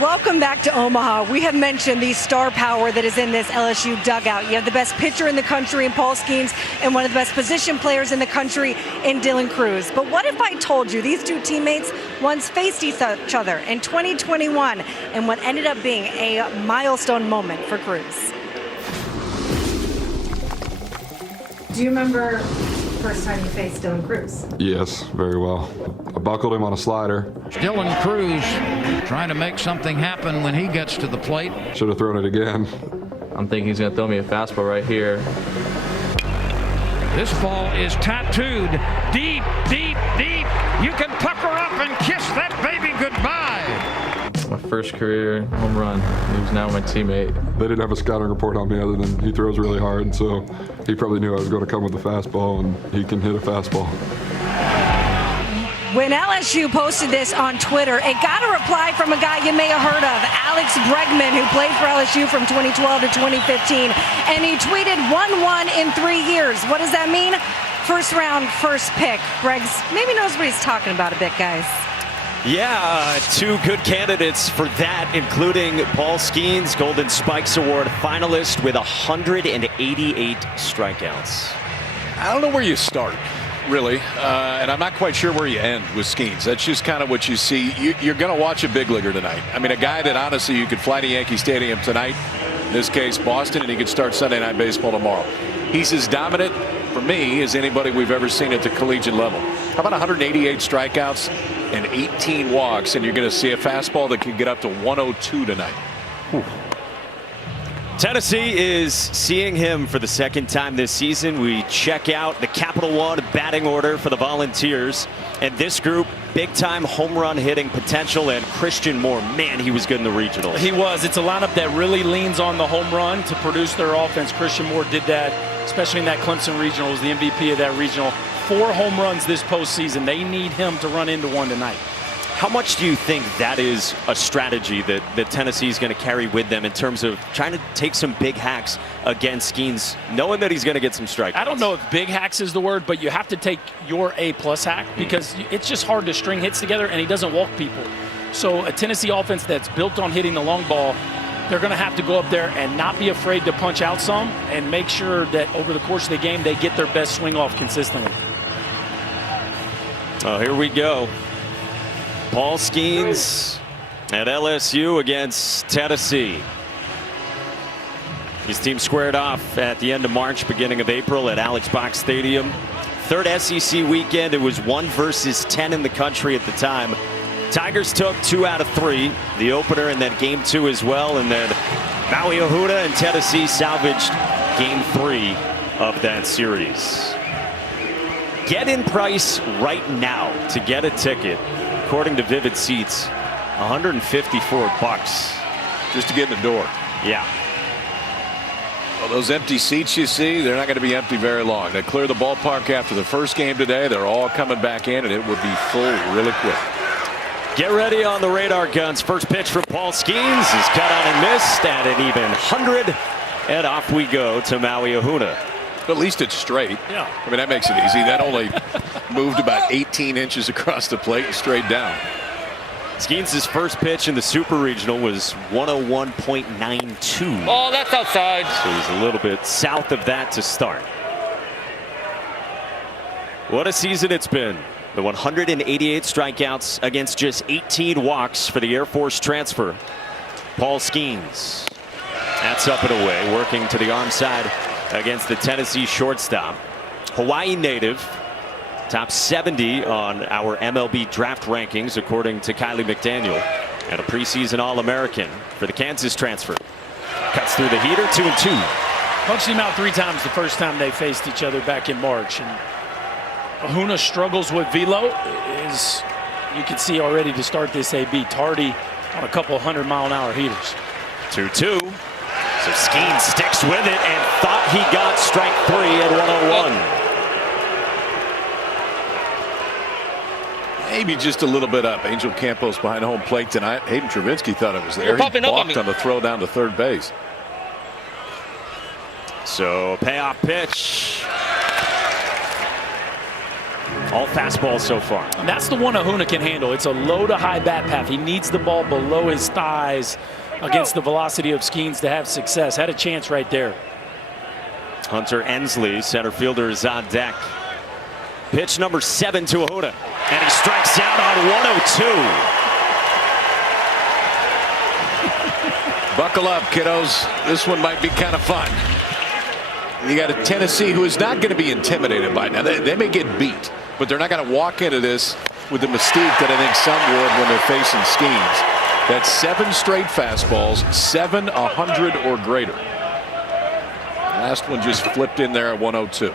Welcome back to Omaha. We have mentioned the star power that is in this LSU dugout. You have the best pitcher in the country in Paul Skeens and one of the best position players in the country in Dylan Cruz. But what if I told you these two teammates once faced each other in 2021 and what ended up being a milestone moment for Cruz? Do you remember the first time you faced Dylan Cruz? Yes, very well. I buckled him on a slider. Dylan Cruz trying to make something happen when he gets to the plate. Should have thrown it again. I'm thinking he's going to throw me a fastball right here. This ball is tattooed deep, deep, deep. You can pucker up and kiss that baby goodbye. My first career home run. He was now my teammate. They didn't have a scouting report on me other than he throws really hard, so he probably knew I was going to come with a fastball, and he can hit a fastball. When LSU posted this on Twitter, it got a reply from a guy you may have heard of, Alex Bregman, who played for LSU from 2012 to 2015, and he tweeted 1-1 in 3 years. What does that mean? First round, first pick. Bregs maybe knows what he's talking about a bit, guys. Yeah, two good candidates for that, including Paul Skeens, Golden Spikes Award finalist with 188 strikeouts. I don't know where you start, really, and I'm not quite sure where you end with Skeens. That's just kind of what you see. You're going to watch a big leaguer tonight. I mean, a guy that honestly you could fly to Yankee Stadium tonight, in this case Boston, and he could start Sunday Night Baseball tomorrow. He's as dominant for me as anybody we've ever seen at the collegiate level. How about 188 strikeouts and 18 walks, and you're going to see a fastball that could get up to 102 tonight. Whew. Tennessee is seeing him for the second time this season. We check out the Capital One batting order for the Volunteers, and this group, big-time home run hitting potential, and Christian Moore, man, he was good in the regionals. He was. It's a lineup that really leans on the home run to produce their offense. Christian Moore did that, especially in that Clemson regional. Was the MVP of that regional. 4 home runs this postseason. They need him to run into one tonight. How much do you think that is a strategy that Tennessee is going to carry with them in terms of trying to take some big hacks against Skeens, knowing that he's going to get some strikeouts? I don't know if big hacks is the word, but you have to take your A-plus hack because it's just hard to string hits together, and he doesn't walk people. So a Tennessee offense that's built on hitting the long ball, they're going to have to go up there and not be afraid to punch out some and make sure that over the course of the game they get their best swing off consistently. Oh, here we go. Paul Skeens at LSU against Tennessee. His team squared off at the end of March, beginning of April at Alex Box Stadium. Third SEC weekend. It was 1 versus 10 in the country at the time. Tigers took 2 out of 3, the opener and then game 2 as well. And then Maui Ahuna and Tennessee salvaged game 3 of that series. Get-in price right now to get a ticket, according to Vivid Seats, $154 just to get in the door. Yeah. Well, those empty seats you see, they're not going to be empty very long. They clear the ballpark after the first game today. They're all coming back in, and it would be full really quick. Get ready on the radar guns. First pitch from Paul Skeens is cut out and missed at an even 100, and off we go to Maui Ahuna. At least it's straight. Yeah. I mean, that makes it easy. That only moved about 18 inches across the plate and straight down. Skeens' first pitch in the Super Regional was 101.92. Oh, that's outside. So he's a little bit south of that to start. What a season it's been. The 188 strikeouts against just 18 walks for the Air Force transfer. Paul Skeens. That's up and away, working to the arm side against the Tennessee shortstop. Hawaii native, top 70 on our MLB draft rankings, according to Kylie McDaniel, and a preseason All-American for the Kansas transfer. Cuts through the heater, 2-2. Punched him out 3 times the first time they faced each other back in March. And Ahuna struggles with velo, is you can see already to start this AB. Tardy on a couple 100-mile-an-hour heaters. 2-2. So Skeens sticks with it and thought he got strike 3 at 101. Maybe just a little bit up. Angel Campos behind home plate tonight. Hayden Travinsky thought it was there. You're He popping up on balked me. on the throw down to third base. So payoff pitch. All fastballs so far. And that's the one Ahuna can handle. It's a low to high bat path. He needs the ball below his thighs against the velocity of Skeens to have success. Had a chance right there. Hunter Ensley, center fielder, is on deck. Pitch number 7 to Ahuna. And he strikes out on 102. Buckle up, kiddos. This one might be kind of fun. You got a Tennessee who is not going to be intimidated by it. Now, they may get beat, but they're not going to walk into this with the mystique that I think some would when they're facing Skeens. That's 7 straight fastballs, 7 100 or greater. Last one just flipped in there at 102.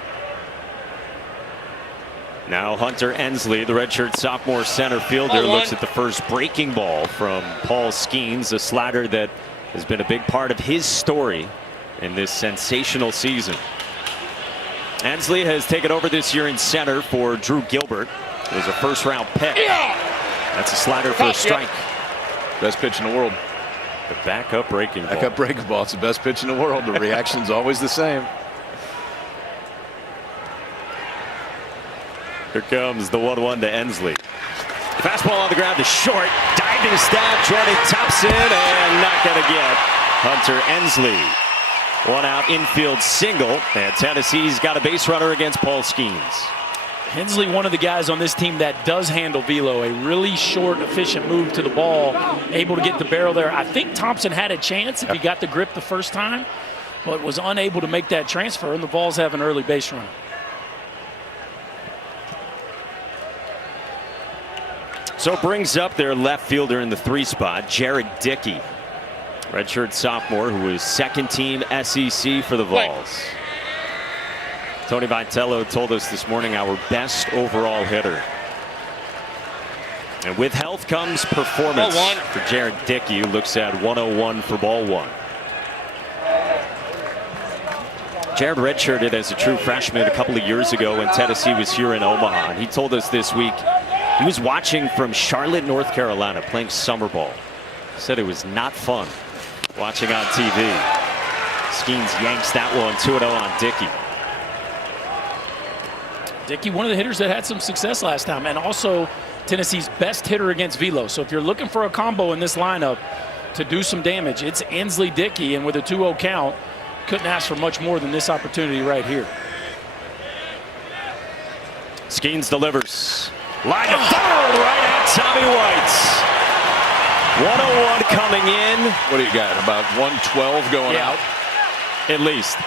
Now Hunter Ensley, the redshirt sophomore center fielder, looks at the first breaking ball from Paul Skeens, a slider that has been a big part of his story in this sensational season. Ensley has taken over this year in center for Drew Gilbert. It was a first-round pick. That's a slider for a strike. Best pitch in the world. The backup breaking ball. Backup breaking ball. It's the best pitch in the world. The reaction's always the same. Here comes the 1-1 to Ensley. Fastball on the ground to short. Diving stab. Jordan Thompson and not going to get Hunter Ensley. One out infield single. And Tennessee's got a base runner against Paul Skeens. Hensley, one of the guys on this team that does handle velo. A really short, efficient move to the ball. Able to get the barrel there. I think Thompson had a chance if he got the grip the first time, but was unable to make that transfer, and the Vols have an early base runner. So it brings up their left fielder in the 3 spot, Jared Dickey. Redshirt sophomore who was second team SEC for the Vols. Tony Vitello told us this morning our best overall hitter. And with health comes performance for Jared Dickey, who looks at 101 for ball 1. Jared redshirted as a true freshman a couple of years ago when Tennessee was here in Omaha. And he told us this week he was watching from Charlotte, North Carolina, playing summer ball. He said it was not fun watching on TV. Skeens yanks that one 2-0 on Dickey. Dickey, one of the hitters that had some success last time, and also Tennessee's best hitter against velo. So if you're looking for a combo in this lineup to do some damage, it's Ensley Dickey, and with a 2-0 count, couldn't ask for much more than this opportunity right here. Skeens delivers. Line to third right at Tommy White. 101 coming in. What do you got? About 112 going out? At least.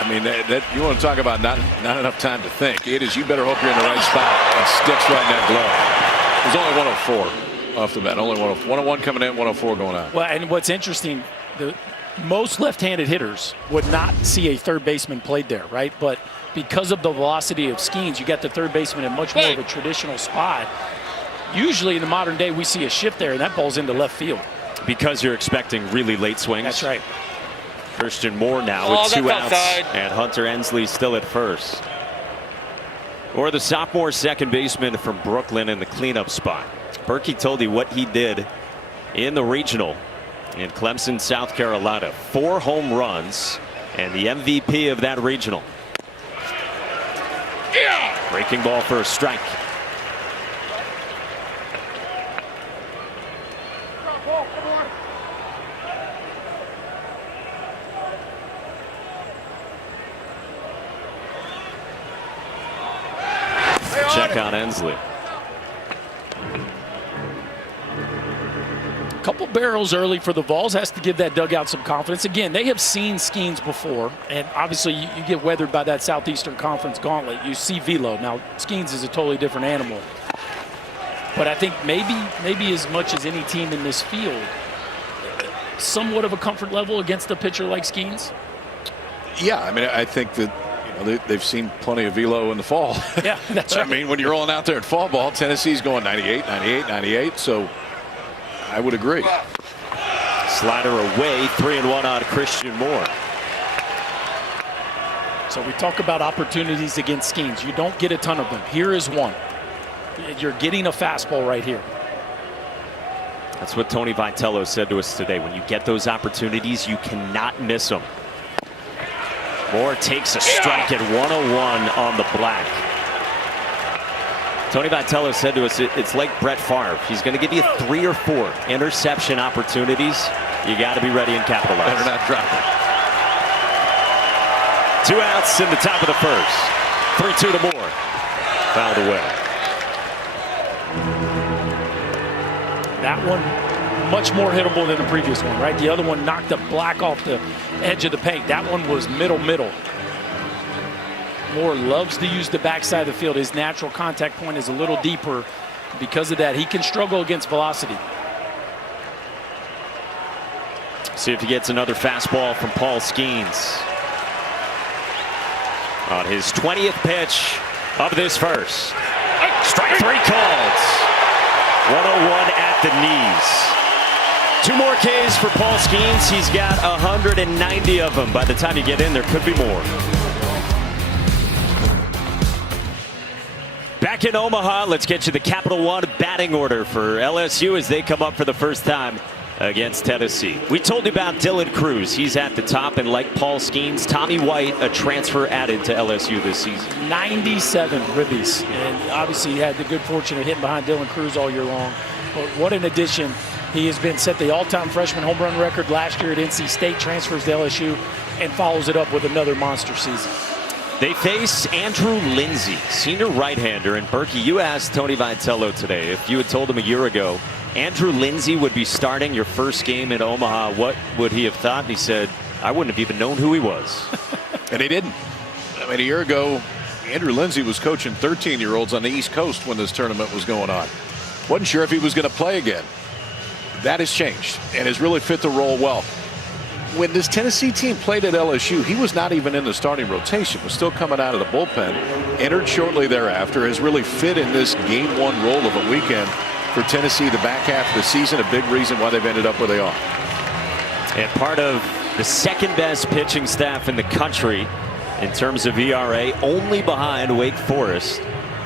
I mean, that you want to talk about not enough time to think. It is, you better hope you're in the right spot and sticks right in that glove. There's only 104 off the bat. Only 101 coming in, 104 going out. Well, and what's interesting, most left-handed hitters would not see a third baseman played there, right? But because of the velocity of Skeens, you got the third baseman in much more of a traditional spot. Usually in the modern day, we see a shift there, and that ball's into left field. Because you're expecting really late swings. That's right. Christian Moore now with 2 outs, and Hunter Ensley still at first. Or the sophomore second baseman from Brooklyn in the cleanup spot. Berkey told you what he did in the regional in Clemson, South Carolina. 4 home runs and the MVP of that regional. Breaking ball for a strike. Check on Ensley. Couple barrels early for the Vols has to give that dugout some confidence. Again, they have seen Skeens before, and obviously you get weathered by that Southeastern Conference gauntlet. You see velo. Now, Skeens is a totally different animal. But I think maybe as much as any team in this field, somewhat of a comfort level against a pitcher like Skeens. Yeah, I mean, I think that they've seen plenty of velo in the fall. Yeah, that's right. I mean, when you're rolling out there at fall ball, Tennessee's going 98, 98, 98. So I would agree. Slider away, 3-1 on Christian Moore. So we talk about opportunities against Skeens. You don't get a ton of them. Here is one. You're getting a fastball right here. That's what Tony Vitello said to us today. When you get those opportunities, you cannot miss them. Moore takes a strike at 101 on the black. Tony Vitello said to us, it's like Brett Favre. He's going to give you 3 or 4 interception opportunities. You got to be ready and capitalize. Better not drop it. 2 outs in the top of the first. 3-2 to Moore. Fouled away. That one much more hittable than the previous one, right? The other one knocked the black off the edge of the paint. That one was middle. Moore loves to use the backside of the field. His natural contact point is a little deeper. Because of that, he can struggle against velocity. See if he gets another fastball from Paul Skeens. On his 20th pitch of this first. Strike 3 called. 101 at the knees. 2 more Ks for Paul Skeens. He's got 190 of them. By the time you get in, there could be more. Back in Omaha, let's get you the Capital One batting order for LSU as they come up for the first time against Tennessee. We told you about Dylan Cruz. He's at the top, and like Paul Skeens, Tommy White, a transfer added to LSU this season. 97 ribbies, and obviously he had the good fortune of hitting behind Dylan Cruz all year long. But what an addition. He has been set the all-time freshman home run record last year at NC State, transfers to LSU, and follows it up with another monster season. They face Andrew Lindsey, senior right-hander. And Berkey, you asked Tony Vitello today if you had told him a year ago Andrew Lindsey would be starting your first game in Omaha, what would he have thought? And he said, I wouldn't have even known who he was. And he didn't. I mean, a year ago, Andrew Lindsey was coaching 13-year-olds on the East Coast when this tournament was going on. Wasn't sure if he was going to play again. That has changed and has really fit the role well. When this Tennessee team played at LSU, he was not even in the starting rotation, was still coming out of the bullpen, entered shortly thereafter, has really fit in this game 1 role of a weekend for Tennessee the back half of the season, a big reason why they've ended up where they are. And part of the second best pitching staff in the country in terms of ERA, only behind Wake Forest,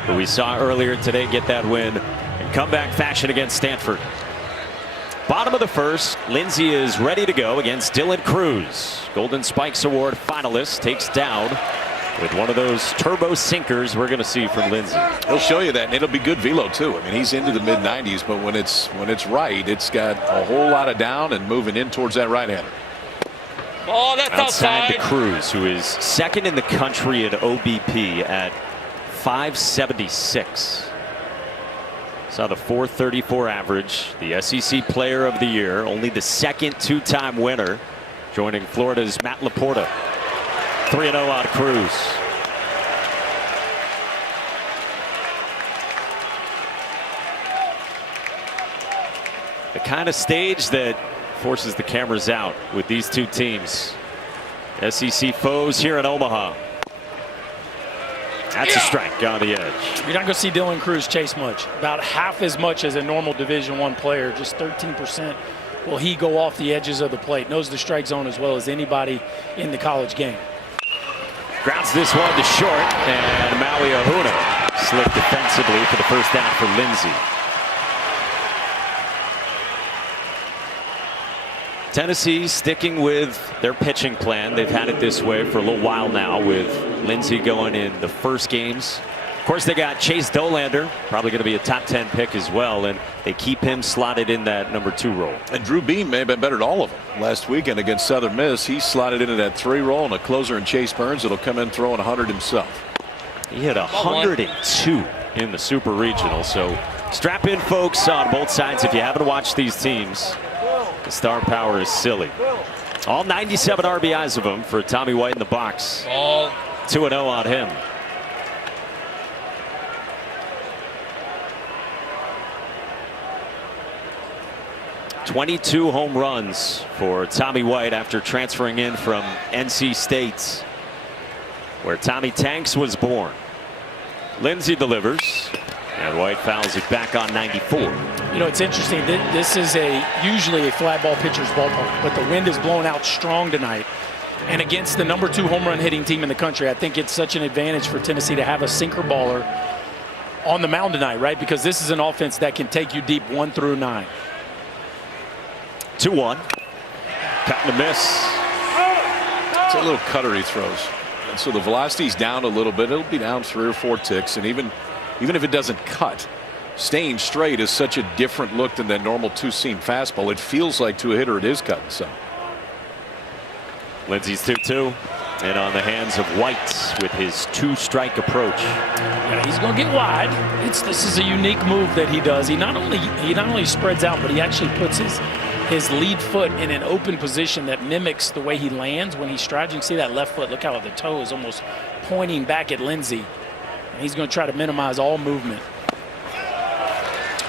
who we saw earlier today get that win in comeback fashion against Stanford. Bottom of the first, Lindsey is ready to go against Dylan Cruz. Golden Spikes Award finalist takes down with one of those turbo sinkers we're going to see from Lindsey. He'll show you that, and it'll be good velo too. I mean, he's into the mid-90s, but when it's right, it's got a whole lot of down and moving in towards that right-hander. Oh, that's outside. To Cruz, who is second in the country in OBP at 576. Saw the 434 average, the SEC Player of the Year, only the second 2-time winner, joining Florida's Matt Laporta. 3-0 on Cruz. The kind of stage that forces the cameras out with these two teams. SEC foes here in Omaha. That's a strike on the edge. You're not going to see Dylan Cruz chase much. About half as much as a normal Division I player. Just 13% will he go off the edges of the plate. Knows the strike zone as well as anybody in the college game. Grounds this one to short, and Maui Ahuna slipped defensively for the first down for Lindsey. Tennessee sticking with their pitching plan. They've had it this way for a little while now, with Lindsey going in the first games. Of course, they got Chase Dolander, probably going to be a top 10 pick as well, and they keep him slotted in that number 2 role. And Drew Beam may have been better than all of them last weekend against Southern Miss. He slotted into that 3 role, and a closer in Chase Burns that'll come in throwing 100 himself. He hit 102 in the Super Regional, so strap in, folks, on both sides. If you haven't watched these teams, the star power is silly. All 97 RBIs of them for Tommy White in the box. 2-0 on him. .22 home runs for Tommy White after transferring in from NC State, where Tommy Tanks was born. Lindsey delivers, and White fouls it back on 94. You know, it's interesting. This is usually a fly ball pitcher's ballpark, but the wind is blowing out strong tonight. And against the number 2 home run hitting team in the country, I think it's such an advantage for Tennessee to have a sinker baller on the mound tonight, right? Because this is an offense that can take you deep 1 through 9. 2-1. Cut and a miss. It's a little cutter he throws. And so the velocity's down a little bit. It'll be down 3 or 4 ticks. And even even if it doesn't cut, staying straight is such a different look than that normal two-seam fastball. It feels like to a hitter it is cutting some. Lindsey's 2-2. And on the hands of White with his two-strike approach. Yeah, he's going to get wide. This is a unique move that he does. He not only spreads out, but he actually puts his lead foot in an open position that mimics the way he lands when he strides. You can see that left foot. Look how the toe is almost pointing back at Lindsey. And he's going to try to minimize all movement.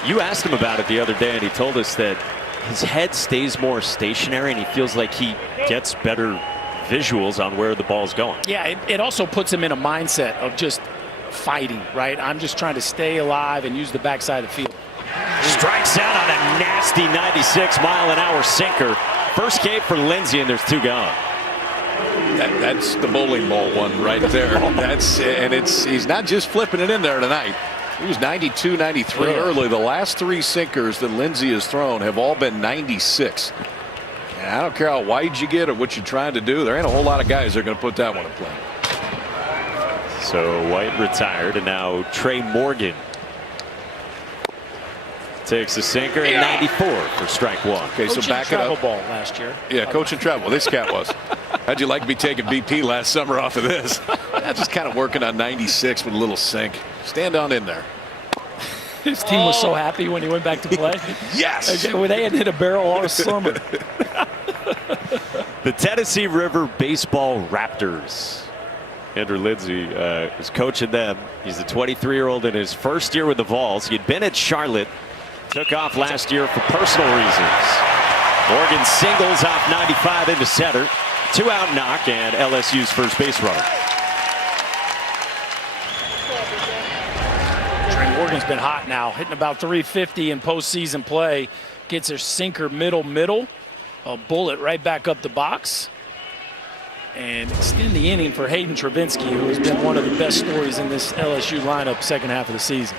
You asked him about it the other day, and he told us that his head stays more stationary, and he feels like he gets better visuals on where the ball's going. Yeah, it also puts him in a mindset of just fighting, right? I'm just trying to stay alive and use the backside of the field. Strikes out on a nasty 96-mile-an-hour sinker. First K for Lindsey, and there's two gone. That's the bowling ball one right there. He's not just flipping it in there tonight. He was 92, 93 early. The last three sinkers that Lindsey has thrown have all been 96. And I don't care how wide you get or what you're trying to do. There ain't a whole lot of guys that are going to put that one in play. So White retired, and now Trey Morgan takes the sinker at 94 for strike one. Okay, so back it up. Ball last year. Yeah, coaching travel. This cat was. How'd you like to be taking BP last summer off of this? That's just kind of working on 96 with a little sink. Stand on in there. His team was so happy when he went back to play. Yes. Well, they had hit a barrel all summer. The Tennessee River Baseball Raptors. Andrew Lindsey is coaching them. He's a 23-year-old in his first year with the Vols. He had been at Charlotte. Took off last year for personal reasons. Morgan singles off 95 into center. 2-out knock and LSU's first base runner. Trey Morgan's been hot now, hitting about 350 in postseason play. Gets a sinker middle. A bullet right back up the box. And extend the inning for Hayden Travinski, who has been one of the best stories in this LSU lineup second half of the season.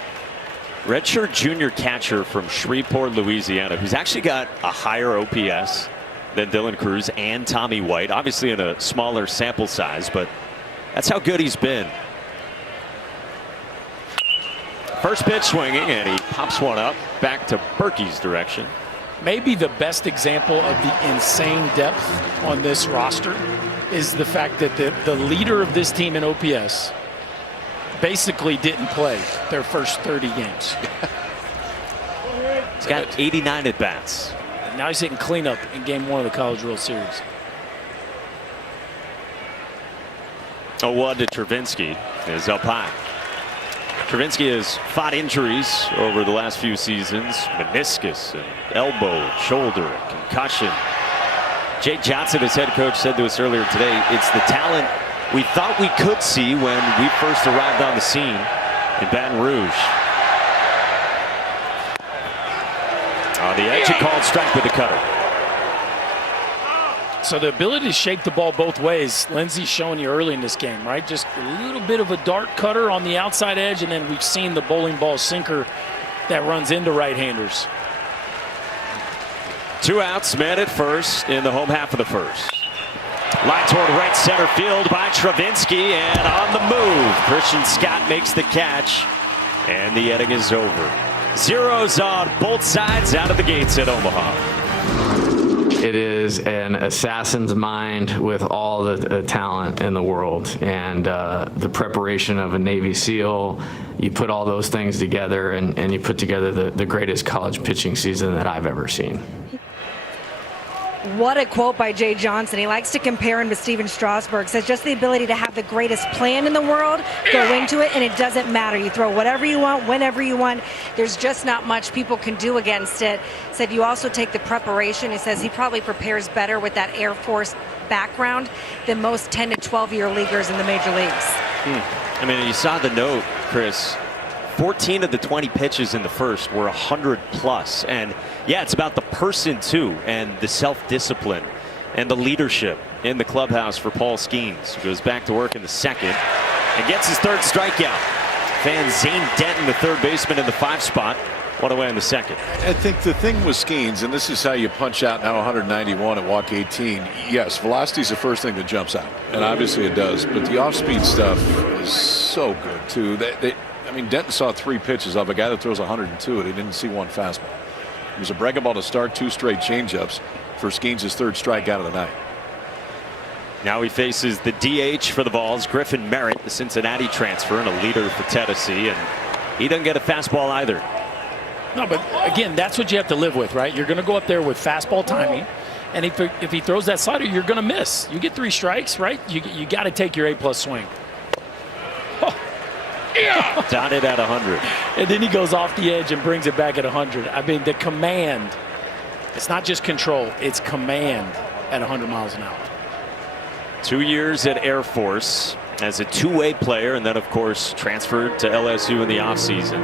Redshirt junior catcher from Shreveport, Louisiana, who's actually got a higher OPS than Dylan Cruz and Tommy White. Obviously in a smaller sample size, but that's how good he's been. First pitch swinging, and he pops one up back to Berkey's direction. Maybe the best example of the insane depth on this roster is the fact that the leader of this team in OPS basically didn't play their first 30 games. He's got 89 at-bats. Now he's hitting cleanup in Game 1 of the College World Series. 0-1 to Travinski is up high. Travinski has fought injuries over the last few seasons. Meniscus, and elbow, shoulder, and concussion. Jake Johnson, his head coach, said to us earlier today, it's the talent we thought we could see when we first arrived on the scene in Baton Rouge. On the edge, a called strike with the cutter. So the ability to shape the ball both ways, Lindsey's showing you early in this game, right? Just a little bit of a dart cutter on the outside edge, and then we've seen the bowling ball sinker that runs into right-handers. 2 outs, man at first in the home half of the first. Line toward right center field by Travinski, and on the move, Christian Scott makes the catch, and the inning is over. Zeros on both sides out of the gates at Omaha. It is an assassin's mind with all the talent in the world, and the preparation of a Navy SEAL. You put all those things together, and you put together the greatest college pitching season that I've ever seen. What a quote by Jay Johnson. He likes to compare him to Steven Strasburg. Says just the ability to have the greatest plan in the world, go into it, and it doesn't matter. You throw whatever you want, whenever you want. There's just not much people can do against it. Said you also take the preparation. He says he probably prepares better with that Air Force background than most 10 to 12-year leaguers in the major leagues. I mean, you saw the note, Chris. 14 of the 20 pitches in the first were 100 plus. And yeah, it's about the person too, and the self-discipline and the leadership in the clubhouse for Paul Skeens, who goes back to work in the second and gets his third strikeout. Fan Zane Denton, the third baseman, in the 5 spot. One away in the second. I think the thing with Skeens, and this is how you punch out now 191 and walk 18. Yes, velocity is the first thing that jumps out, and obviously it does. But the off-speed stuff is so good too. I mean, Denton saw 3 pitches of a guy that throws 102, and he didn't see 1 fastball. It was a breaking ball to start, 2 straight changeups for Skeens' 3rd strikeout of the night. Now he faces the DH for the Vols, Griffin Merritt, the Cincinnati transfer and a leader for Tennessee, and he doesn't get a fastball either. No, but again, that's what you have to live with, right? You're going to go up there with fastball timing, and if he throws that slider, you're going to miss. You get 3 strikes, right? You got to take your A+ swing. Oh. Yeah. Dotted at 100. And then he goes off the edge and brings it back at 100. I mean, the command, it's not just control, it's command at 100 miles an hour. 2 years at Air Force as a two-way player, and then, of course, transferred to LSU in the offseason.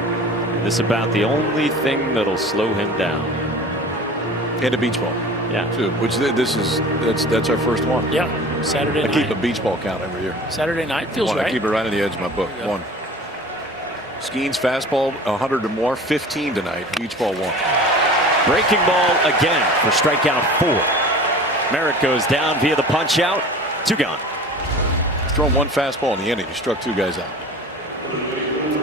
This is about the only thing that'll slow him down. And a beach ball. Yeah. Too, which that's our first one. Yeah. Saturday night. I keep a beach ball count every year. Saturday night feels right. I keep it right on the edge of my book. Yeah. 1. Skeens fastball 100 or more, 15 tonight. Beach ball 1. Breaking ball again for strikeout 4. Merritt goes down via the punch out. 2 gone. He's thrown 1 fastball in the inning. He struck 2 guys out.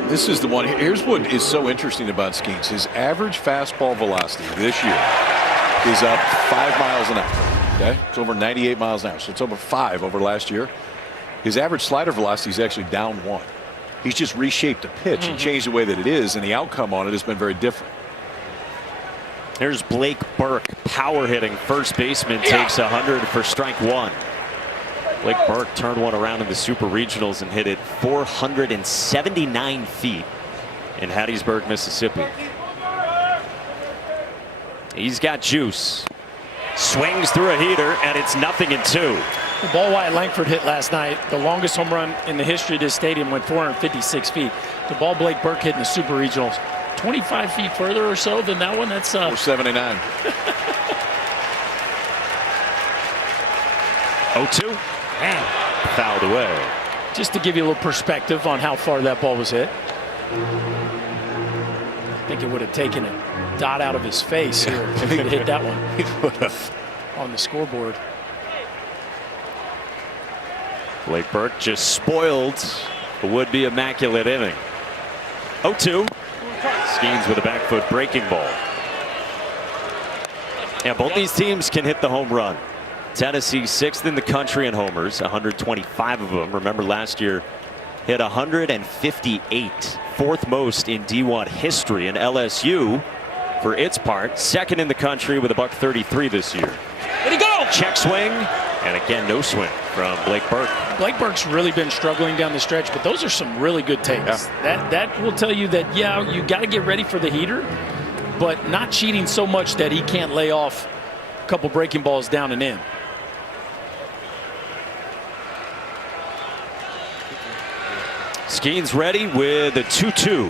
This is the one. Here's what is so interesting about Skeens. His average fastball velocity this year is up 5 miles an hour. Okay, it's over 98 miles an hour, so it's over 5 over last year. His average slider velocity is actually down 1. He's just reshaped the pitch and changed the way that it is, and the outcome on it has been very different. Here's Blake Burke, power hitting first baseman, takes 100 for strike 1. Blake Burke turned one around in the Super Regionals and hit it 479 feet in Hattiesburg, Mississippi. He's got juice. Swings through a heater, and it's 0-2. The ball Wyatt Langford hit last night, the longest home run in the history of this stadium, went 456 feet. The ball Blake Burke hit in the Super Regionals, 25 feet further or so than that one. That's 479. 0-2. And fouled away. Just to give you a little perspective on how far that ball was hit. I think it would have taken a dot out of his face here if he had hit that one on the scoreboard. Blake Burke just spoiled a would-be immaculate inning. 0-2. Skeens with a back foot breaking ball. Yeah, both these teams can hit the home run. Tennessee 6th in the country in homers, 125 of them. Remember last year hit 158, 4th most in D1 history. And LSU, for its part, 2nd in the country with a $133 this year. Where'd he go? Check swing, and again no swing from Blake Burke. Blake Burke's really been struggling down the stretch, but those are some really good takes. Yeah. That will tell you that, yeah, you got to get ready for the heater, but not cheating so much that he can't lay off a couple breaking balls down and in. Skeens ready with a 2-2.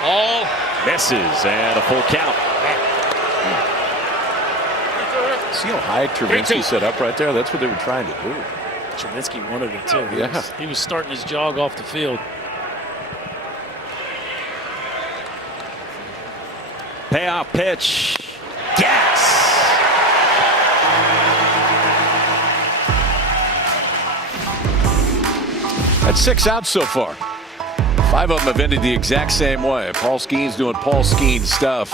Oh, misses and a full count. See how high Travinsky set up right there? That's what they were trying to do. Travinsky wanted it too. Yeah. He was starting his jog off the field. Payoff pitch. Yes. That's 6 outs so far. 5 of them have ended the exact same way. Paul Skeens doing Paul Skeens stuff.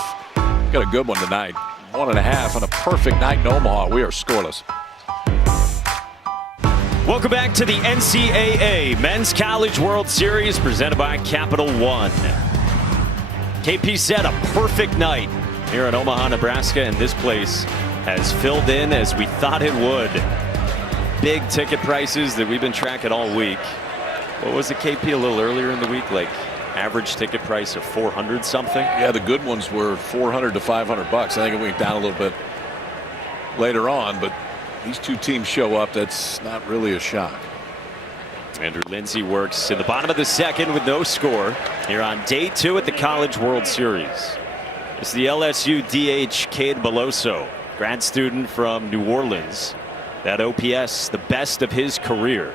Got a good one tonight. 1.5 on a perfect night in Omaha. We are scoreless. Welcome back to the NCAA Men's College World Series presented by Capital One. KP said a perfect night here in Omaha, Nebraska, and this place has filled in as we thought it would. Big ticket prices that we've been tracking all week. What was it, KP, a little earlier in the week? Like average ticket price of 400 something? Yeah, the good ones were 400 to 500 bucks. I think it went down a little bit later on, but these two teams show up. That's not really a shock. Andrew Lindsay works in the bottom of the 2nd with no score here on day 2 at the College World Series. It's the LSU DH Cade Beloso, grad student from New Orleans. That OPS, the best of his career.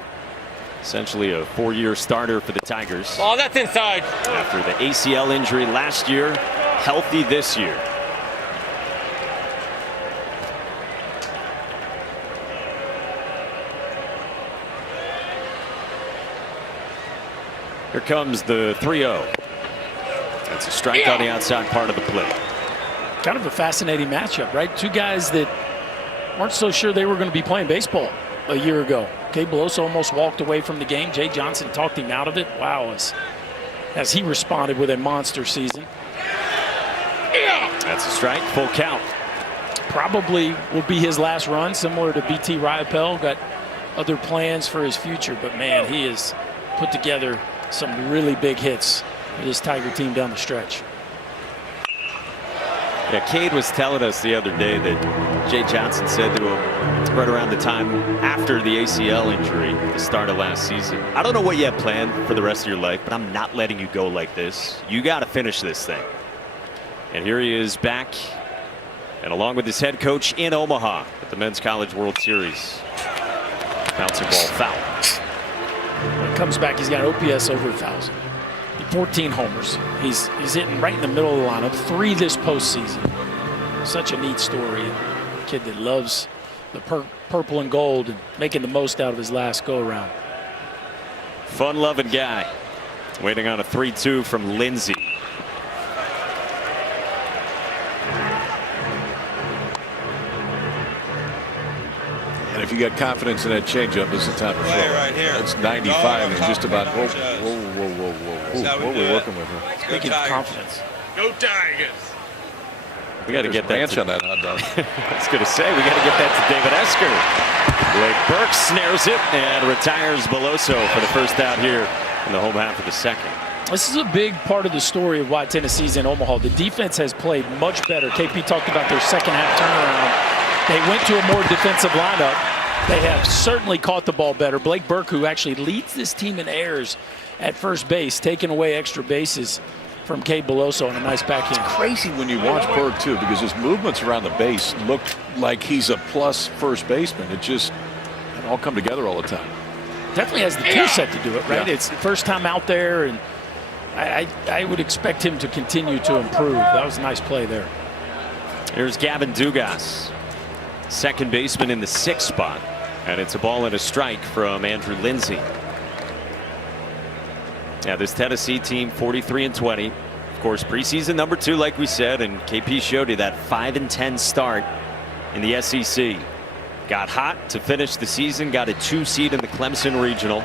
Essentially a 4-year starter for the Tigers. Oh, that's inside. After the ACL injury last year, healthy this year. Here comes the 3-0. That's a strike on the outside part of the plate. Kind of a fascinating matchup, right? Two guys that weren't so sure they were going to be playing baseball a year ago. Gabe Beloso almost walked away from the game. Jay Johnson talked him out of it. Wow, as he responded with a monster season. That's a strike, full count. Probably will be his last run, similar to BT Riopelle. Got other plans for his future, but man, he has put together some really big hits for this Tiger team down the stretch. Yeah, Cade was telling us the other day that Jay Johnson said to him right around the time after the ACL injury, the start of last season, I don't know what you have planned for the rest of your life, but I'm not letting you go like this. You got to finish this thing. And here he is back, and along with his head coach in Omaha at the Men's College World Series. Bouncing ball foul. When he comes back, he's got OPS over 1,000. 14 homers. He's hitting right in the middle of the lineup. 3 this postseason. Such a neat story. A kid that loves the purple and gold and making the most out of his last go-around. Fun-loving guy. Waiting on a 3-2 from Lindsey. And if you got confidence in that changeup, this is the time to throw. Right here. It's 95 and just about. Whoa. What are we working with here? Speaking of confidence. Go Tigers. We got to get that ranch on that hot dog. I was going to say, we got to get that to David Esker. Blake Burke snares it and retires Beloso for the first out here in the home half of the second. This is a big part of the story of why Tennessee's in Omaha. The defense has played much better. KP talked about their second half turnaround. They went to a more defensive lineup. They have certainly caught the ball better. Blake Burke, who actually leads this team in errors at first base, taking away extra bases from Cade Beloso on a nice backhand. It's crazy when you watch Burke, too, because his movements around the base look like he's a plus first baseman. It all come together all the time. Definitely has the tool set to do it, right? Yeah. It's the first time out there, and I would expect him to continue to improve. That was a nice play there. Here's Gavin Dugas, second baseman in the 6th spot, and it's a ball and a strike from Andrew Lindsey. Yeah, this Tennessee team 43-20. Of course, preseason number 2, like we said, and KP showed you that 5-10 start in the SEC. Got hot to finish the season, got a 2 seed in the Clemson Regional.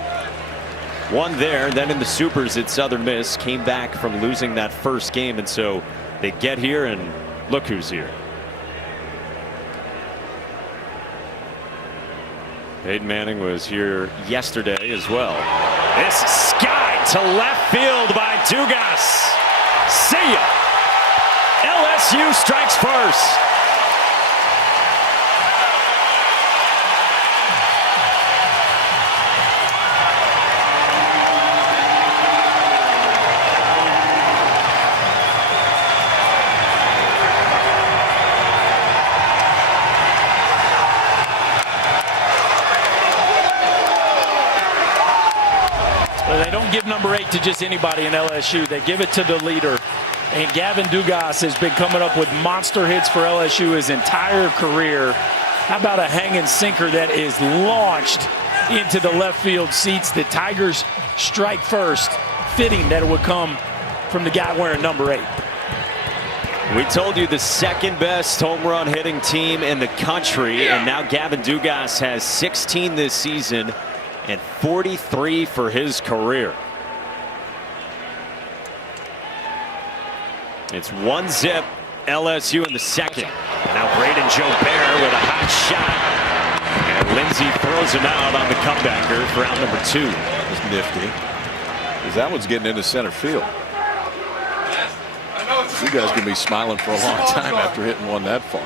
Won there, then in the Supers at Southern Miss, came back from losing that first game, and so they get here, and look who's here. Peyton Manning was here yesterday as well. This sky to left field by Dugas. See ya. LSU strikes first. They don't give number 8 to just anybody in LSU. They give it to the leader. And Gavin Dugas has been coming up with monster hits for LSU his entire career. How about a hanging sinker that is launched into the left field seats? The Tigers strike first. Fitting that it would come from the guy wearing number 8. We told you the second best home run hitting team in the country, and now Gavin Dugas has 16 this season and 43 for his career. It's 1-0 LSU in the second. Now Braden Jobert with a hot shot, and Lindsey throws him out on the comebacker for out number 2. That was nifty, because that one's getting into center field. You guys gonna be smiling for a long time after hitting one that far.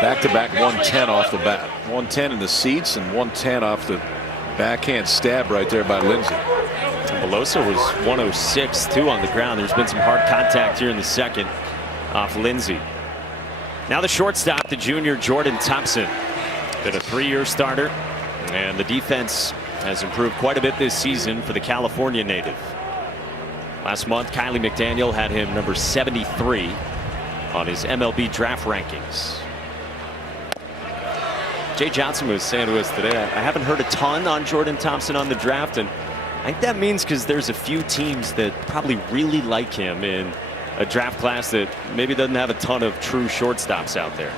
Back-to-back 110 off the bat. 110 in the seats and 110 off the backhand stab right there by Lindsey. Beloso was 106 too on the ground. There's been some hard contact here in the second off Lindsey. Now the shortstop, the junior Jordan Thompson. Been a 3-year starter, and the defense has improved quite a bit this season for the California native. Last month, Kylie McDaniel had him number 73 on his MLB draft rankings. Jay Johnson was saying to us today, I haven't heard a ton on Jordan Thompson on the draft, and I think that means because there's a few teams that probably really like him in a draft class that maybe doesn't have a ton of true shortstops out there.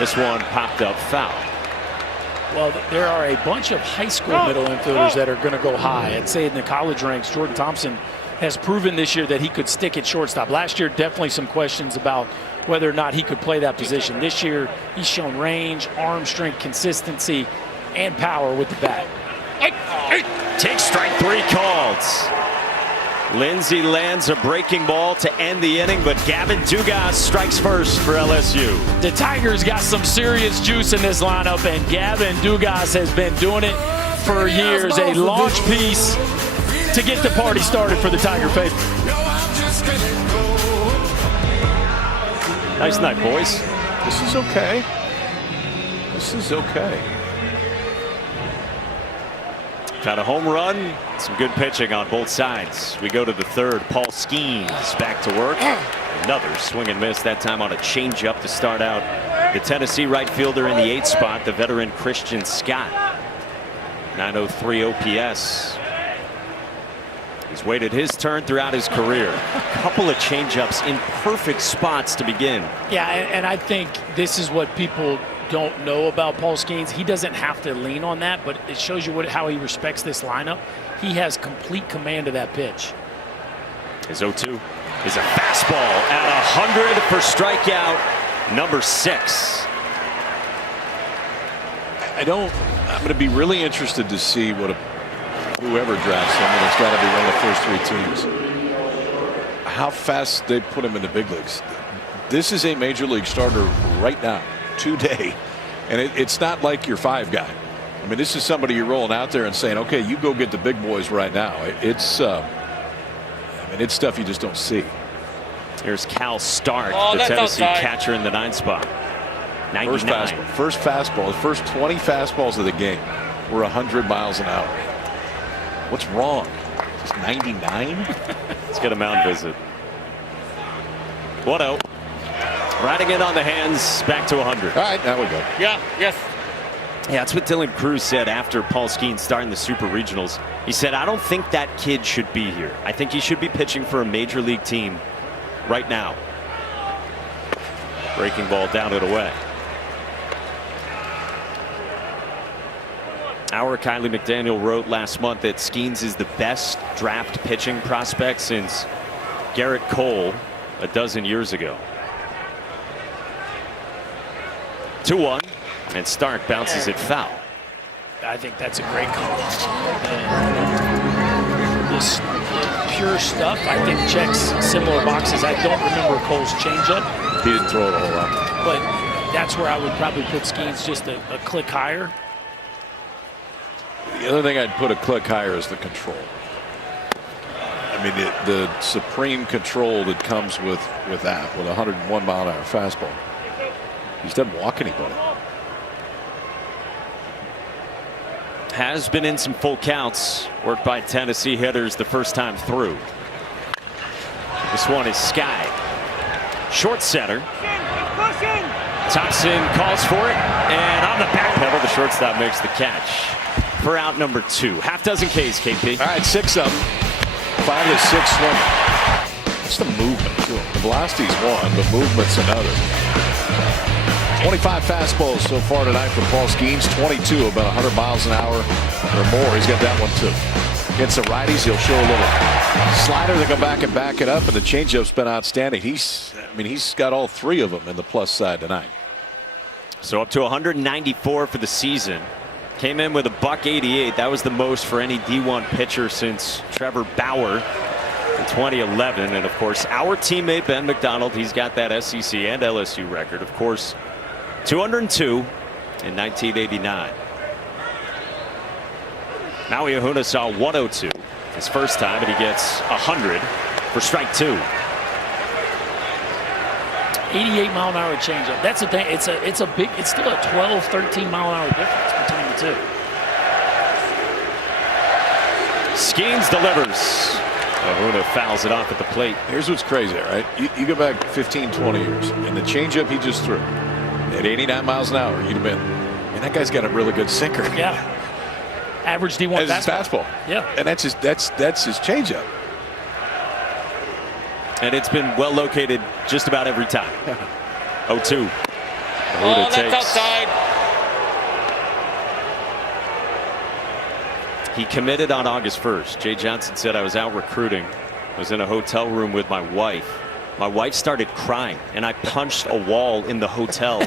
This one popped up foul. Well, there are a bunch of high school middle infielders that are going to go high. I'd say in the college ranks, Jordan Thompson has proven this year that he could stick at shortstop. Last year, definitely some questions about whether or not he could play that position. This year, he's shown range, arm strength, consistency, and power with the bat. Take strike 3 called. Lindsey lands a breaking ball to end the inning, but Gavin Dugas strikes first for LSU. The Tigers got some serious juice in this lineup, and Gavin Dugas has been doing it for years. A launch piece to get the party started for the Tiger faithful. Nice night, boys. This is okay. This is okay. Got a home run, some good pitching on both sides. We go to the third. Paul Skeens back to work. Another swing and miss, that time on a changeup to start out. The Tennessee right fielder in the 8th spot, the veteran Christian Scott. 903 OPS. He's waited his turn throughout his career. A couple of changeups in perfect spots to begin. Yeah, and I think this is what people don't know about Paul Skeens. He doesn't have to lean on that, but it shows you how he respects this lineup. He has complete command of that pitch. His 0-2 is a fastball at 100 for strikeout number 6. I'm going to be really interested to see what whoever drafts him, and it's got to be one of the first 3 teams, how fast they put him in the big leagues. This is a major league starter right now, today, and it's not like your 5 guy. I mean, this is somebody you're rolling out there and saying, okay, you go get the big boys right now. It's stuff you just don't see. Here's Cal Stark, the Tennessee catcher in the 9th spot. 99. First fastball. The first 20 fastballs of the game were 100 miles an hour. What's wrong? Just 99? Let's get a mound visit. 1-0. Riding it on the hands, back to 100. All right, now we go. Yeah, yes. Yeah, that's what Dylan Cruz said after Paul Skeens starting the Super Regionals. He said, I don't think that kid should be here. I think he should be pitching for a major league team right now. Breaking ball down and away. Our Kylie McDaniel wrote last month that Skeens is the best draft pitching prospect since Garrett Cole a dozen years ago. 2-1, and Stark bounces it foul. I think that's a great call. This pure stuff, I think, checks similar boxes. I don't remember Cole's changeup. He didn't throw it a whole lot. But that's where I would probably put Skeens just a click higher. The other thing I'd put a click higher is the control. I mean, the supreme control that comes with that, with a 101 mile an hour fastball. He just doesn't walk anybody. Has been in some full counts, worked by Tennessee hitters the first time through. This one is Sky. Short center. Thompson calls for it, and on the back pedal, the shortstop makes the catch for out number 2. Half dozen Ks, KP. All right, 6 up. 5 to 6 swing. It's the movement. The velocity's one, the movement's another. 25 fastballs so far tonight for Paul Skeens. 22, about 100 miles an hour or more. He's got that one too. Against the righties, he'll show a little slider to go back and back it up, and the changeup's been outstanding. He's got all 3 of them in the plus side tonight. So up to 194 for the season. Came in with a .188. That was the most for any D1 pitcher since Trevor Bauer in 2011. And of course, our teammate Ben McDonald, he's got that SEC and LSU record. Of course, 202 in 1989. Maui Ahuna saw 102 his first time, and he gets 100 for strike 2. 88 mile an hour changeup. That's the thing. It's still a 12, 13 mile an hour difference between the two. Skeens delivers. Ahuna fouls it off at the plate. Here's what's crazy, all right? You go back 15, 20 years, and the changeup he just threw at 89 miles an hour, you'd have been, man, that guy's got a really good sinker. Yeah. average D1 as his fastball. Yeah. And that's his changeup. And it's been well located just about every time. 0-2. That's outside. He committed on August 1st. Jay Johnson said, I was out recruiting. I was in a hotel room with my wife. My wife started crying, and I punched a wall in the hotel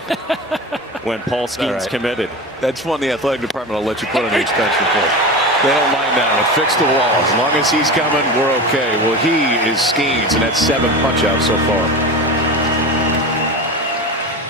when Paul Skeens committed. That's one the athletic department will let you put on the expense report. They don't mind that one. Fix the wall. As long as he's coming, we're okay. Well, he is Skeens, and that's 7 punch-outs so far.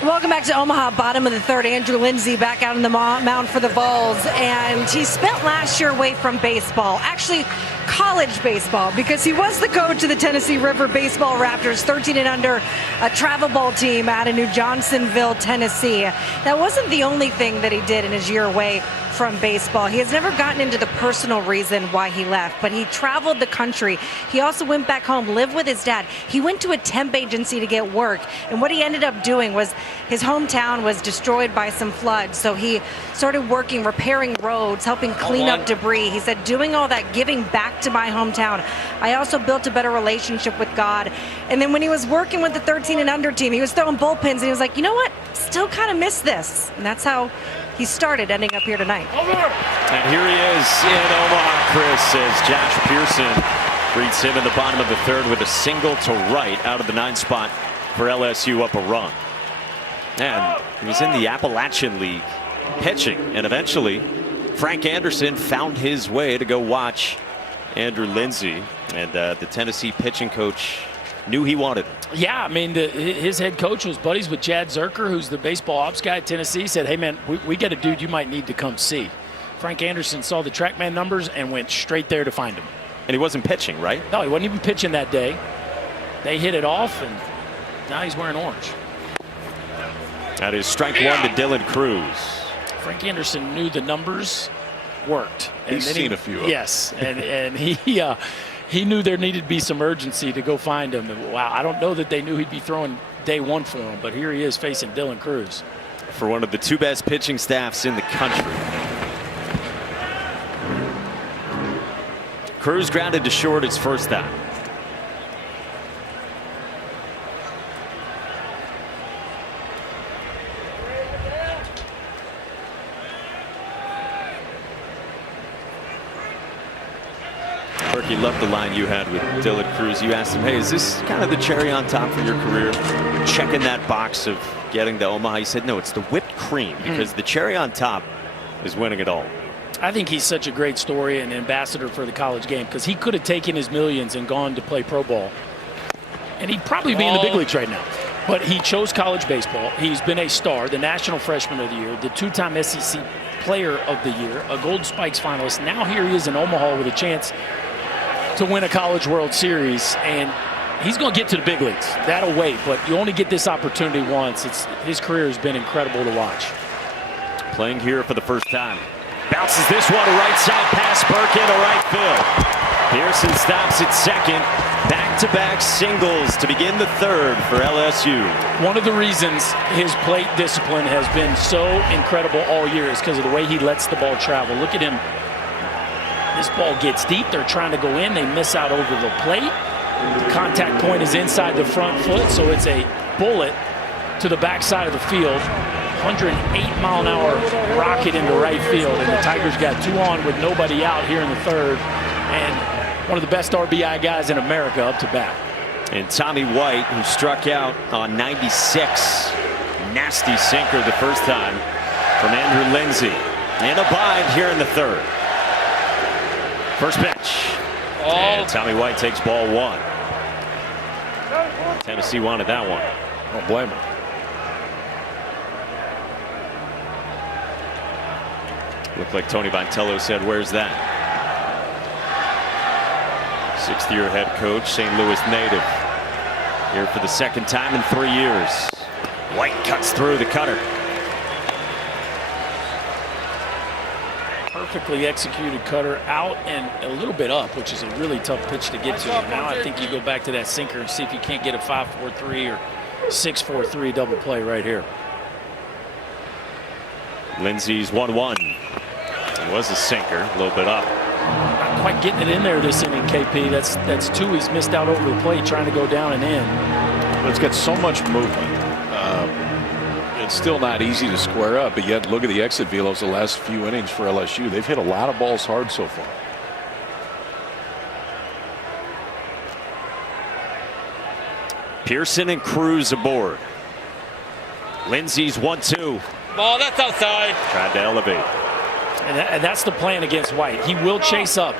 Welcome back to Omaha, bottom of the third. Andrew Lindsay back out on the mound for the Vols, and he spent last year away from baseball, actually college baseball, because he was the coach of the Tennessee River Baseball Raptors, 13 and under, a travel ball team out of New Johnsonville, Tennessee. That wasn't the only thing that he did in his year away from baseball. He has never gotten into the personal reason why he left, but he traveled the country. He also went back home, lived with his dad. He went to a temp agency to get work, and what he ended up doing was his hometown was destroyed by some floods, so he started working, repairing roads, helping clean up debris. He said, doing all that, giving back to my hometown. I also built a better relationship with God. And then when he was working with the 13 and under team, he was throwing bullpens, and he was like, you know what? Still kind of miss this. And that's how he started ending up here tonight. And here he is in Omaha, Chris, as Josh Pearson greets him in the bottom of the third with a single to right out of the 9th spot for LSU, up a run. And he was in the Appalachian League pitching, and eventually Frank Anderson found his way to go watch Andrew Lindsay, and the Tennessee pitching coach knew he wanted him. Yeah, I mean, his head coach was buddies with Chad Zerker, who's the baseball ops guy at Tennessee. Said, hey, man, we got a dude you might need to come see. Frank Anderson saw the TrackMan numbers and went straight there to find him. And he wasn't pitching, right? No, he wasn't even pitching that day. They hit it off, and now he's wearing orange. That is strike one to Dylan Cruz. Frank Anderson knew the numbers worked. And He's seen a few of them. Yes, and he knew there needed to be some urgency to go find him. And wow, I don't know that they knew he'd be throwing day one for him, but here he is facing Dylan Cruz. For one of the 2 best pitching staffs in the country. Cruz grounded to short his first time. He loved the line you had with Dylan Cruz. You asked him, hey, is this kind of the cherry on top for your career? You're checking that box of getting to Omaha. He said, no, it's the whipped cream, because the cherry on top is winning it all. I think he's such a great story and ambassador for the college game, because he could have taken his millions and gone to play pro ball. And he'd probably be in the big leagues right now. But he chose college baseball. He's been a star, the National Freshman of the Year, the 2-time SEC Player of the Year, a Golden Spikes finalist. Now here he is in Omaha with a chance to win a College World Series, and he's going to get to the big leagues. That'll wait, but you only get this opportunity once. His career has been incredible to watch. Playing here for the first time. Bounces this one to right side, past Burke into right field. Pearson stops at second. Back-to-back singles to begin the third for LSU. One of the reasons his plate discipline has been so incredible all year is because of the way he lets the ball travel. Look at him. This ball gets deep. They're trying to go in. They miss out over the plate. The contact point is inside the front foot, so it's a bullet to the backside of the field. 108-mile-an-hour rocket into right field, and the Tigers got 2 on with nobody out here in the third. And one of the best RBI guys in America up to bat. And Tommy White, who struck out on 96. Nasty sinker the first time from Andrew Lindsay. And a bind here in the third. First pitch. And Tommy White takes ball 1. Tennessee wanted that one. Don't blame him. Looked like Tony Bontello said, where's that? 6th-year head coach, St. Louis native. Here for the second time in 3 years. White cuts through the cutter. Perfectly executed cutter out and a little bit up, which is a really tough pitch to get to. Now I think you go back to that sinker and see if you can't get a 5-4-3 or 6-4-3 double play right here. Lindsay's 1-1. It was a sinker, a little bit up. Not quite getting it in there this inning, KP. That's two he's missed out over the plate trying to go down and in. But it's got so much movement. It's still not easy to square up, but yet look at the exit velos the last few innings for LSU. They've hit a lot of balls hard so far. Pearson and Cruz aboard. Lindsey's 1-2. Ball, that's outside. Tried to elevate. And that's the plan against White. He will chase up.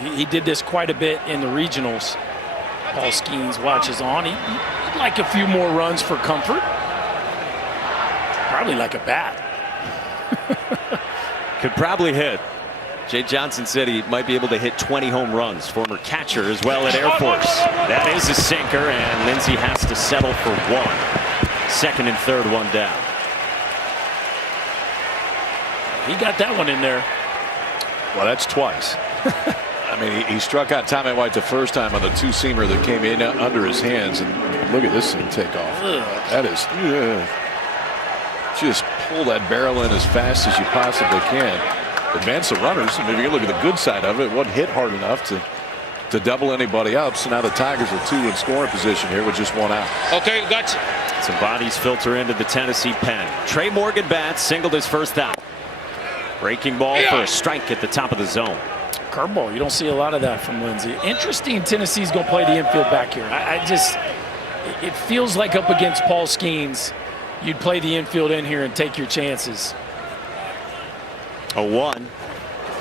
He did this quite a bit in the regionals. Paul Skeens watches on. He'd like a few more runs for comfort. Probably like a bat. Could probably hit. Jay Johnson said he might be able to hit 20 home runs. Former catcher as well at Air Force. That is a sinker, and Lindsey has to settle for one. Second and third, one down. He got that one in there. Well, that's twice. I mean, he struck out Tommy White the first time on the two-seamer that came in under his hands, and look at this thing take off. That is, just pull that barrel in as fast as you possibly can. Advance the runners. I mean, if you look at the good side of it, it wasn't hit hard enough to double anybody up. So now the Tigers are 2 in scoring position here with just 1 out. Okay, gotcha. Some bodies filter into the Tennessee pen. Trey Morgan bats, singled his first out. Breaking ball for a strike at the top of the zone. Curveball. You don't see a lot of that from Lindsey. Interesting. Tennessee's going to play the infield back here. It feels like up against Paul Skeens, you'd play the infield in here and take your chances. 0-1.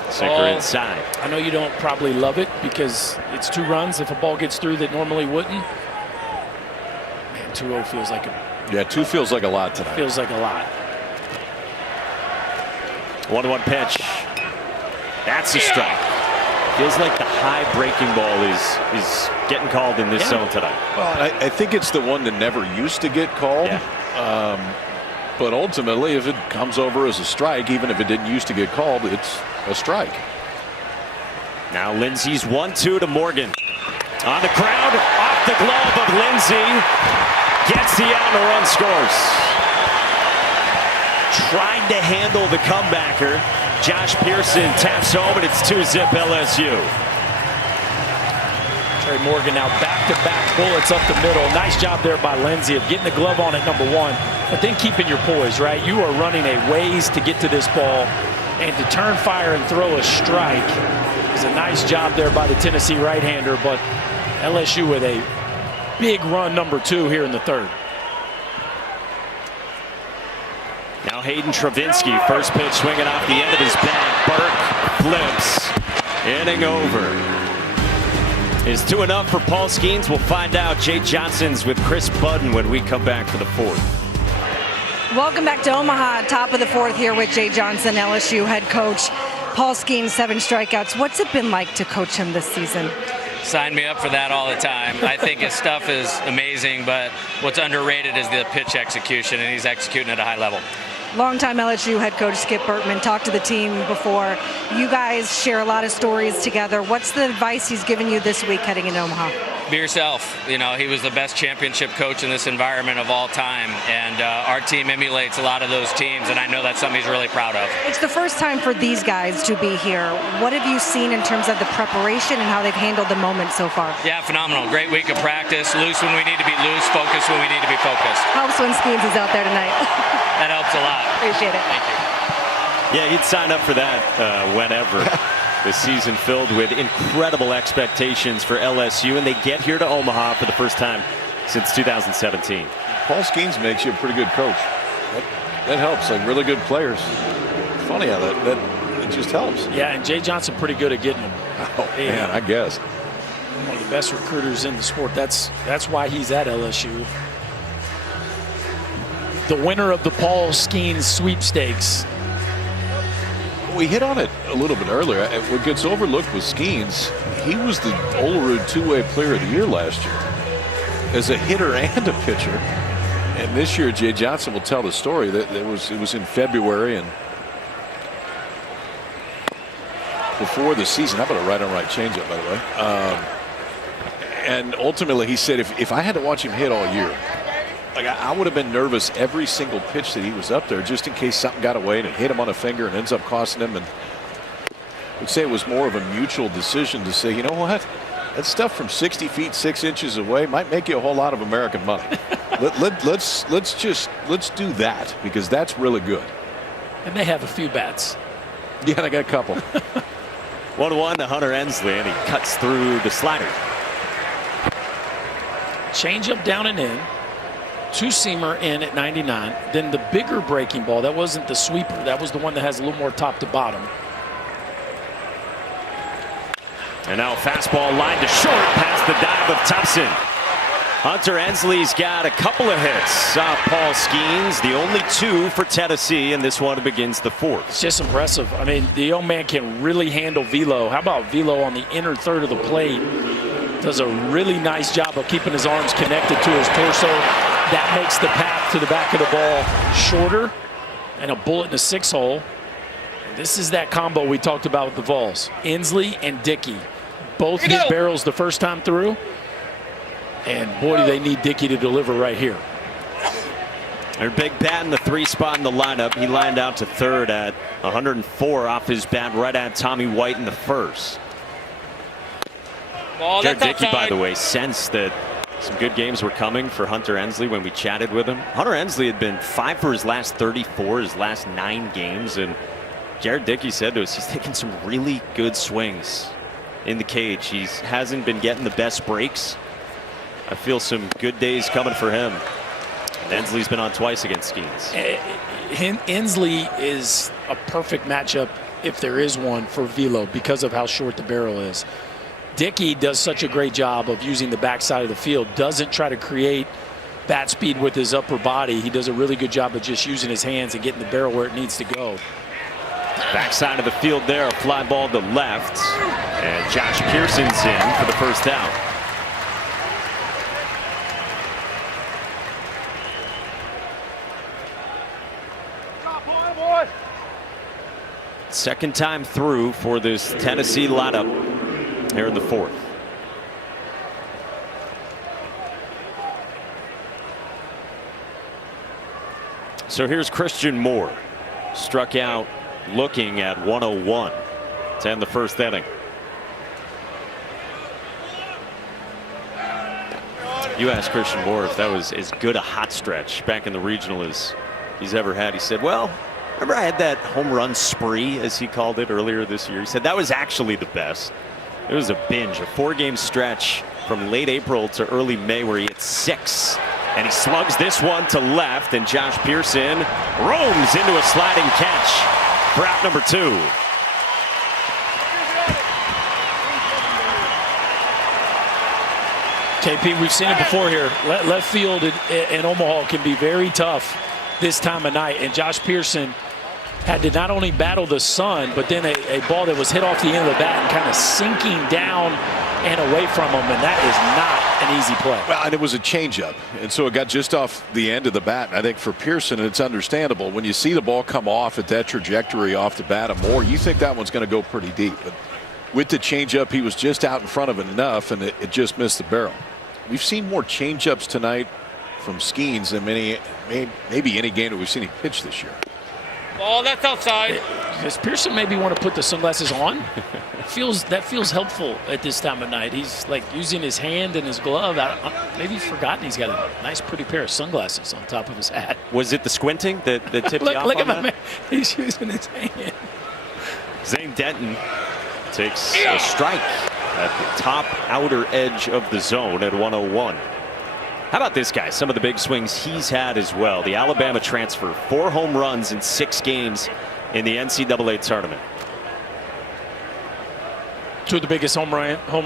Sinker inside. I know you don't probably love it because it's 2 runs if a ball gets through that normally wouldn't. Man, 2-0 feels like a. Yeah, 2 feels like a lot tonight. Feels like a lot. 1-1 pitch. That's a strike. Feels like the high breaking ball is getting called in this zone tonight. Well, I think it's the one that never used to get called. Yeah. But ultimately, if it comes over as a strike, even if it didn't used to get called, it's a strike. Now Lindsey's 1-2 to Morgan. On the ground, off the glove of Lindsey. Gets the out and a run scores. Tried to handle the comebacker. Josh Pearson taps home, and it's 2-zip LSU. Trey Morgan now back-to-back bullets up the middle. Nice job there by Lindsey of getting the glove on at number 1, but then keeping your poise, right? You are running a ways to get to this ball, and to turn fire and throw a strike is a nice job there by the Tennessee right-hander, but LSU with a big run number 2 here in the third. Now Hayden Travinsky, first pitch swinging off the end of his bat. Burke flips. Inning over. Is 2 enough for Paul Skeens? We'll find out. Jay Johnson's with Chris Budden when we come back for the 4th. Welcome back to Omaha. Top of the 4th here with Jay Johnson, LSU head coach. Paul Skeens, 7 strikeouts. What's it been like to coach him this season? Sign me up for that all the time. I think his stuff is amazing, but what's underrated is the pitch execution, and he's executing at a high level. Longtime LSU head coach Skip Bertman talked to the team before. You guys share a lot of stories together. What's the advice he's given you this week heading into Omaha? Be yourself. You know, he was the best championship coach in this environment of all time, and our team emulates a lot of those teams, and I know that's something he's really proud of. It's the first time for these guys to be here. What have you seen in terms of the preparation and how they've handled the moment so far? Yeah, phenomenal. Great week of practice. Loose when we need to be loose, focused when we need to be focused. Helps when Skeens is out there tonight. That helps a lot. Appreciate it. Thank you. Yeah, he'd sign up for that whenever. The season filled with incredible expectations for LSU, and they get here to Omaha for the first time since 2017. Paul Skeens makes you a pretty good coach. That helps. Like really good players. Funny how that it just helps. Yeah, and Jay Johnson pretty good at getting them. Oh man, I guess. One of the best recruiters in the sport. That's why he's at LSU. The winner of the Paul Skeens sweepstakes. We hit on it a little bit earlier. What gets overlooked with Skeens, he was the Olerud two-way player of the year last year as a hitter and a pitcher. And this year, Jay Johnson will tell the story that it was in February and before the season. How about a right-on-right changeup, by the way? And ultimately, he said, if I had to watch him hit all year, Like I would have been nervous every single pitch that he was up there, just in case something got away and it hit him on a finger and ends up costing him. And I would say it was more of a mutual decision to say, you know what, that stuff from 60 feet 6 inches away might make you a whole lot of American money. let's do that, because that's really good. And they have a few bats. Yeah, they got a couple. 1-1 to Hunter Ensley, and he cuts through the slider. Change up down and in. Two-seamer in at 99. Then the bigger breaking ball, that wasn't the sweeper. That was the one that has a little more top to bottom. And now fastball line to short past the dive of Thompson. Hunter Ensley's got a couple of hits off Paul Skeens, the only 2 for Tennessee, and this one begins the 4th. It's just impressive. I mean, the young man can really handle velo. How about velo on the inner third of the plate? Does a really nice job of keeping his arms connected to his torso. That makes the path to the back of the ball shorter, and a bullet in the 6-hole. This is that combo we talked about with the Vols. Ensley and Dickey both hit barrels the first time through. And boy, do they need Dickey to deliver right here. Their big bat in the 3 spot in the lineup. He lined out to third at 104 off his bat, right at Tommy White in the first. Jared Dickey, by the way, sensed that some good games were coming for Hunter Ensley when we chatted with him. Hunter Ensley had been 5 for his last 34, his last 9 games, and Jared Dickey said to us he's taking some really good swings in the cage. He hasn't been getting the best breaks. I feel some good days coming for him. And Ensley's been on twice against Skeens. Ensley is a perfect matchup, if there is one, for velo because of how short the barrel is. Dickey does such a great job of using the backside of the field, doesn't try to create bat speed with his upper body. He does a really good job of just using his hands and getting the barrel where it needs to go. Backside of the field there, a fly ball to left. And Josh Pearson's in for the first down. Second time through for this Tennessee lineup here in the 4th. So here's Christian Moore, struck out looking at 101 to end the first inning. You asked Christian Moore if that was as good a hot stretch back in the regional as he's ever had. He said, well, remember I had that home run spree, as he called it, earlier this year. He said that was actually the best. It was a binge, a 4-game stretch from late April to early May where he hit 6. And he slugs this one to left, and Josh Pearson roams into a sliding catch for out number 2. KP, we've seen it before here. Left field in Omaha can be very tough this time of night, and Josh Pearson had to not only battle the sun, but then a ball that was hit off the end of the bat and kind of sinking down and away from him, and that is not an easy play. Well, and it was a changeup, and so it got just off the end of the bat. And I think for Pearson, it's understandable. When you see the ball come off at that trajectory off the bat of Moore, you think that one's going to go pretty deep. But with the changeup, he was just out in front of it enough, and it just missed the barrel. We've seen more changeups tonight from Skeens than maybe any game that we've seen him pitch this year. Ball, that's outside. Does Pearson maybe want to put the sunglasses on? That feels helpful at this time of night. He's like using his hand and his glove. Maybe he's forgotten he's got a nice, pretty pair of sunglasses on top of his hat. Was it the squinting that tipped you off? Look on at my that? man. He's using his hand. Zane Denton takes a strike at the top outer edge of the zone at 101. How about this guy? Some of the big swings he's had as well. The Alabama transfer, 4 home runs in 6 games in the NCAA tournament. 2 of the biggest home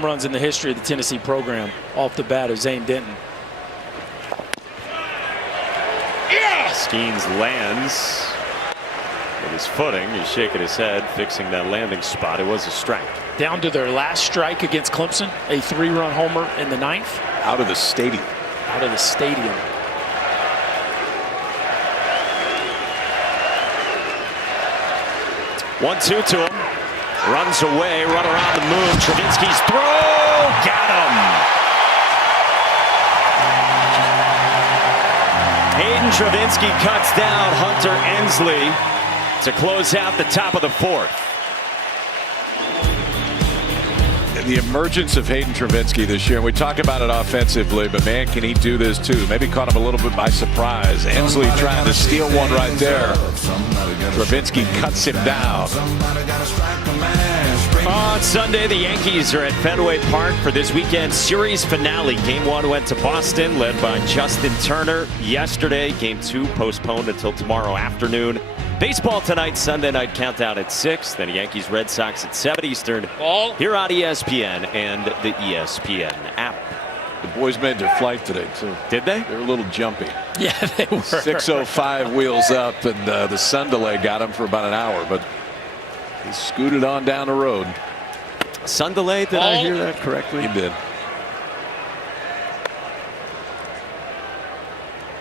runs in the history of the Tennessee program off the bat of Zane Denton. Skeens lands with his footing. He's shaking his head, fixing that landing spot. It was a strike. Down to their last strike against Clemson, a 3-run homer in the 9th. Out of the stadium. Out of the stadium. One-two to him. Runs away, run around the moon. Travinsky's throw, got him. Travinski cuts down Hunter Ensley to close out the top of the fourth. The emergence of Hayden Travinski this year, and we talk about it offensively, but man, can he do this too? Maybe caught him a little bit by surprise. Ensley trying to steal one right there. Travinski cuts him down. On Sunday, the Yankees are at Fenway Park for this weekend series finale. Game 1 went to Boston, led by Justin Turner. Yesterday, Game 2 postponed until tomorrow afternoon. Baseball tonight, Sunday night countdown at 6. Then Yankees Red Sox at 7 Eastern. Ball. Here on ESPN and the ESPN app. The boys made their flight today too. Did they? They were a little jumpy. Yeah, they were. 6:05 wheels up, and the sun delay got him for about an hour, but he scooted on down the road. Sun delay? Did I hear that correctly? He did.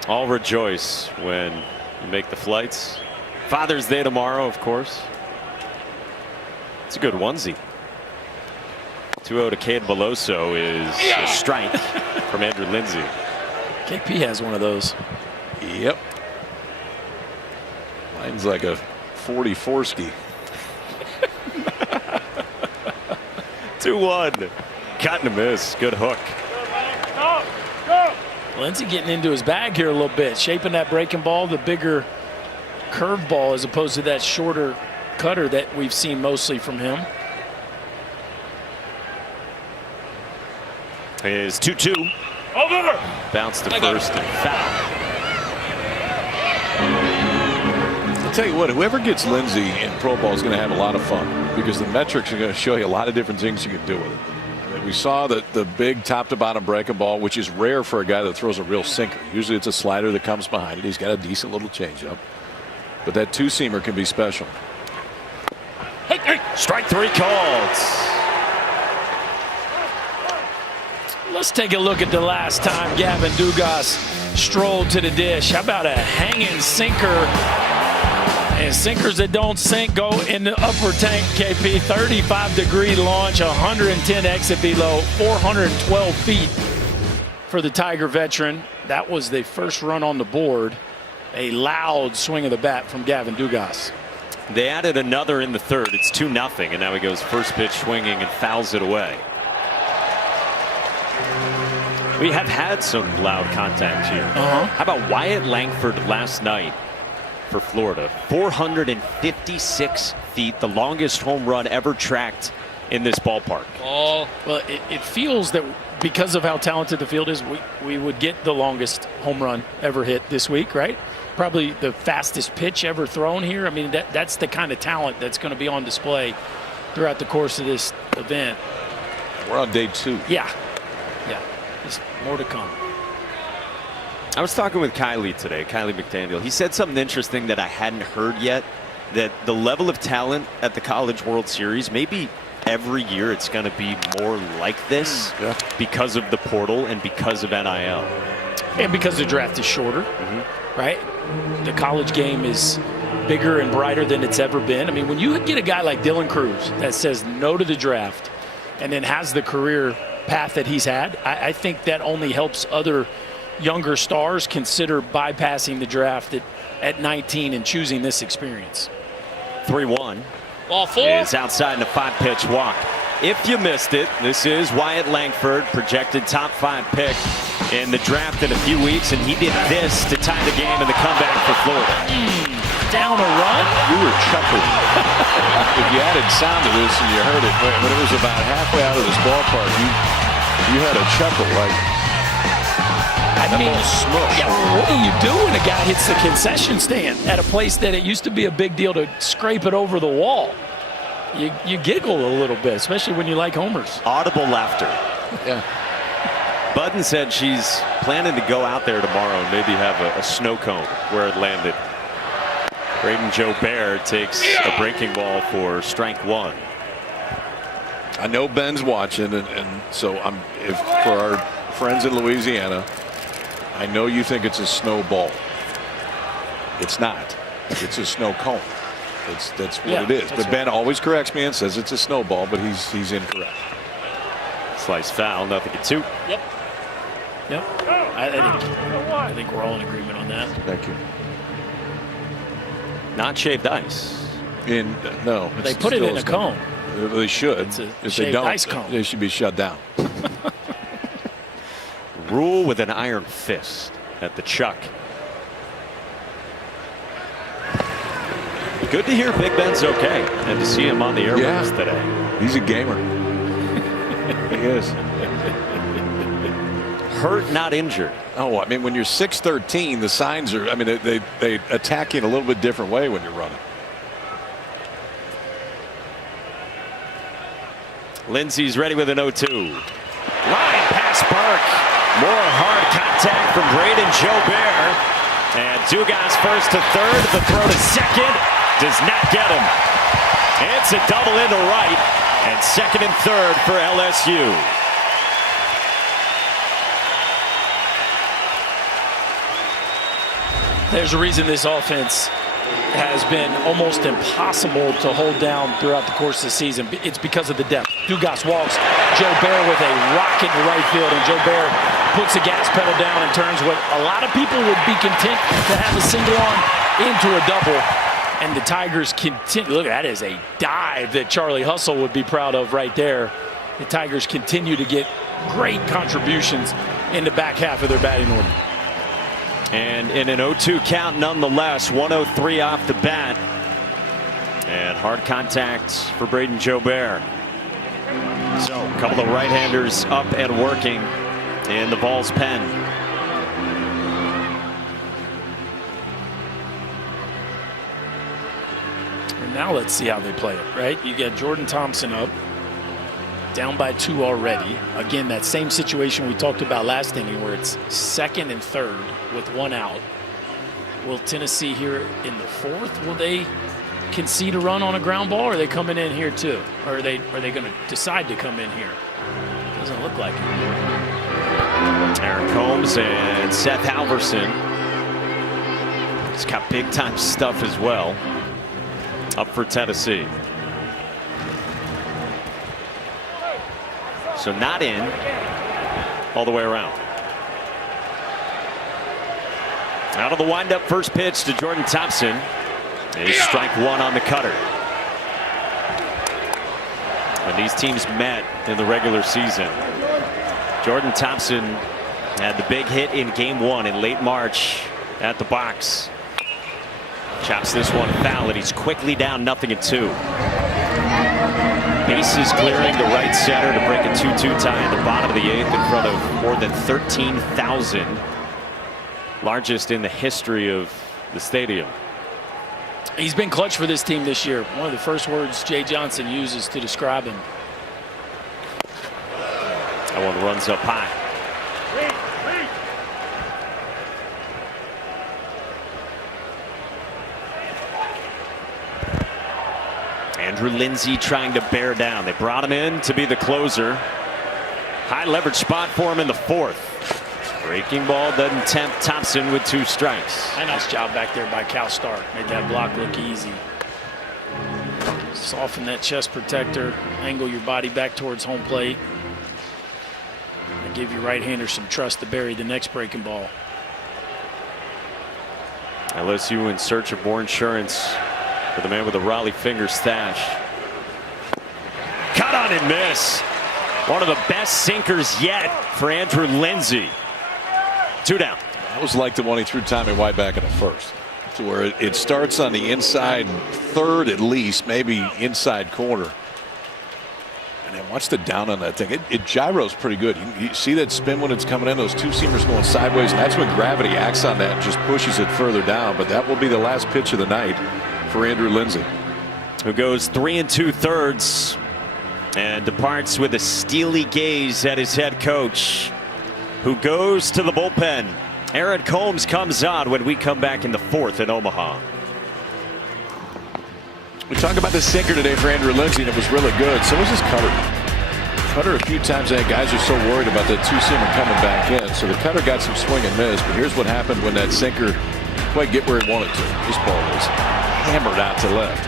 All rejoice when you make the flights. Father's Day tomorrow, of course. It's a good onesie. 2-0 to Cade Beloso is a strike from Andrew Lindsay. KP has one of those. Yep. Mine's like a 44 ski. 2-1. Cut and a miss. Good hook. Lindsey getting into his bag here a little bit, shaping that breaking ball, the bigger curve ball as opposed to that shorter cutter that we've seen mostly from him. Is 2-2. Over. Bounce to first and foul. I'll tell you what, whoever gets Lindsey in pro ball is going to have a lot of fun because the metrics are going to show you a lot of different things you can do with it. I mean, we saw that the big top to bottom breaking ball, which is rare for a guy that throws a real sinker. Usually it's a slider that comes behind it. He's got a decent little changeup. But that two-seamer can be special. Hey, strike 3 called. Let's take a look at the last time Gavin Dugas strolled to the dish. How about a hanging sinker? And sinkers that don't sink go in the upper tank, KP. 35-degree launch, 110 exit velo, 412 feet for the Tiger veteran. That was the first run on the board. A loud swing of the bat from Gavin Dugas. They added another in the third. It's 2-0, and now he goes first pitch swinging and fouls it away. We have had some loud contact here. How about Wyatt Langford last night for Florida? 456 feet, the longest home run ever tracked in this ballpark. Well, it feels that because of how talented the field is, we would get the longest home run ever hit this week, right? Probably the fastest pitch ever thrown here. I mean, that's the kind of talent that's going to be on display throughout the course of this event. We're on day 2. Yeah. There's more to come. I was talking with Kylie today, Kylie McDaniel. He said something interesting that I hadn't heard yet, that the level of talent at the College World Series, maybe every year it's going to be more like this because of the portal and because of NIL. And because the draft is shorter, right? The college game is bigger and brighter than it's ever been. I mean, when you get a guy like Dylan Cruz that says no to the draft and then has the career path that he's had, I think that only helps other younger stars consider bypassing the draft at 19 and choosing this experience. 3-1. Ball 4. Is outside in a 5-pitch walk. If you missed it, this is Wyatt Langford, projected top 5 pick in the draft in a few weeks, and he did this to tie the game in the comeback for Florida. Down a run? You were chuckling. If you added sound to this and you heard it when it was about halfway out of this ballpark, you had a chuckle like. I mean, what do you do when a guy hits the concession stand at a place that it used to be a big deal to scrape it over the wall? You giggle a little bit, especially when you like homers. Audible laughter. Yeah. Budden said she's planning to go out there tomorrow and maybe have a snow cone where it landed. Braden Joe Bear takes a breaking ball for strike 1. I know Ben's watching, and so for our friends in Louisiana, I know you think it's a snowball. It's not. It's a snow cone. That's what it is. But Ben always corrects me and says it's a snowball, but he's incorrect. Slice foul, 0-2. Yep. Yep. I think we're all in agreement on that. Thank you. Not shaved ice. No. They put it in a cone. They should. It's a if shaved they don't, ice cone. they should be shut down. Rule with an iron fist at the Chuck. Good to hear Big Ben's okay and to see him on the airwaves today. He's a gamer. He is. Hurt, not injured. Oh, I mean, when you're 6'13", the signs are, I mean, they attack you in a little bit different way when you're running. Lindsey's ready with an 0-2. Line pass Burke. More hard contact from Braden Jobert. And Dugas first to third. The throw to second does not get him. It's a double into right. And second and third for LSU. There's a reason this offense has been almost impossible to hold down throughout the course of the season. It's because of the depth. Dugas walks, Jobert with a rocket to right field, and Jobert puts the gas pedal down and turns what a lot of people would be content to have a single on into a double. And the Tigers continue. Look, that is a dive that Charlie Hustle would be proud of right there. The Tigers continue to get great contributions in the back half of their batting order. And in an 0-2 count nonetheless, 103 off the bat. And hard contact for Braden Jobert. So a couple of right-handers up and working in the Vols pen. And now let's see how they play it, right? You got Jordan Thompson up, down by 2 already. Again, that same situation we talked about last inning where it's second and third with 1 out. Will Tennessee here in the 4th, will they concede a run on a ground ball, or are they coming in here too? Or are they going to decide to come in here? Doesn't look like it. Aaron Combs and Seth Halverson. He's got big time stuff as well. Up for Tennessee. So not in all the way around. Out of the windup, first pitch to Jordan Thompson. A strike 1 on the cutter. When these teams met in the regular season, Jordan Thompson had the big hit in game 1 in late March at the box. Chops this one foul, and he's quickly down 0-2. Bases clearing to right center to break a 2-2 tie in the bottom of the 8th in front of more than 13,000. Largest in the history of the stadium. He's been clutch for this team this year. One of the first words Jay Johnson uses to describe him. That one runs up high. Andrew Lindsey trying to bear down. They brought him in to be the closer. High leverage spot for him in the 4th. Breaking ball doesn't tempt Thompson with 2 strikes. A nice job back there by Cal Stark. Made that block look easy. Soften that chest protector. Angle your body back towards home plate. And give your right-hander some trust to bury the next breaking ball. LSU in search of more insurance for the man with the Raleigh finger stash. Cut on and miss. One of the best sinkers yet for Andrew Lindsey. 2 down. That was like the one he threw Tommy White back in the 1st. To where it starts on the inside 3rd at least, maybe inside corner. And then watch the down on that thing. It gyros pretty good. You see that spin when it's coming in, those 2-seamers going sideways, and that's when gravity acts on that and just pushes it further down. But that will be the last pitch of the night for Andrew Lindsey, who goes 3 2/3 and departs with a steely gaze at his head coach, who goes to the bullpen. Aaron Combs comes on when we come back in the 4th in Omaha. We talked about the sinker today for Andrew Lindsey, and it was really good. So was his cutter. Cutter a few times, that guys are so worried about that 2-seamer coming back in. So the cutter got some swing and miss, but here's what happened when that sinker didn't quite get where he wanted to. This ball was hammered out to left.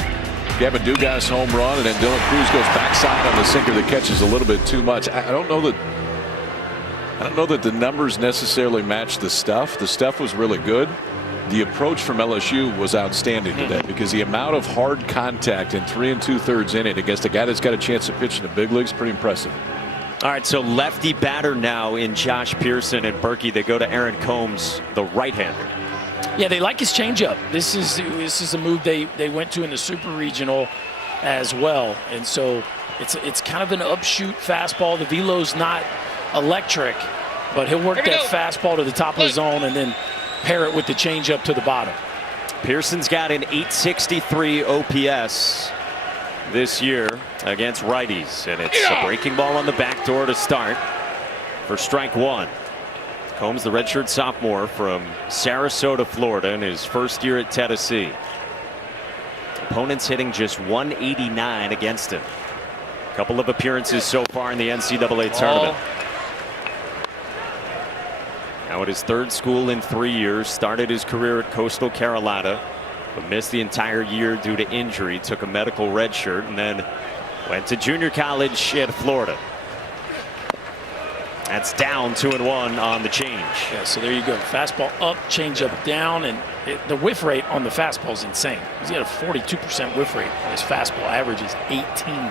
Gavin Dugas home run, and then Dylan Cruz goes backside on the sinker that catches a little bit too much. I don't know that I don't know that the numbers necessarily match the stuff. The stuff was really good. The approach from LSU was outstanding today because the amount of hard contact in 3 2/3 inning against a guy that's got a chance to pitch in the big leagues, pretty impressive. All right, so lefty batter now in Josh Pearson and Berkey. They go to Aaron Combs, the right-hander. Yeah, they like his changeup. This is a move they went to in the Super Regional as well, and so it's kind of an upshoot fastball. The velo's not electric, but he'll work that fastball to the top of the zone and then pair it with the changeup to the bottom. Pearson's got an .863 OPS this year against righties, and it's a breaking ball on the back door to start for strike one. Combs, the redshirt sophomore from Sarasota, Florida, in his first year at Tennessee. Opponents hitting just 189 against him. A couple of appearances so far in the NCAA tournament. Now at his third school in 3 years, started his career at Coastal Carolina, but missed the entire year due to injury, took a medical redshirt, and then went to junior college at Florida. That's down 2-1 on the change. Yeah, so there you go. Fastball up, changeup down, and the whiff rate on the fastball is insane. He's got a 42% whiff rate on his fastball. Average is 18.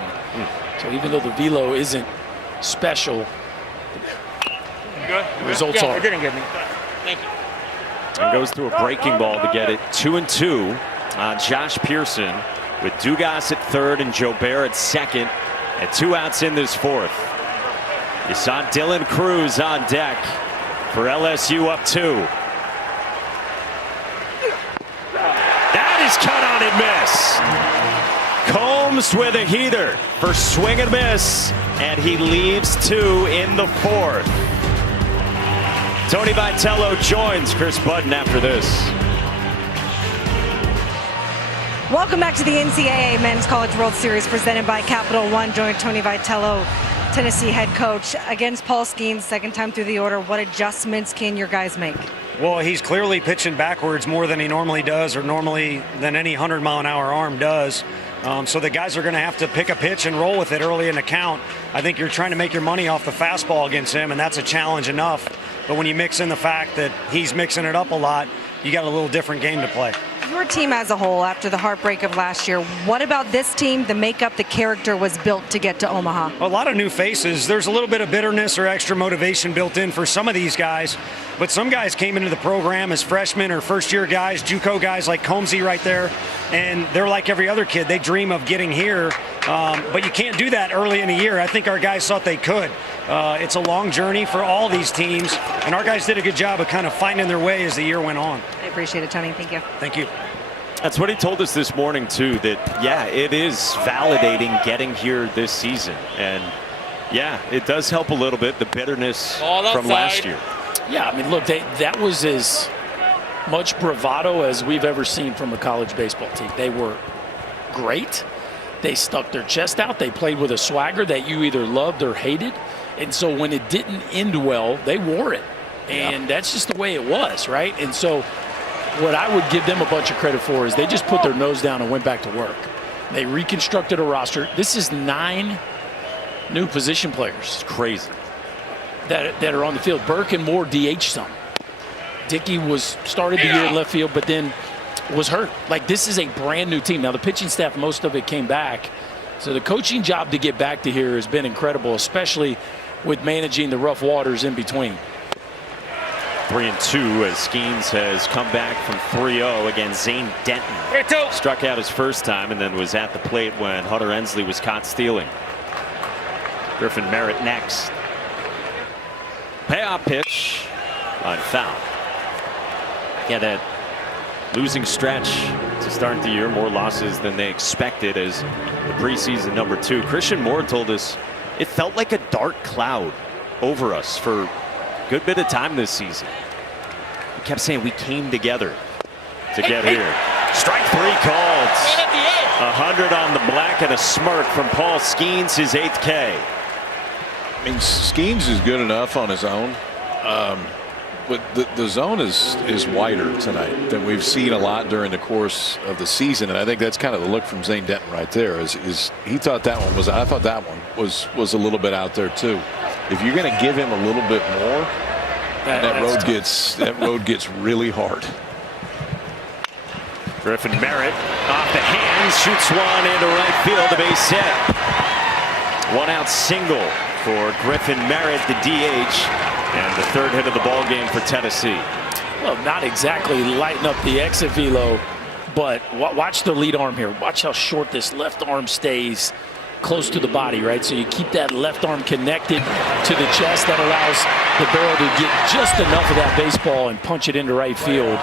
So even though the velo isn't special, the results are. Thank you. And goes through a breaking ball to get it 2-2 on Josh Pearson, with Dugas at third and Jobert at second, and 2 outs in this fourth. You saw Dylan Cruz on deck for LSU up 2. That is cut on and miss. Combs with a heater for swing and miss, and he leaves 2 in the fourth. Tony Vitello joins Chris Budden after this. Welcome back to the NCAA Men's College World Series presented by Capital One. Join Tony Vitello, Tennessee head coach, against Paul Skeens, second time through the order. What adjustments can your guys make? Well, he's clearly pitching backwards more than he normally does, or normally than any 100-mile-an-hour arm does. So the guys are going to have to pick a pitch and roll with it early in the count. I think you're trying to make your money off the fastball against him, and that's a challenge enough. But when you mix in the fact that he's mixing it up a lot, you got a little different game to play. Your team as a whole, after the heartbreak of last year, what about this team, the makeup, the character was built to get to Omaha? A lot of new faces. There's a little bit of bitterness or extra motivation built in for some of these guys. But some guys came into the program as freshmen or first-year guys, JUCO guys like Combsy right there, and they're like every other kid. They dream of getting here, but you can't do that early in the year. I think our guys thought they could. It's a long journey for all these teams, and our guys did a good job of kind of finding their way as the year went on. I appreciate it, Tony. Thank you. Thank you. That's what he told us this morning, too, that, yeah, it is validating getting here this season. And, yeah, it does help a little bit, the bitterness from last year. Yeah, I mean, look, that was as much bravado as we've ever seen from a college baseball team. They were great. They stuck their chest out. They played with a swagger that you either loved or hated. And so when it didn't end well, they wore it. And that's just the way it was, right? And so what I would give them a bunch of credit for is they just put their nose down and went back to work. They reconstructed a roster. This is 9 new position players. It's crazy. That are on the field. Burke and Moore DH some. Dickey started the year in left field, but then was hurt. Like, this is a brand new team. Now, the pitching staff, most of it came back. So the coaching job to get back to here has been incredible, especially with managing the rough waters in between. 3-2 as Skeens has come back from 3-0 against Zane Denton. Struck out his first time and then was at the plate when Hunter Ensley was caught stealing. Griffin Merritt next. Payoff pitch on foul. Yeah, that losing stretch to start the year, more losses than they expected as the preseason number 2. Christian Moore told us it felt like a dark cloud over us for a good bit of time this season. We kept saying we came together to get here. Strike 3 called. 100 on the black and a smirk from Paul Skeens, his 8th K. I mean, Skeens is good enough on his own. But the zone is wider tonight than we've seen a lot during the course of the season, and I think that's kind of the look from Zane Denton right there. Is he thought that one was? I thought that one was a little bit out there too. if you're going to give him a little bit more, that road gets really hard. Griffin Merritt off the hands, shoots one into right field, a base hit. 1-out single for Griffin Merritt, the DH, and the third hit of the ball game for Tennessee. Well, not exactly lighting up the exit velo, but watch the lead arm here. Watch how short this left arm stays close to the body, right? So you keep that left arm connected to the chest. That allows the barrel to get just enough of that baseball and punch it into right field.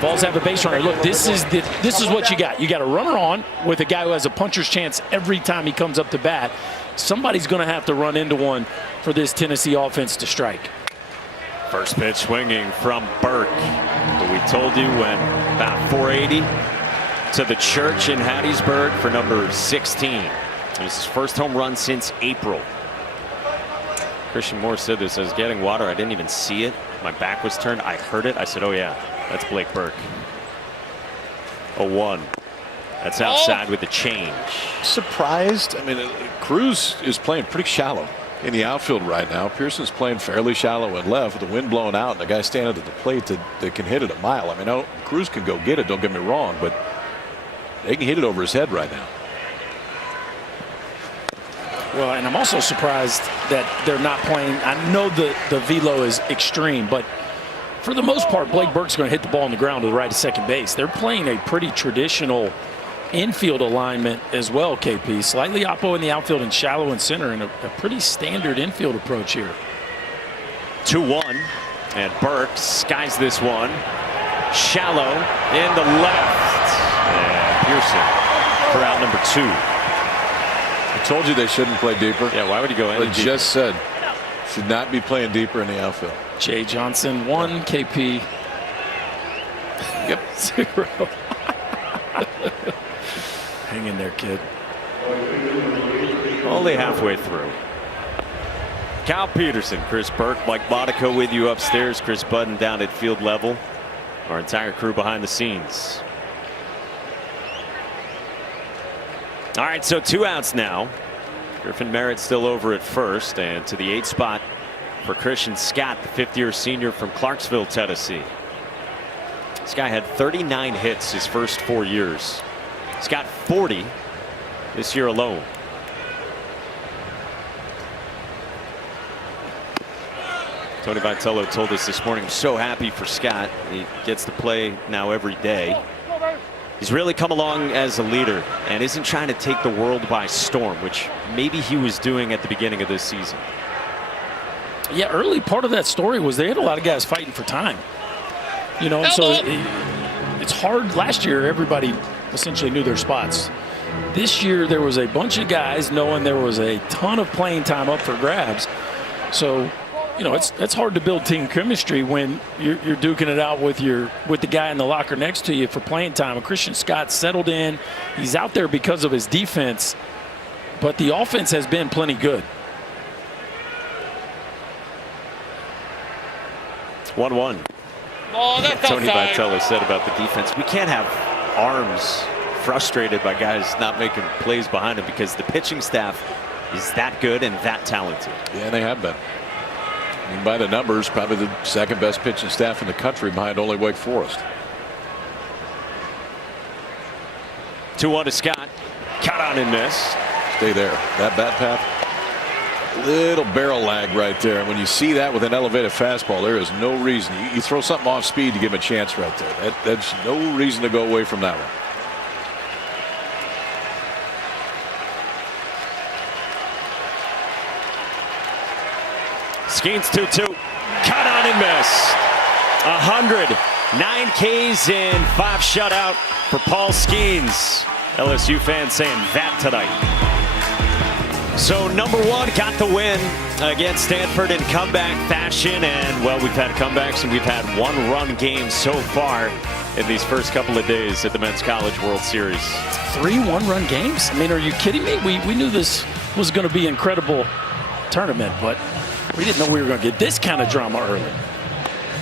Balls have a base runner. Look, this is what you got. You got a runner on with a guy who has a puncher's chance every time he comes up to bat. Somebody's going to have to run into one for this Tennessee offense to strike. First pitch swinging from Burke. But we told you when about 480 to the church in Hattiesburg for number 16. It was his first home run since April. Christian Moore said this. I was getting water. I didn't even see it. My back was turned. I heard it. I said, oh, yeah, that's Blake Burke. 0-1. That's outside with the change. Surprised? I mean, Cruz is playing pretty shallow in the outfield right now. Pearson's playing fairly shallow and left with the wind blowing out and the guy standing at the plate that can hit it a mile. I mean, Cruz can go get it, don't get me wrong, but they can hit it over his head right now. Well, and I'm also surprised that they're not playing. I know the velo is extreme, but for the most part, Blake Burke's going to hit the ball on the ground to the right of second base. They're playing a pretty traditional infield alignment as well, KP. Slightly oppo in the outfield and shallow in center, and a pretty standard infield approach here. 2-1, and Burke skies this one. Shallow in the left. And Pearson for out number 2. I told you they shouldn't play deeper. Yeah, why would he go in? I just said should not be playing deeper in the outfield. Jay Johnson 1, KP. Yep. 0. Hang in there, kid. Only halfway through. Cal Peterson, Chris Burke, Mike Monaco with you upstairs. Chris Budden down at field level. Our entire crew behind the scenes. All right, so 2 outs now. Griffin Merritt still over at first, and to the 8th spot for Christian Scott, the 5th-year senior from Clarksville, Tennessee. This guy had 39 hits his first 4 years. He's got 40 this year alone. Tony Vitello told us this morning, I'm so happy for Scott. He gets to play now every day. He's really come along as a leader and isn't trying to take the world by storm, which maybe he was doing at the beginning of this season. Yeah, early part of that story was they had a lot of guys fighting for time. You know, so it's hard. Last year, everybody essentially knew their spots. This year, there was a bunch of guys knowing there was a ton of playing time up for grabs. So, you know, it's hard to build team chemistry when you're duking it out with the guy in the locker next to you for playing time. And Christian Scott settled in. He's out there because of his defense, but the offense has been plenty good. 1-1. Oh, that's Tony outside. Vitello said about the defense, we can't have arms frustrated by guys not making plays behind him because the pitching staff is that good and that talented. Yeah, they have been. I mean, by the numbers, probably the 2nd best pitching staff in the country behind only Wake Forest. 2-1 to Scott. Caught on and missed. Stay there. That bat path. Little barrel lag right there. And when you see that with an elevated fastball, there is no reason. You throw something off speed to give him a chance right there. That's no reason to go away from that one. Skeens 2-2. Caught on and missed. 109 Ks in 5 shutout for Paul Skeens. LSU fans saying that tonight. So number 1 got the win against Stanford in comeback fashion, and well, we've had comebacks and we've had 1-run games so far in these first couple of days at the Men's College World Series. 3 1-run games? I mean, are you kidding me? We knew this was going to be an incredible tournament, but we didn't know we were going to get this kind of drama early.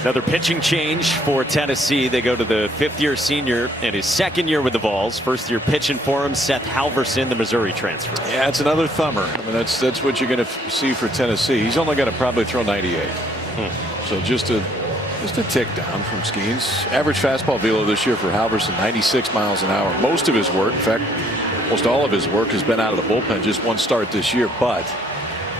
Another pitching change for Tennessee. They go to the fifth-year senior in his second year with the Vols. First year pitching for him, Seth Halverson, the Missouri transfer. Yeah, it's another thumber. I mean, that's what you're going to see for Tennessee. He's only going to probably throw 98. So just a tick down from Skeens. Average fastball velo this year for Halverson, 96 miles an hour. Most of his work, in fact, most all of his work has been out of the bullpen. Just one start this year, but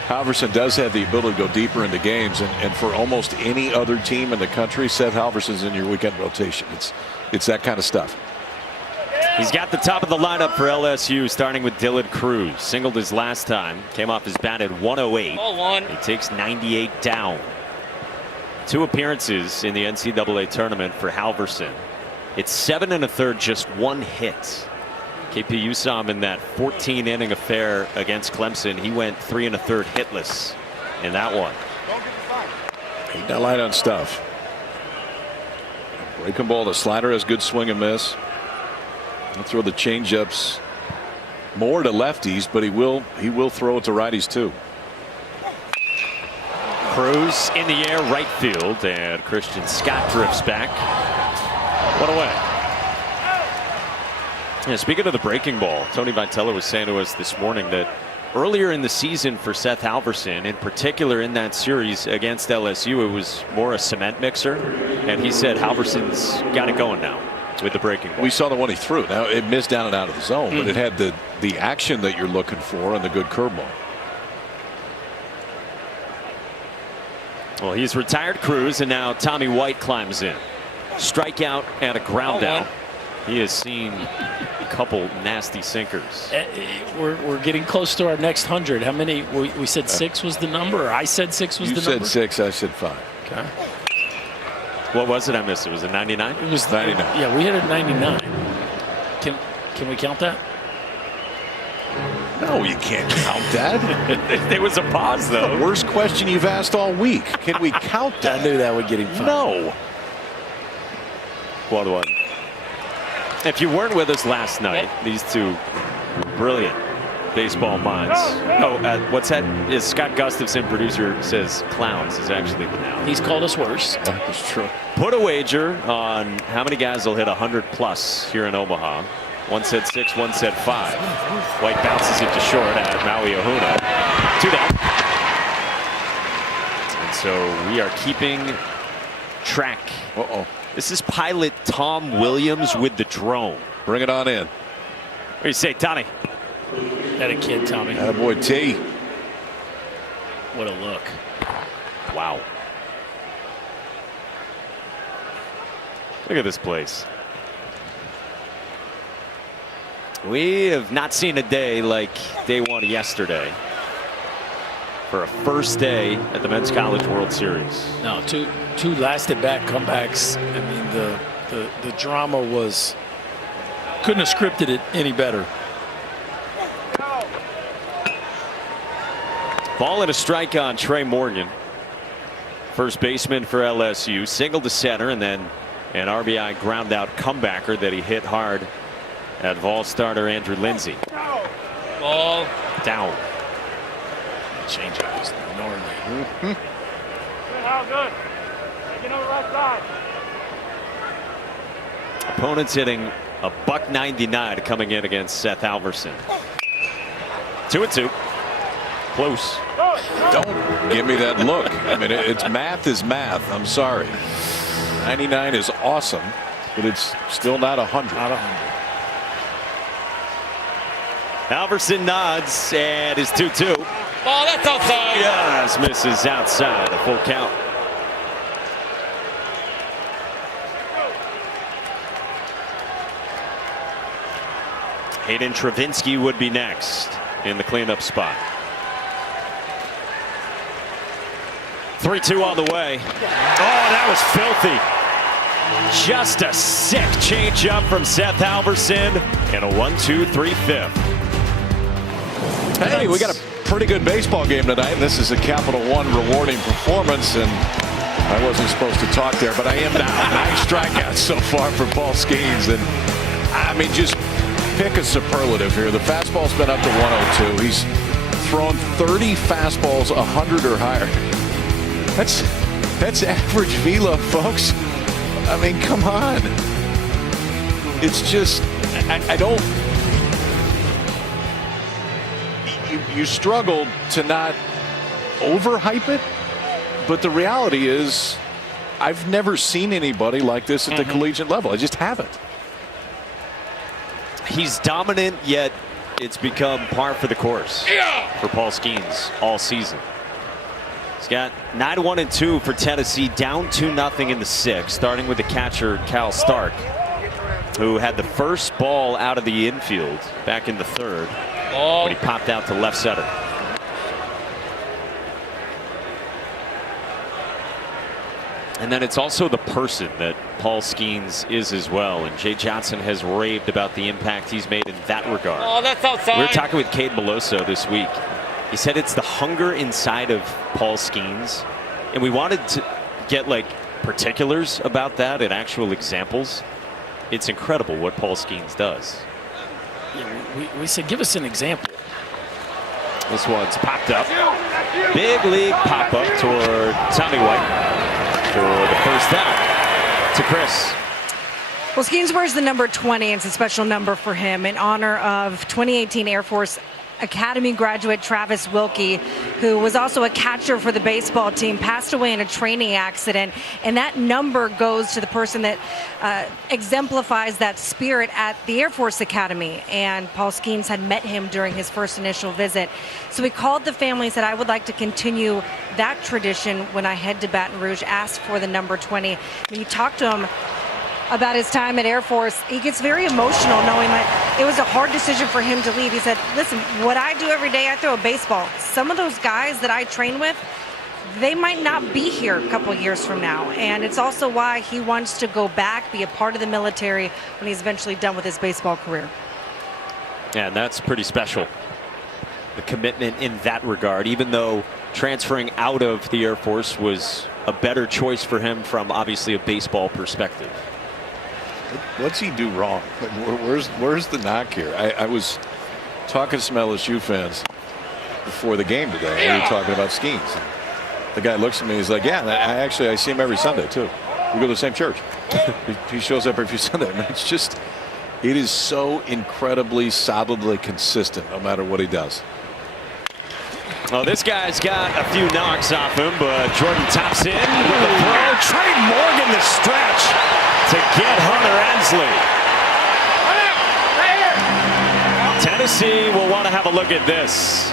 Halverson does have the ability to go deeper into games, and for almost any other team in the country, Seth Halverson's in your weekend rotation. It's that kind of stuff. He's got the top of the lineup for LSU, starting with Dylan Cruz. Singled his last time, came off his bat at 108. He takes 98 down. 2 appearances in the NCAA tournament for Halverson. It's 7 1/3, just 1 hit. KP, saw him in that 14-inning affair against Clemson. He went 3 1/3 hitless in that one. He's not light on stuff. Breaking ball. The slider has good swing and miss. He'll throw the changeups more to lefties, but he will throw it to righties too. Cruz in the air, right field, and Christian Scott drifts back. One away. Yeah, speaking of the breaking ball, Tony Vitello was saying to us this morning that earlier in the season for Seth Halverson, in particular in that series against LSU, it was more a cement mixer, and he said Halverson's got it going now with the breaking ball. We saw the one he threw. Now it missed down and out of the zone, but it had the action that you're looking for and the good curveball. Well, he's retired Cruz, and now Tommy White climbs in. Strikeout and a ground out. He has seen a couple nasty sinkers. We're getting close to our next 100. How many? We said 6 was the number, or I said 6 was the number? You said 6, I said 5. Okay. What was it I missed? It was a 99? It was 99. Yeah, we hit a 99. Can we count that? No, you can't count that. There was a pause, though. The worst question you've asked all week. Can we count that? I knew that would get him fired. No. 1-1. If you weren't with us last night, these two brilliant baseball minds. Oh, what's that? Is Scott Gustafson, producer, says clowns is actually the noun. He's called us worse. That's true. Put a wager on how many guys will hit 100 plus here in Omaha. One said 6, one said 5. White bounces it to short at Maui Ahuna. 2 down. And so we are keeping track. This is pilot Tom Williams with the drone. Bring it on in. What do you say, Tommy? That a kid, Tommy. Attaboy T. What a look. Wow. Look at this place. We have not seen a day like day one yesterday for a first day at the Men's College World Series. No, two lasted-back comebacks. I mean, the drama was, couldn't have scripted it any better. Ball and a strike on Trey Morgan, first baseman for LSU. Single to center, and then an RBI ground out comebacker that he hit hard at Vol starter Andrew Lindsay. Ball down. Changeup is gnarly. How good? Taking over right side. Opponents hitting a $199 coming in against Seth Halverson. 2-2. Close. Don't give me that look. I mean, it's math is math. I'm sorry. 99 is awesome, but it's still not 100. Not 100. Halverson nods and is 2-2. Ball, that's outside. Yes, misses outside. A full count. Hayden Travinski would be next in the cleanup spot. 3-2 on the way. Oh, that was filthy. Just a sick changeup from Seth Halverson and a 1-2-3-5. Hey, we got a pretty good baseball game tonight. This is a Capital One rewarding performance, and I wasn't supposed to talk there, but I am now. 9 strikeouts so far for Paul Skeens, and I mean, just pick a superlative here. The fastball's been up to 102. He's thrown 30 fastballs 100 or higher. That's average velo, folks. I mean, come on. It's just, I don't. You struggle to not overhype it, but the reality is, I've never seen anybody like this at the collegiate level. I just haven't. He's dominant, yet it's become par for the course for Paul Skeens all season. He's got 9-1-2 for Tennessee, down 2-0 in the 6th, starting with the catcher Cal Stark, who had the first ball out of the infield back in the 3rd when he popped out to left center. And then it's also the person that Paul Skeens is as well. And Jay Johnson has raved about the impact he's made in that regard. Oh, that's outside. We were talking with Cade Beloso this week. He said it's the hunger inside of Paul Skeens. And we wanted to get like particulars about that and actual examples. It's incredible what Paul Skeens does. Yeah, we said, give us an example. This one's popped up. Big league pop up toward Tommy White for the first down to Chris. Well, Skeens wears the number 20. It's a special number for him in honor of 2018 Air Force Academy graduate Travis Wilkie, who was also a catcher for the baseball team, passed away in a training accident. And that number goes to the person that exemplifies that spirit at the Air Force Academy. And Paul Skeens had met him during his first initial visit. So he called the family and said, I would like to continue that tradition when I head to Baton Rouge, asked for the number 20. When you talk to him about his time at Air Force, he gets very emotional knowing that it was a hard decision for him to leave. He said, listen, what I do every day, I throw a baseball. Some of those guys that I train with, they might not be here a couple of years from now. And it's also why he wants to go back, be a part of the military when he's eventually done with his baseball career. Yeah, and that's pretty special. The commitment in that regard, even though transferring out of the Air Force was a better choice for him from obviously a baseball perspective. What's he do wrong? Like, where's the knock here? I was talking to some LSU fans before the game today. We were talking about Skeens. The guy looks at me. He's like, "Yeah, I see him every Sunday too. We go to the same church. He shows up every Sunday." I mean, it is so incredibly solidly consistent, no matter what he does. Well, this guy's got a few knocks off him, but Jordan Thompson with the throw. Trey Morgan the stretch to get Hunter Ensley. Tennessee will want to have a look at this.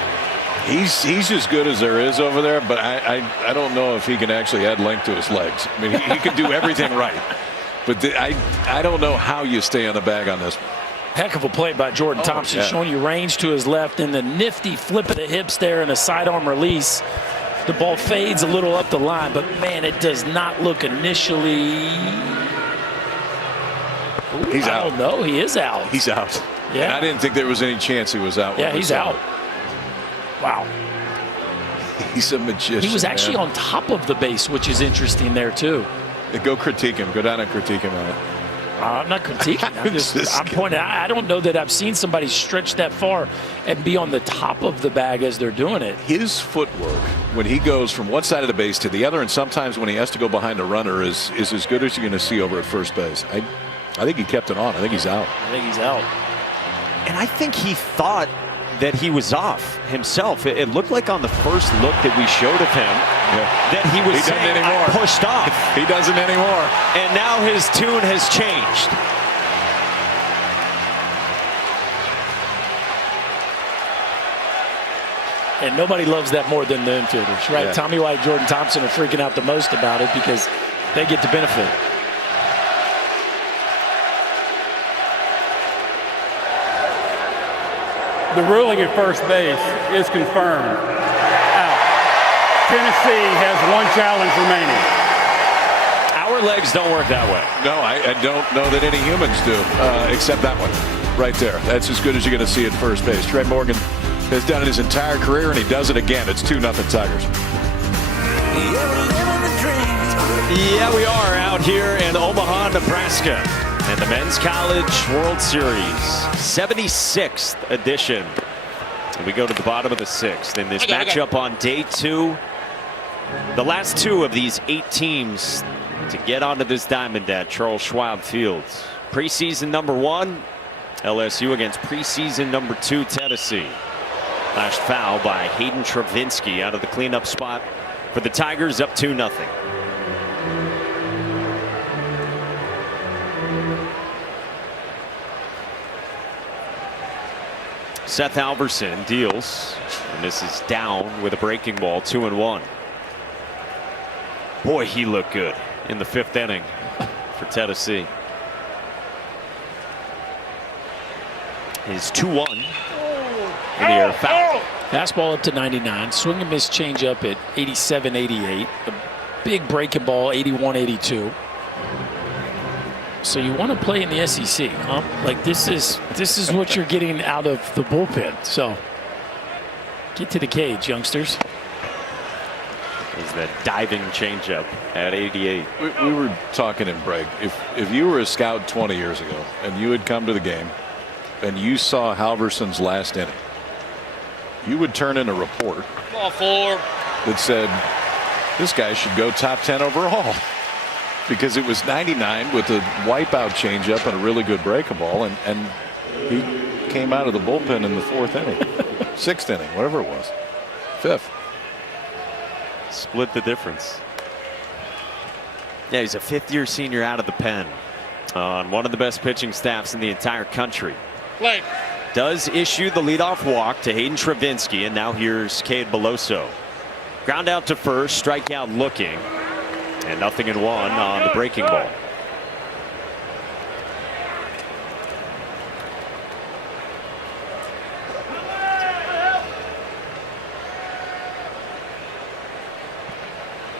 He's as good as there is over there, but I don't know if he can actually add length to his legs. I mean, he can do everything right, but I don't know how you stay on the bag on this one. Heck of a play by Jordan Thompson, showing you range to his left, and the nifty flip of the hips there and a sidearm release. The ball fades a little up the line, but man, it does not look initially. He's out. I don't know. He is out. He's out. Yeah. And I didn't think there was any chance he was out. Yeah, he's out. Wow. He's a magician. He was actually on top of the base, which is interesting there too. Go critique him. Go down and critique him on it. I'm not critiquing. I'm pointing out. I don't know that I've seen somebody stretch that far and be on the top of the bag as they're doing it. His footwork, when he goes from one side of the base to the other, and sometimes when he has to go behind a runner, is as good as you're going to see over at first base. I think he kept it on. I think he's out. I think he's out. And I think he thought that he was off himself. It looked like on the first look that we showed of him that he was saying, I pushed off. He doesn't anymore. And now his tune has changed. And nobody loves that more than the infielders, right? Yeah. Tommy White, Jordan Thompson are freaking out the most about it because they get the benefit. The ruling at first base is confirmed. Out. Tennessee has one challenge remaining. Our legs don't work that way. No, I don't know that any humans do, except that one right there. That's as good as you're going to see at first base. Trey Morgan has done it his entire career, and he does it again. It's 2-0 Tigers. Yeah, we are out here in Omaha, Nebraska. And the Men's College World Series, 76th edition. And we go to the bottom of the 6th in this matchup on day 2 The last 2 of these 8 teams to get onto this diamond at Charles Schwab Fields. Preseason number 1, LSU against preseason number 2, Tennessee. Last foul by Hayden Travinski out of the cleanup spot for the Tigers, up 2-0. Seth Halverson deals, and this is down with a breaking ball, 2-1. Boy, he looked good in the 5th inning for Tennessee. His 2-1 in the air foul. Fastball up to 99, swing and miss changeup at 87, 88, a big breaking ball 81, 82. So you want to play in the SEC, huh? Like this is what you're getting out of the bullpen. So get to the cage, youngsters. Is that diving changeup at 88. We were talking in break. If you were a scout 20 years ago and you had come to the game and you saw Halverson's last inning, you would turn in a report Ball 4 that said this guy should go top 10 overall. Because it was 99 with a wipeout changeup and a really good breaking ball, and he came out of the bullpen in the 4th inning, 6th inning, whatever it was, 5th. Split the difference. Yeah, he's a 5th-year senior out of the pen on one of the best pitching staffs in the entire country. Play. Does issue the leadoff walk to Hayden Travinski, and now here's Cade Beloso. Ground out to first, strikeout looking. And 0-1 on the breaking ball.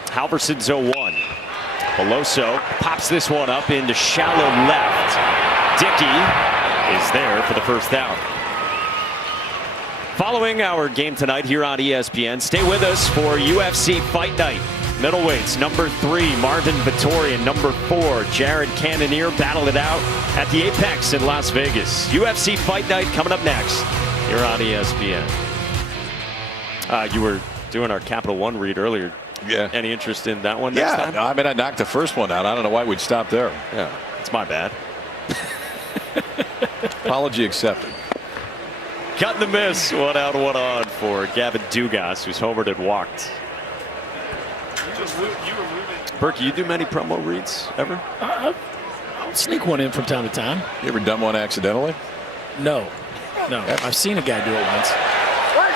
Halverson's 0-1. Beloso pops this one up into shallow left. Dickey is there for the first out. Following our game tonight here on ESPN, stay with us for UFC Fight Night. Middleweights, number 3, Marvin Vettori, and number 4, Jared Cannonier battle it out at the Apex in Las Vegas. UFC Fight Night coming up next here on ESPN. You were doing our Capital One read earlier. Yeah. Any interest in that one next time? No, I mean, I knocked the first one out. I don't know why we'd stop there. Yeah, it's my bad. Apology accepted. Cut and the miss. 1 out, 1 on for Gavin Dugas, who's homered and walked. Berkey, you do many promo reads ever? I'll sneak one in from time to time. You ever done one accidentally? No. I've seen a guy do it once.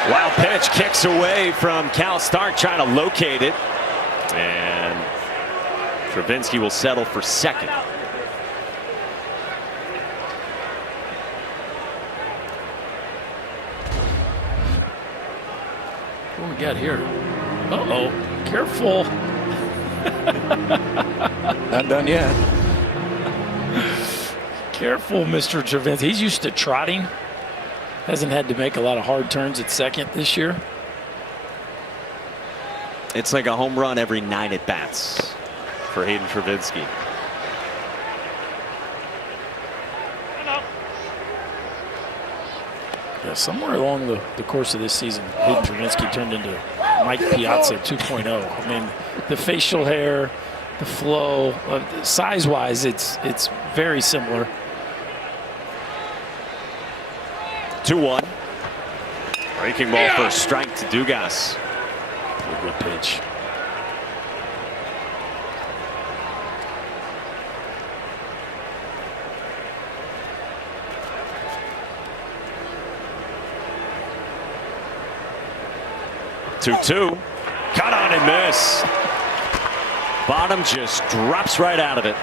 Wild pitch, kicks away from Cal Stark, trying to locate it. And Travinski will settle for second. What we got here? Uh-oh. Careful. Not done yet. Careful, Mr. Travinski. He's used to trotting. Hasn't had to make a lot of hard turns at second this year. It's like a home run every 9 at bats for Hayden Travinski. Yeah, somewhere along the course of this season, Hayden Travinski turned into Mike Piazza 2.0. I mean, the facial hair, the flow, size-wise, it's very similar. 2-1. Breaking ball for a strike to Dugas. Good pitch. Two. Cut on and miss. Bottom just drops right out of it.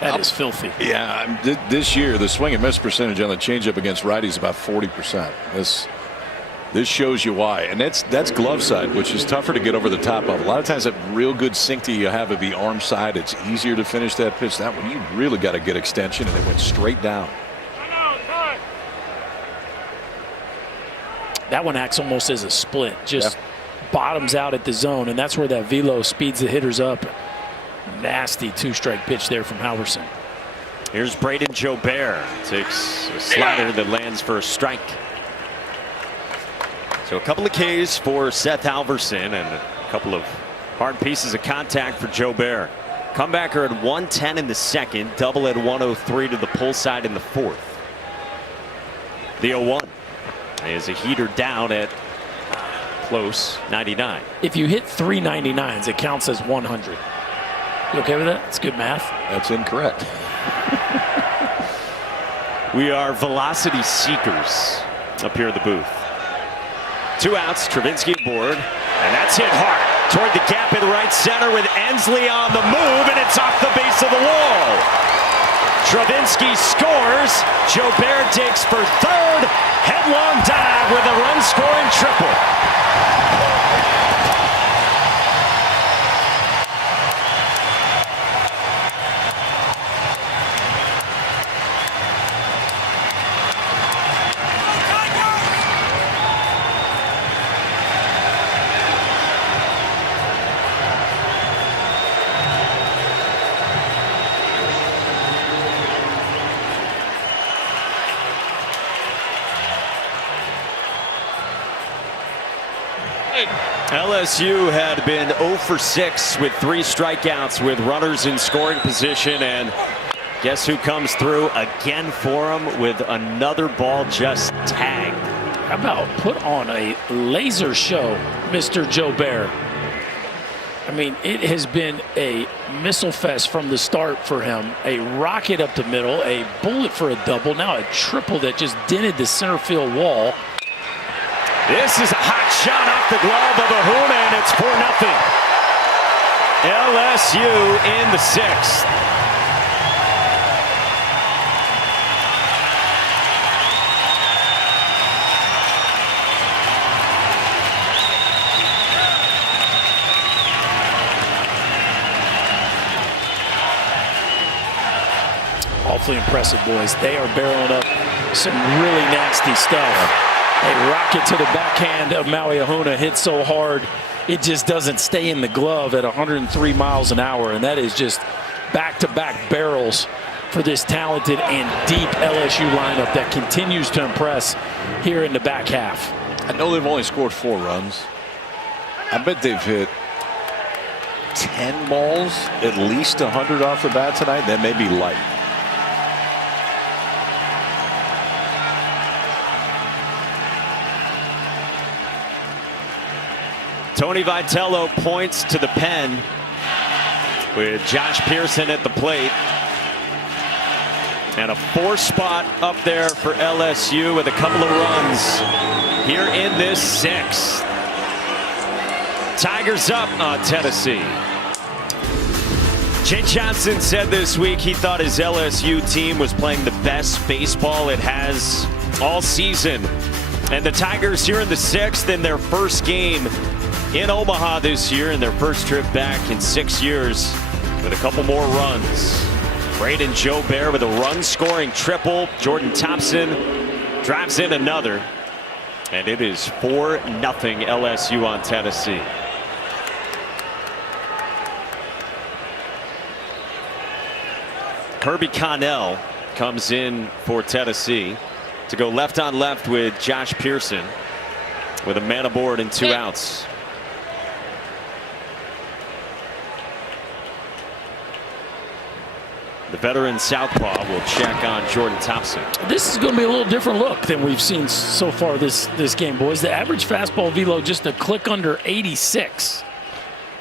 That is filthy. Yeah, this year the swing and miss percentage on the changeup against righties is about 40%. This shows you why, and that's glove side, which is tougher to get over the top of. A lot of times that real good sink you have at the arm side, it's easier to finish that pitch. That one you really got to get extension, and it went straight down. That one acts almost as a split, just bottoms out at the zone, and that's where that velo speeds the hitters up. Nasty 2-strike pitch there from Halverson. Here's Braden Jobert. Takes a slider that lands for a strike. So a couple of Ks for Seth Halverson and a couple of hard pieces of contact for Joe Bear. Comebacker at 110 in the second, double at 103 to the pull side in the fourth. The 0-1 is a heater down at close 99. If you hit 3 99s, it counts as 100. You okay with that? It's good math. That's incorrect. We are velocity seekers up here in the booth. 2 outs, Travinski aboard, and that's hit hard toward the gap in right center with Ensley on the move, and it's off the base of the wall. Travinski scores. Joe Bear takes for third. Headlong dive with a run-scoring triple. LSU had been 0 for 6 with 3 strikeouts with runners in scoring position, and guess who comes through again for him with another ball just tagged. How about put on a laser show, Mr. Joe Bear? I mean, it has been a missile fest from the start for him. A rocket up the middle, a bullet for a double, now a triple that just dented the center field wall. This is a hot shot off the glove of Ahuna, and it's 4-0. LSU in the 6th. Awfully impressive, boys. They are barreling up some really nasty stuff. A rocket to the backhand of Maui Ahuna hit so hard it just doesn't stay in the glove at 103 miles an hour, and that is just back-to-back barrels for this talented and deep LSU lineup that continues to impress here in the back half. I know they've only scored 4 runs. I bet they've hit 10 balls, at least 100 off the bat tonight. That may be light. Tony Vitello points to the pen with Josh Pearson at the plate. And a 4 spot up there for LSU with a couple of runs here in this 6th. Tigers up on Tennessee. Jay Johnson said this week he thought his LSU team was playing the best baseball it has all season. And the Tigers here in the 6th in their first game in Omaha this year, in their first trip back in 6 years, with a couple more runs. Braden Joe Bear with a run-scoring triple. Jordan Thompson drives in another, and it is 4-0 LSU on Tennessee. Kirby Connell comes in for Tennessee to go left on left with Josh Pearson, with a man aboard and 2 outs. The veteran southpaw will check on Jordan Thompson. This is going to be a little different look than we've seen so far this game, boys. The average fastball velo just a click under 86.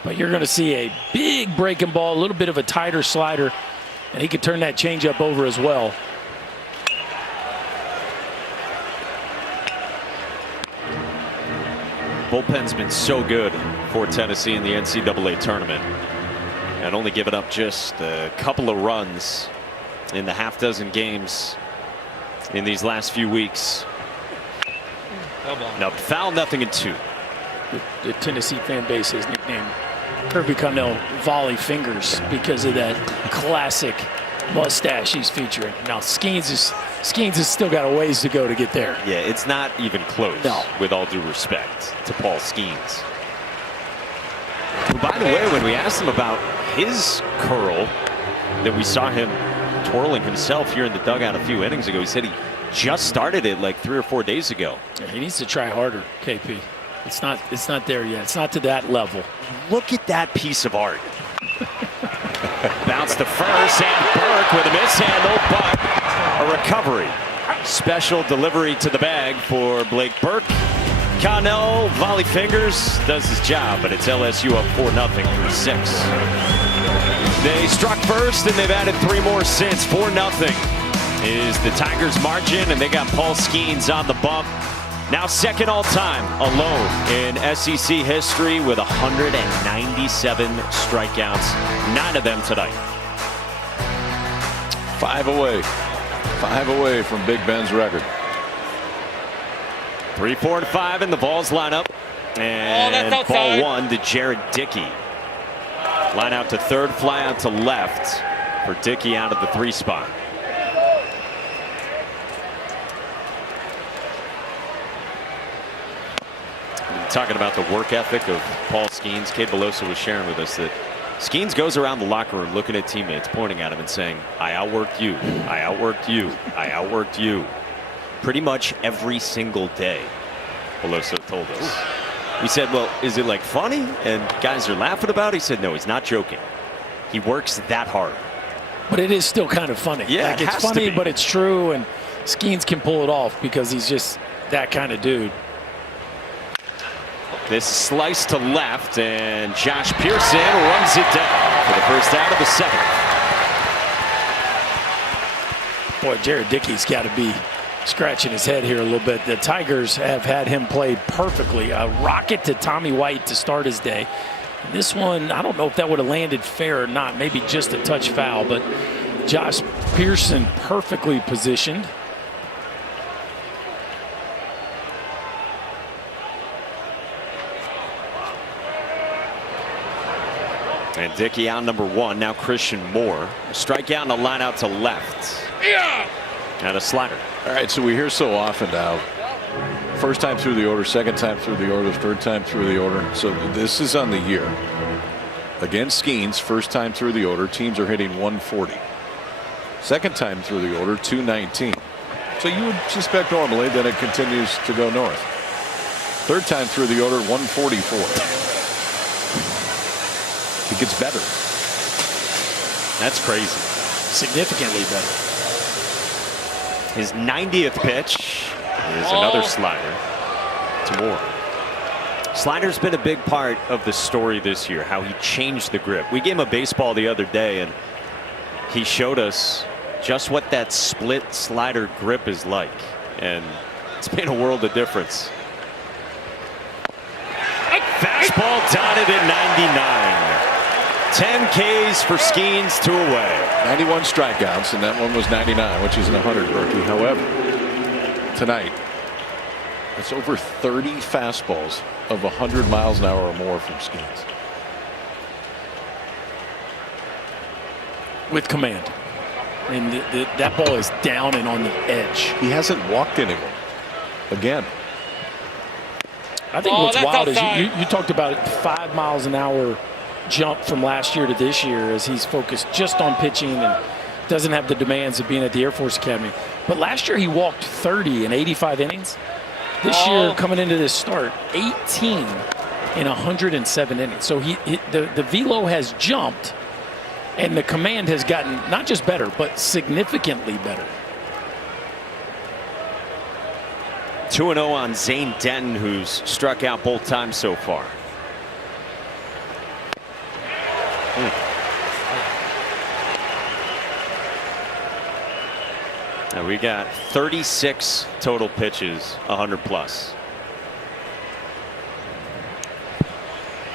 But you're going to see a big breaking ball, a little bit of a tighter slider, and he could turn that changeup over as well. Bullpen's been so good for Tennessee in the NCAA tournament, and only given up just a couple of runs in the half-dozen games in these last few weeks. Now, foul, nothing in 2. The Tennessee fan base has nicknamed Kirby Connell Volley Fingers because of that classic mustache he's featuring. Now, Skeens has still got a ways to go to get there. Yeah, it's not even close, no. With all due respect to Paul Skeens. By the way, when we asked him about his curl that we saw him twirling himself here in the dugout a few innings ago, he said just started it like 3 or 4 days ago. Yeah, he needs to try harder, KP. It's not there yet. It's not to that level. Look at that piece of art. Bounce to first, and Burke with a mishandle, but a recovery. Special delivery to the bag for Blake Burke. Connell, volley fingers, does his job, but it's LSU up 4-0 through 6. They struck first, and they've added 3 more since. 4-0 is the Tigers' margin, and they got Paul Skeens on the bump. Now second all-time alone in SEC history with 197 strikeouts, 9 of them tonight. 5 away. 5 away from Big Ben's record. 3, 4, and 5 in the Vols lineup. And ball 1 to Jared Dickey. Line out to third, fly out to left for Dickey out of the 3 spot. Talking about the work ethic of Paul Skeens. Cade Belosa was sharing with us that Skeens goes around the locker room looking at teammates, pointing at him and saying, I outworked you, I outworked you, I outworked you. Pretty much every single day, Belosa told us. We said, well, is it like funny and guys are laughing about it? He said, no, he's not joking. He works that hard. But it is still kind of funny. Yeah, like, it's funny, but it's true, and Skeens can pull it off because he's just that kind of dude. This slice to left, and Josh Pearson runs it down for the first out of the 7th. Boy, Jared Dickey's got to be scratching his head here a little bit. The Tigers have had him played perfectly. A rocket to Tommy White to start his day. This one, I don't know if that would have landed fair or not. Maybe just a touch foul, but Josh Pearson perfectly positioned. And Dickey out number 1. Now Christian Moore. A strikeout and a line out to left. And a slider. All right, so we hear so often now, first time through the order, second time through the order, third time through the order. So this is on the year. Against Skeens, first time through the order, teams are hitting 140. Second time through the order, 219. So you would suspect normally that it continues to go north. Third time through the order, 144. It gets better. That's crazy. Significantly better. His 90th pitch is another slider to Moore. Slider's been a big part of the story this year, how he changed the grip. We gave him a baseball the other day, and he showed us just what that split slider grip is like, and it's made a world of difference. Fastball dotted at 99. 10 Ks for Skeens, 2 away. 91 strikeouts, and that one was 99, which isn't 100 rookie. However, tonight, it's over 30 fastballs of 100 miles an hour or more from Skeens. With command. I mean, that ball is down and on the edge. He hasn't walked anyone. Again. I think what's wild is you talked about it, 5 miles an hour jump from last year to this year as he's focused just on pitching and doesn't have the demands of being at the Air Force Academy. But last year he walked 30 in 85 innings. This year, coming into this start, 18 in 107 innings. So the velo has jumped, and the command has gotten not just better, but significantly better. 2-0 on Zane Denton, who's struck out both times so far. Now we got 36 total pitches, 100 plus.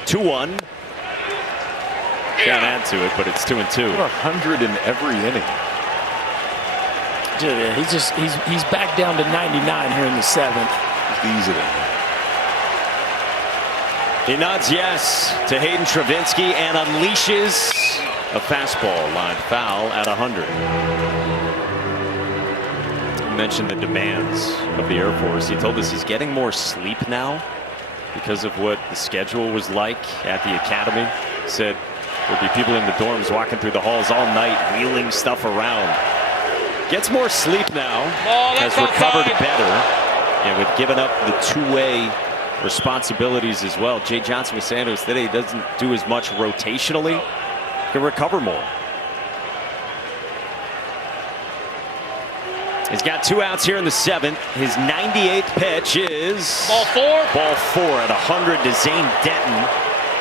2-1. Can't add to it, but it's 2-2. 100 in every inning. Yeah, he's back down to 99 here in the 7th. Easy to. He nods yes to Hayden Travinski and unleashes a fastball line foul at 100. You mentioned the demands of the Air Force. He told us he's getting more sleep now because of what the schedule was like at the academy. He said there'd be people in the dorms walking through the halls all night wheeling stuff around. Gets more sleep now. That's has recovered outside. better. And with giving up the two-way responsibilities as well. Jay Johnson was saying to us today he doesn't do as much rotationally. Can recover more. He's got 2 outs here in the 7th. His 98th pitch is Ball 4. Ball 4 at 100 to Zane Denton,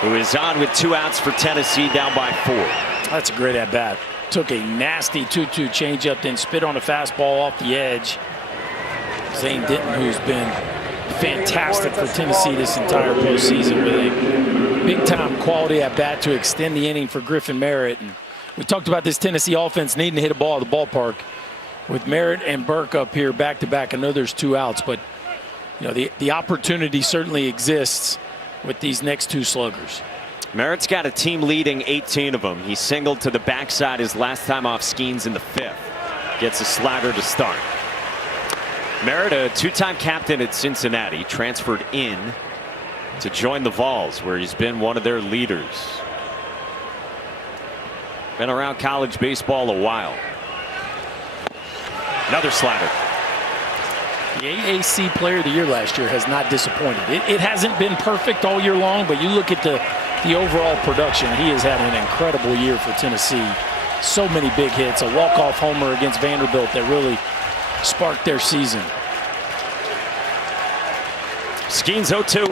who is on with 2 outs for Tennessee, down by 4. That's a great at-bat. Took a nasty 2-2 changeup, then spit on a fastball off the edge. Zane Denton, who's been fantastic for Tennessee this entire postseason, with a big-time quality at-bat to extend the inning for Griffin Merritt. And we talked about this Tennessee offense needing to hit a ball at the ballpark. With Merritt and Burke up here back-to-back, I know there's 2 outs, but you know the opportunity certainly exists with these next 2 sluggers. Merritt's got a team leading 18 of them. He singled to the backside his last time off Skeens in the 5th. Gets a slagger to start. Merritt, a 2-time captain at Cincinnati, transferred in to join the Vols, where he's been one of their leaders. Been around college baseball a while. Another slider. The AAC Player of the Year last year has not disappointed. It hasn't been perfect all year long, but you look at the overall production, he has had an incredible year for Tennessee. So many big hits, a walk-off homer against Vanderbilt that really sparked their season. Skeens 0-2.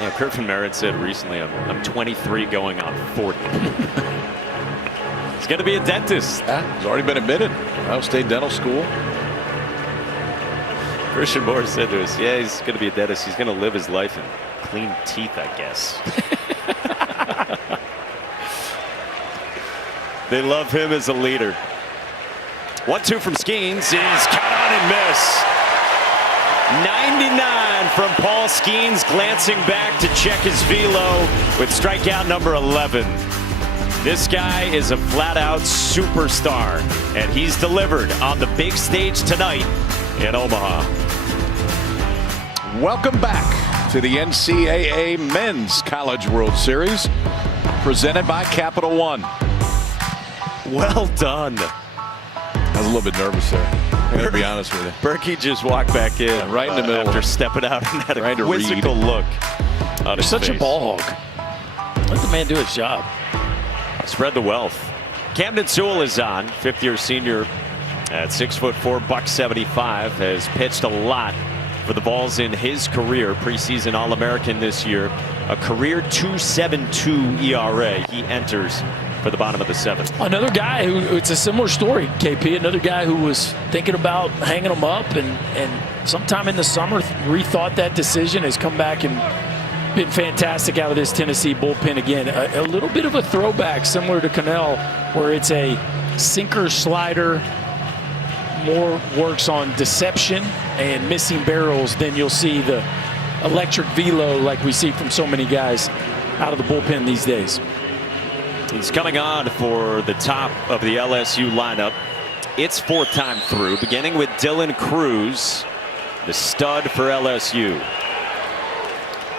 Yeah, Griffin Merritt said recently, I'm 23 going on 40. He's going to be a dentist. Yeah, he's already been admitted. Ohio State Dental School. Christian Moore said to us, yeah, he's going to be a dentist. He's going to live his life in clean teeth, I guess. They love him as a leader. 1-2 from Skeens is caught on and miss. 99 from Paul Skeens, glancing back to check his velo with strikeout number 11. This guy is a flat-out superstar, and he's delivered on the big stage tonight in Omaha. Welcome back to the NCAA Men's College World Series, presented by Capital One. Well done. I was a little bit nervous there. I'm going to be honest with you. Berkey just walked back in, Yeah, right in the middle. after stepping out and had Trying a to quizzical look on his Such face. a ball hog. Let the man do his job. Spread the wealth. Camden Sewell is on, 5th-year senior at 6'4", $175, has pitched a lot for the Vols in his career. Preseason All-American this year, a career 2.72 ERA. He enters for the bottom of the 7th. Another guy who, it's a similar story, KP. Another guy who was thinking about hanging him up, and sometime in the summer rethought that decision, has come back and been fantastic out of this Tennessee bullpen again. A little bit of a throwback similar to Cannell, where it's a sinker slider, more works on deception and missing barrels than you'll see the electric velo like we see from so many guys out of the bullpen these days. He's coming on for the top of the LSU lineup. It's 4th time through, beginning with Dylan Cruz, the stud for LSU.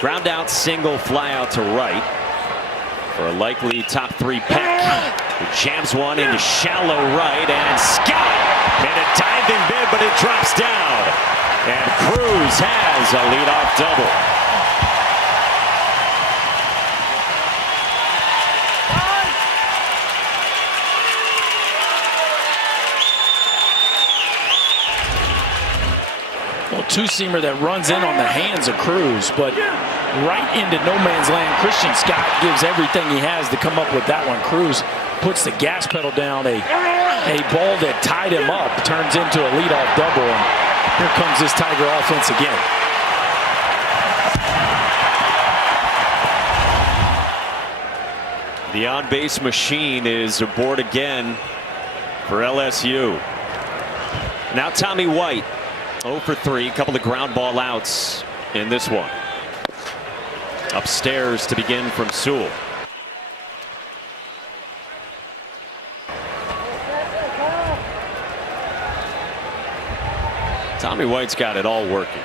Ground out single, fly out to right for a likely top 3 pick. He jams one into shallow right, and Scott in a diving bid, but it drops down. And Cruz has a leadoff double. Well, two-seamer that runs in on the hands of Cruz, but right into no man's land. Christian Scott gives everything he has to come up with that one. Cruz puts the gas pedal down. A ball that tied him up turns into a leadoff double, and here comes this Tiger offense again. The on-base machine is aboard again for LSU. Now Tommy White, 0 for 3, a couple of ground ball outs in this one. Upstairs to begin from Sewell. Tommy White's got it all working,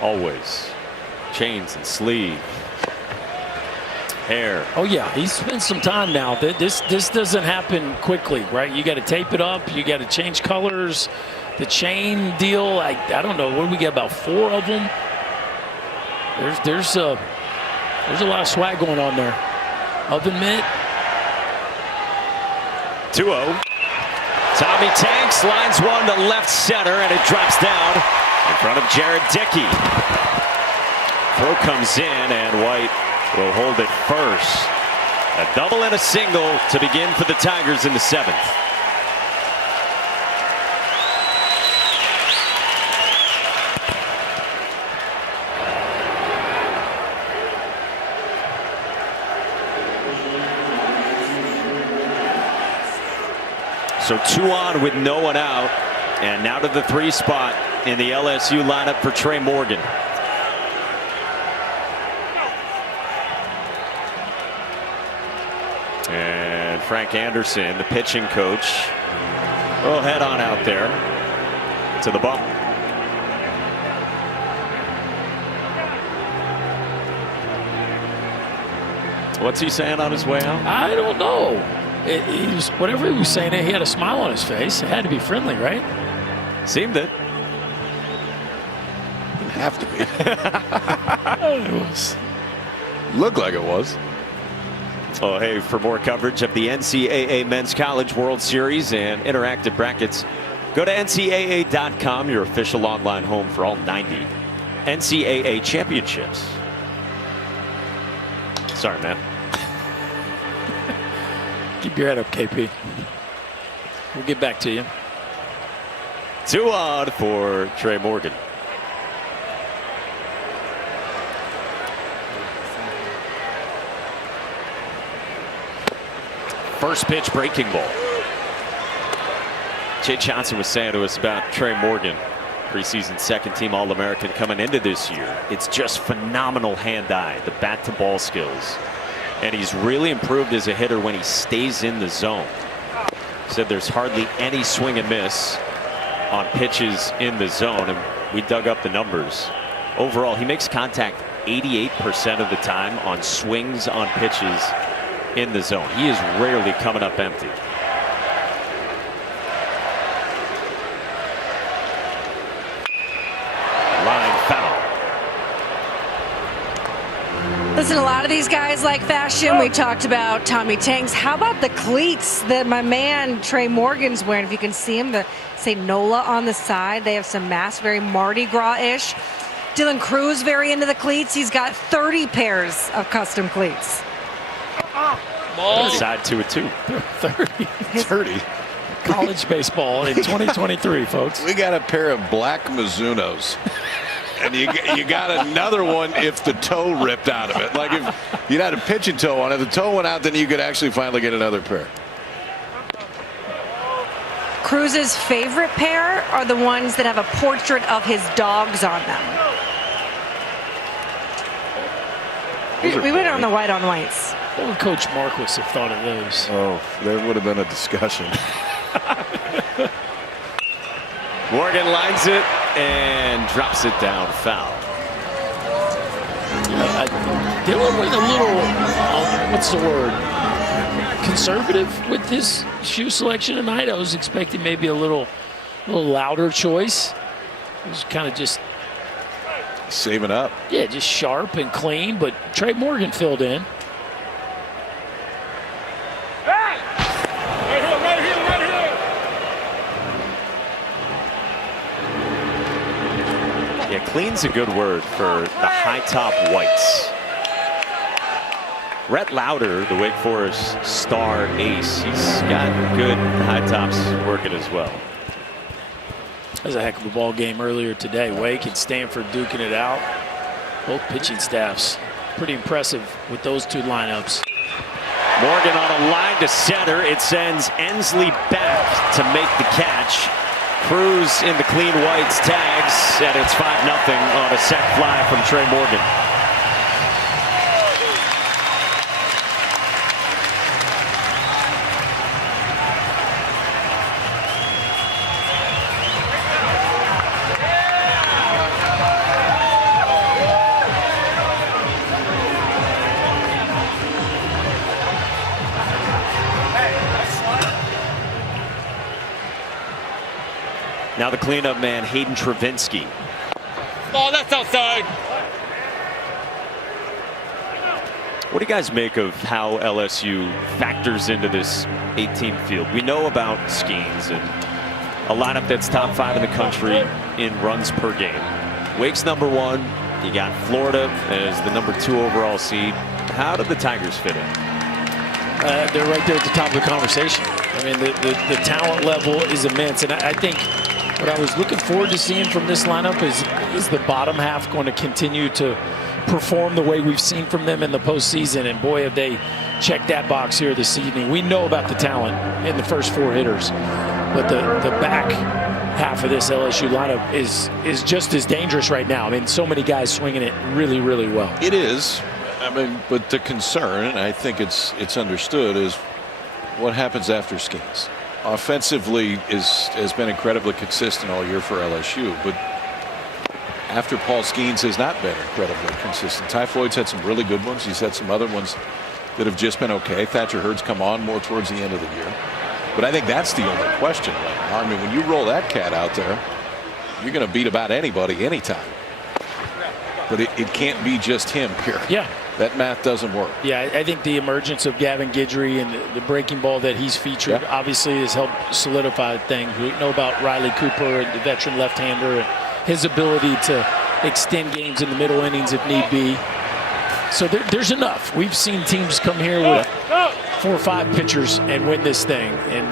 always. Chains and sleeve. hair. Oh yeah, he's spent some time now. This doesn't happen quickly, right? You got to tape it up. You got to change colors. The chain deal. I don't know. What do we get? About 4 of them. There's a lot of swag going on there. Oven mitt. 2-0. Tommy Tanks lines one to left center, and it drops down in front of Jared Dickey. Throw comes in, and White will hold it first. A double and a single to begin for the Tigers in the 7th. So 2 on with no one out, and now to the 3 spot in the LSU lineup for Trey Morgan. And Frank Anderson, the pitching coach, will head on out there to the bump. What's he saying on his way out? I don't know. He was, whatever he was saying, he had a smile on his face. It had to be friendly, right? Seemed it. Didn't have to be. It was. Looked like it was. Oh, hey, for more coverage of the NCAA Men's College World Series and interactive brackets, go to NCAA.com, your official online home for all 90 NCAA championships. Sorry, man. Keep your head up, KP. We'll get back to you. 2 on for Trey Morgan. First pitch, breaking ball. Jay Johnson was saying to us about Trey Morgan, preseason second-team All-American coming into this year. It's just phenomenal hand-eye, the bat-to-ball skills. And he's really improved as a hitter when he stays in the zone. Said there's hardly any swing and miss on pitches in the zone, and we dug up the numbers. Overall, he makes contact 88% of the time on swings on pitches in the zone. He is rarely coming up empty. Line foul. Listen, a lot of these guys like fashion. We talked about Tommy Tanks. How about the cleats that my man Trey Morgan's wearing? If you can see him, the say NOLA on the side. They have some mass, very Mardi Gras-ish. Dylan Cruz very into the cleats. He's got 30 pairs of custom cleats. Side 2-2. 30. College baseball in 2023, folks. We got a pair of black Mizunos. And you got another one if the toe ripped out of it. Like if you had a pitching toe on it, the toe went out, then you could actually finally get another pair. Cruz's favorite pair are the ones that have a portrait of his dogs on them. We went on the white on whites. What would Coach Marquis have thought of those? Oh, there would have been a discussion. Morgan lines it and drops it down foul. Dylan was a little, what's the word, conservative with his shoe selection tonight. I was expecting maybe a little louder choice. It was kind of just saving up. Yeah, just sharp and clean, but Trey Morgan filled in. Yeah, clean's a good word for the high top whites. Rhett Lauder, the Wake Forest star ace, he's got good high tops working as well. That was a heck of a ball game earlier today. Wake and Stanford duking it out. Both pitching staffs pretty impressive with those two lineups. Morgan on a line to center. It sends Ensley back to make the catch. Cruz in the clean whites tags, and it's 5-0 on a sac fly from Trey Morgan. Now the cleanup man, Hayden Travinski. Oh, that's outside. What do you guys make of how LSU factors into this 8-team field? We know about Skeens and a lineup that's top 5 in the country in runs per game. Wake's number 1. You got Florida as the number 2 overall seed. How did the Tigers fit in? They're right there at the top of the conversation. I mean, the talent level is immense. And I think what I was looking forward to seeing from this lineup is the bottom half going to continue to perform the way we've seen from them in the postseason. And boy, have they checked that box here this evening. We know about the talent in the first 4 hitters, but the back half of this LSU lineup is just as dangerous right now. I mean, so many guys swinging it really, really well. It is. I mean, but the concern, and I think it's understood, is what happens after Skeens. Offensively has been incredibly consistent all year for LSU, but after Paul Skeens has not been incredibly consistent. Ty Floyd's had some really good ones. He's had some other ones that have just been okay. Thatcher Hurd's come on more towards the end of the year. But I think that's the only question right now. I mean, when you roll that cat out there, you're going to beat about anybody anytime. But it can't be just him, period. Yeah. That math doesn't work. Yeah, I think the emergence of Gavin Guidry and the breaking ball that he's featured obviously has helped solidify things. We know about Riley Cooper, the veteran left-hander, and his ability to extend games in the middle innings if need be. So there's enough. We've seen teams come here with 4 or 5 pitchers and win this thing. And,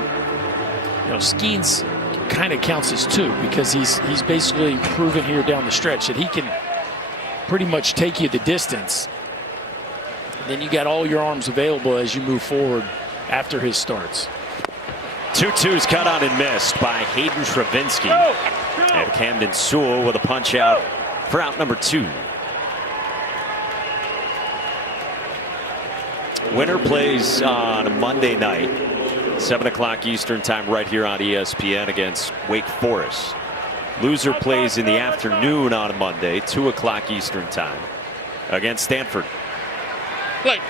you know, Skeens kind of counts as 2 because he's basically proven here down the stretch that he can pretty much take you the distance. And then you got all your arms available as you move forward after his starts. 2-2's cut on and missed by Hayden Travinski. And Camden Sewell with a punch out for out number 2. Winner plays on Monday night, 7 o'clock Eastern time, right here on ESPN against Wake Forest. Loser plays in the afternoon on Monday, 2 o'clock Eastern time, against Stanford. Play.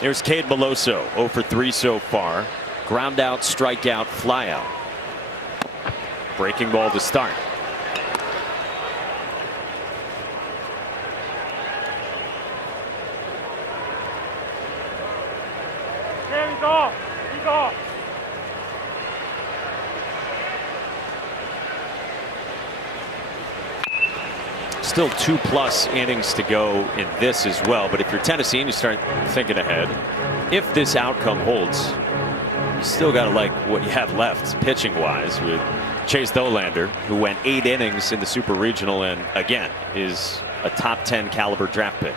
Here's Cade Meloso, 0 for 3 so far. Ground out, strikeout, fly out. Breaking ball to start. He's off. He's off. Still 2+ innings to go in this as well. But if you're Tennessee and you start thinking ahead, if this outcome holds, you still got to like what you have left pitching wise with Chase Dolander, who went 8 innings in the Super Regional and again is a top 10 caliber draft pick.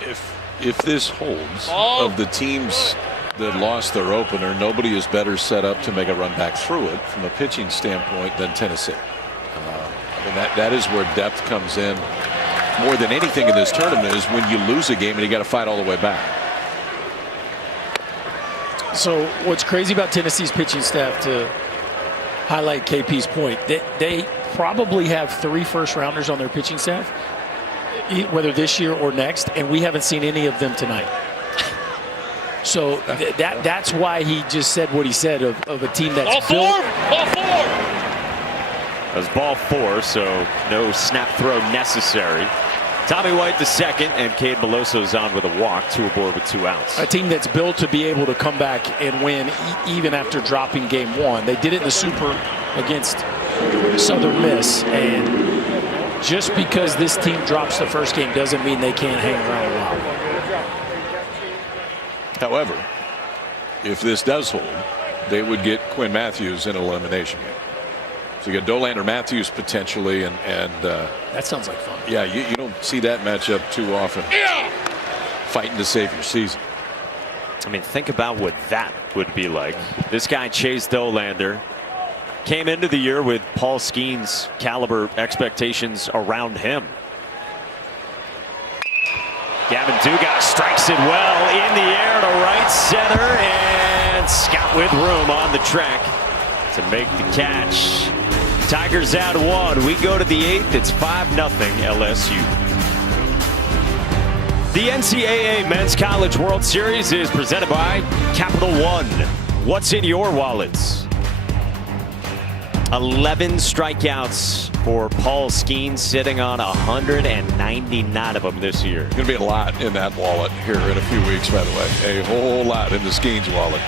If this holds, of the teams that lost their opener, nobody is better set up to make a run back through it from a pitching standpoint than Tennessee. I mean, that is where depth comes in more than anything in this tournament, is when you lose a game and you got to fight all the way back. So what's crazy about Tennessee's pitching staff, to highlight KP's point, they probably have 3 first-rounders on their pitching staff, whether this year or next, and we haven't seen any of them tonight. So that's why he just said what he said of a team that's built. Ball 4. That was ball 4, so no snap throw necessary. Tommy White the second, and Cade Meloso's on with a walk, 2 aboard with 2 outs. A team that's built to be able to come back and win even after dropping game 1. They did it in the Super against Southern Miss, and just because this team drops the first game doesn't mean they can't hang around a while. However, if this does hold, they would get Quinn Matthews in an elimination game. So you got Dolander Matthews potentially, and that sounds like fun. Yeah, you don't see that matchup too often. Fighting to save your season. I mean, think about what that would be like. This guy, Chase Dolander, came into the year with Paul Skeens' caliber expectations around him. Gavin Dugas strikes it well in the air to right center, and Scott with room on the track to make the catch. Tigers out 1. We go to the 8th. It's 5-0 LSU. The NCAA Men's College World Series is presented by Capital One. What's in your wallets? 11 strikeouts for Paul Skeens, sitting on 199 of them this year. Going to be a lot in that wallet here in a few weeks, by the way. A whole lot in the Skeens wallet.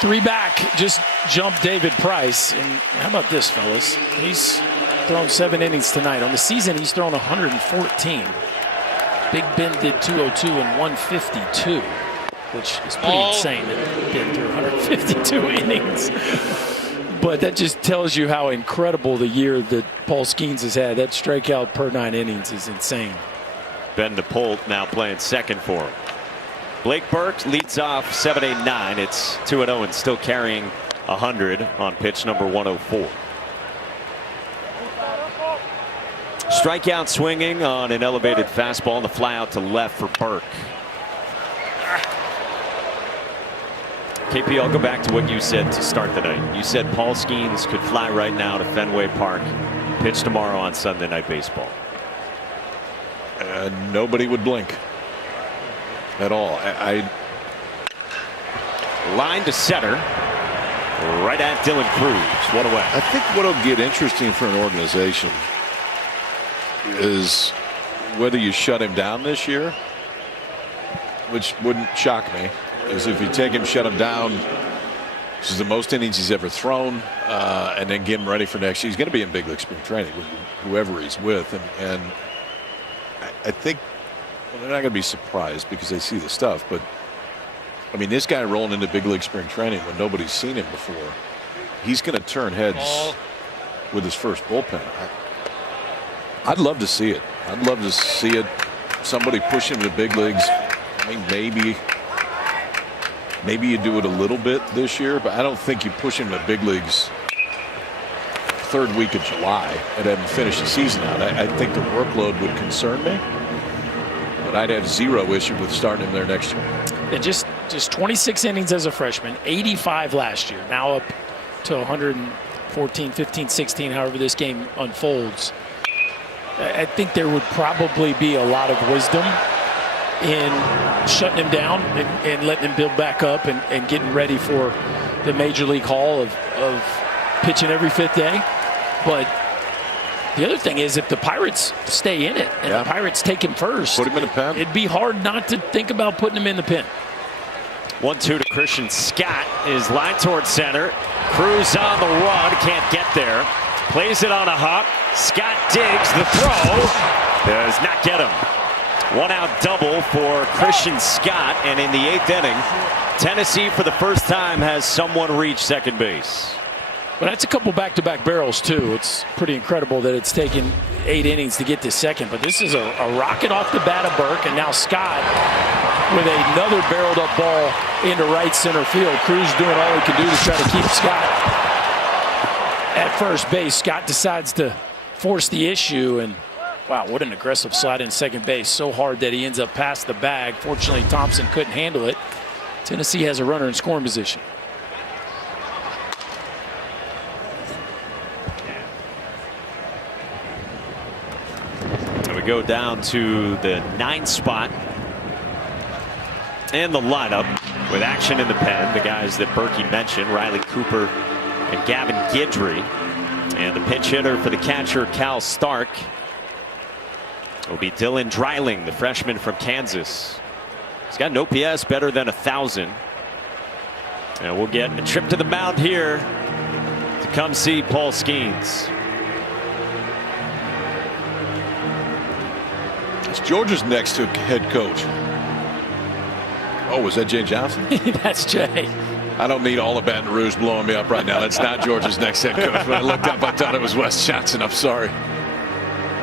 3 back, just jumped David Price. And how about this, fellas? He's thrown 7 innings tonight. On the season, he's thrown 114. Big Ben did 202 and 152, which is pretty insane that Ben threw 152 innings. But that just tells you how incredible the year that Paul Skeens has had. That strikeout per 9 innings is insane. Ben DePolt now playing second for him. Blake Burke leads off 7-8-9. It's 2-0 and still carrying 100 on pitch number 104. Strikeout swinging on an elevated fastball, and the fly out to left for Burke. KP, I'll go back to what you said to start the night. You said Paul Skeens could fly right now to Fenway Park, pitch tomorrow on Sunday Night Baseball. Nobody would blink at all. Line to center, right at Dylan Cruz. What away. I think what'll get interesting for an organization is whether you shut him down this year, which wouldn't shock me, is if you take him, shut him down, which is the most innings he's ever thrown, and then get him ready for next year. He's going to be in big league spring training with whoever he's with, and I think they're not going to be surprised because they see the stuff. But I mean, this guy rolling into big league spring training when nobody's seen him before, he's going to turn heads with his first bullpen. I'd love to see it. I'd love to see it. Somebody push him to the big leagues. I mean, maybe you do it a little bit this year, but I don't think you push him to big leagues third week of July and have him finish the season out. I think the workload would concern me, but I'd have zero issue with starting him there next year. Yeah, just 26 innings as a freshman, 85 last year, now up to 114, 15, 16, however this game unfolds. I think there would probably be a lot of wisdom in shutting him down and letting him build back up and getting ready for the major league haul of pitching every 5th day. But the other thing is, if the Pirates stay in it and the Pirates take him first, put him in the pen. It'd be hard not to think about putting him in the pen. 1-2 to Christian Scott is line towards center. Cruz on the run, can't get there. Plays it on a hop. Scott digs the throw. Does not get him. 1-out double for Christian Scott, and in the 8th inning, Tennessee for the first time has someone reach second base. Well, that's a couple back-to-back barrels too. It's pretty incredible that it's taken 8 innings to get to second, but this is a rocket off the bat of Burke, and now Scott with another barreled up ball into right center field. Cruz doing all he can do to try to keep Scott at first base. Scott decides to force the issue, and wow, what an aggressive slide in second base. So hard that he ends up past the bag. Fortunately, Thompson couldn't handle it. Tennessee has a runner in scoring position. And we go down to the 9th spot and the lineup with action in the pen. The guys that Berkey mentioned, Riley Cooper and Gavin Guidry. And the pinch hitter for the catcher, Cal Stark, will be Dylan Dreiling, the freshman from Kansas. He's got an OPS better than 1,000. And we'll get a trip to the mound here to come see Paul Skeens. It's Georgia's next to head coach. Oh, was that Jay Johnson? That's Jay. I don't need all of Baton Rouge blowing me up right now. That's not Georgia's next head coach. When I looked up, I thought it was Wes Johnson. I'm sorry.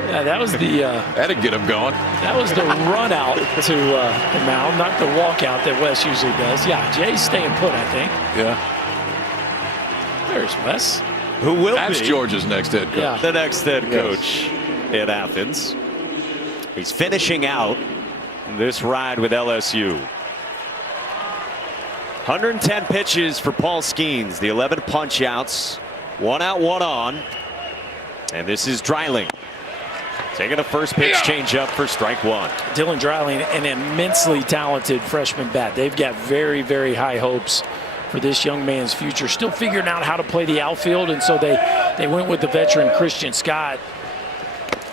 Yeah, that was the that'd get him going. That was the run out to the mound, not the walkout that Wes usually does. Yeah, Jay's staying put, I think. Yeah. There's Wes. Who will That's be Georgia's next head coach. Yeah. the next head coach in Athens. He's finishing out this ride with LSU. 110 pitches for Paul Skeens, the 11 punch outs, 1 out, 1 on. And this is Dreiling taking a first pitch change up for strike 1. Dylan Dreiling, an immensely talented freshman bat. They've got very, very high hopes for this young man's future. Still figuring out how to play the outfield, and so they went with the veteran Christian Scott.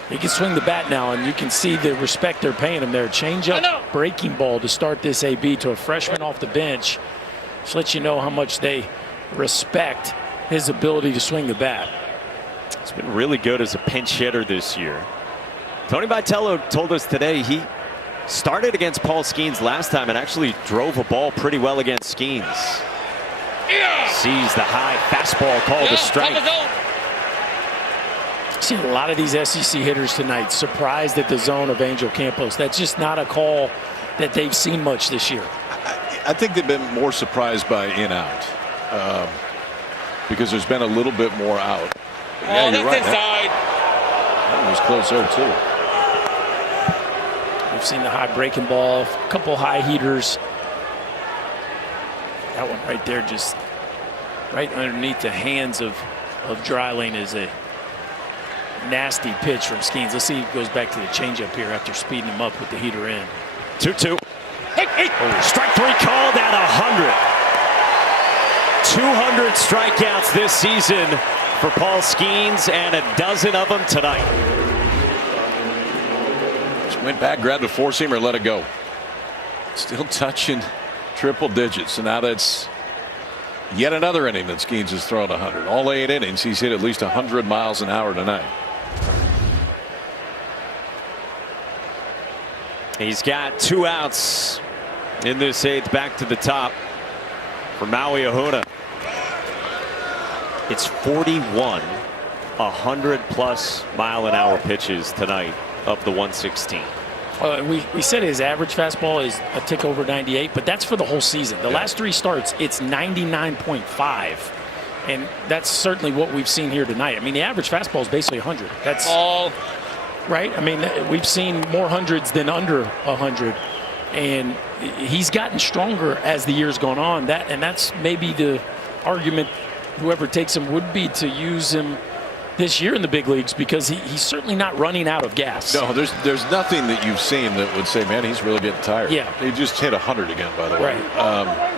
He can swing the bat now, and you can see the respect they're paying him there. Change-up breaking ball to start this AB to a freshman off the bench. Just let you know how much they respect his ability to swing the bat. He's been really good as a pinch hitter this year. Tony Vitello told us today he started against Paul Skeens last time and actually drove a ball pretty well against Skeens. Sees the high fastball called a strike. See a lot of these SEC hitters tonight surprised at the zone of Angel Campos. That's just not a call that they've seen much this year. I think they've been more surprised by in-out because there's been a little bit more out. Yeah, you're right. That was close there too. We've seen the high breaking ball, a couple high heaters. That one right there, just right underneath the hands of Dreiling, is a nasty pitch from Skeens. Let's see if he goes back to the changeup here after speeding him up with the heater in. 2-2. Strike three called at 100. 200 strikeouts this season for Paul Skeens, and a dozen of them tonight. Just went back, grabbed a four-seamer, let it go. Still touching triple digits, and now that's yet another inning that Skeens has thrown 100. All 8 innings, he's hit at least 100 miles an hour tonight. He's got 2 outs in this 8th. Back to the top for Maui Ahuna. It's 41 100+ mile-an-hour pitches tonight of the 116. We said his average fastball is a tick over 98, but that's for the whole season. The last 3 starts, it's 99.5, and that's certainly what we've seen here tonight. I mean, the average fastball is basically 100. That's all right. I mean, we've seen more hundreds than under 100, and he's gotten stronger as the year's gone on. That's maybe the argument whoever takes him would be to use him this year in the big leagues, because he's certainly not running out of gas. No, there's nothing that you've seen that would say, man, he's really getting tired. Yeah. He just hit 100 again, by the way. Right.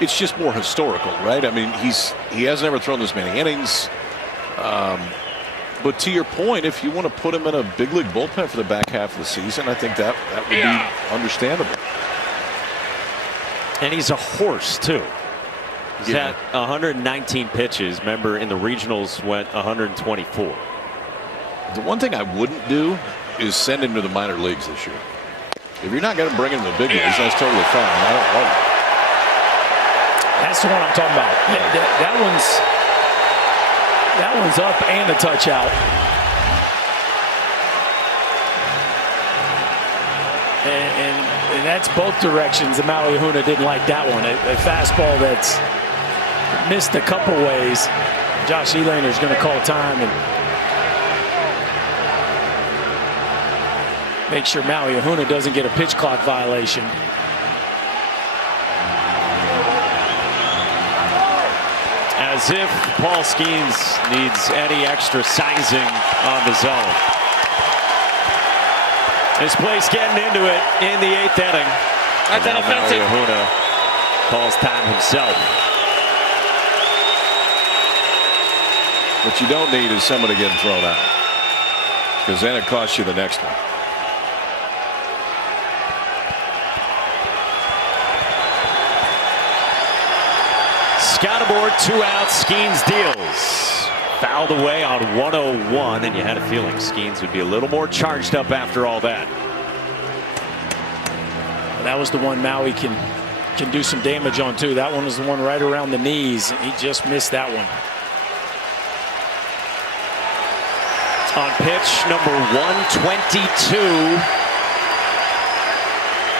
It's just more historical, right? I mean, he hasn't ever thrown this many innings. But to your point, if you want to put him in a big league bullpen for the back half of the season, I think that would be understandable. And he's a horse, too. He's had 119 pitches. Remember, in the regionals went 124. The one thing I wouldn't do is send him to the minor leagues this year. If you're not going to bring him to the big leagues, that's totally fine. I don't love it. That's the one I'm talking about. That one's up and a touch out. And that's both directions. And Maui Ahuna didn't like that one. A fastball that's missed a couple ways. Josh Elander is going to call time and make sure Maui Ahuna doesn't get a pitch clock violation. As if Paul Skeens needs any extra sizing on the zone. This place getting into it in the 8th inning. That's an offensive. Maui Ahuna calls time himself. What you don't need is somebody getting thrown out, because then it costs you the next one. Scott aboard, 2 outs. Skeens deals. Fouled away on 101, and you had a feeling Skeens would be a little more charged up after all that. That was the one Maui can do some damage on, too. That one was the one right around the knees. He just missed that one. On pitch number 122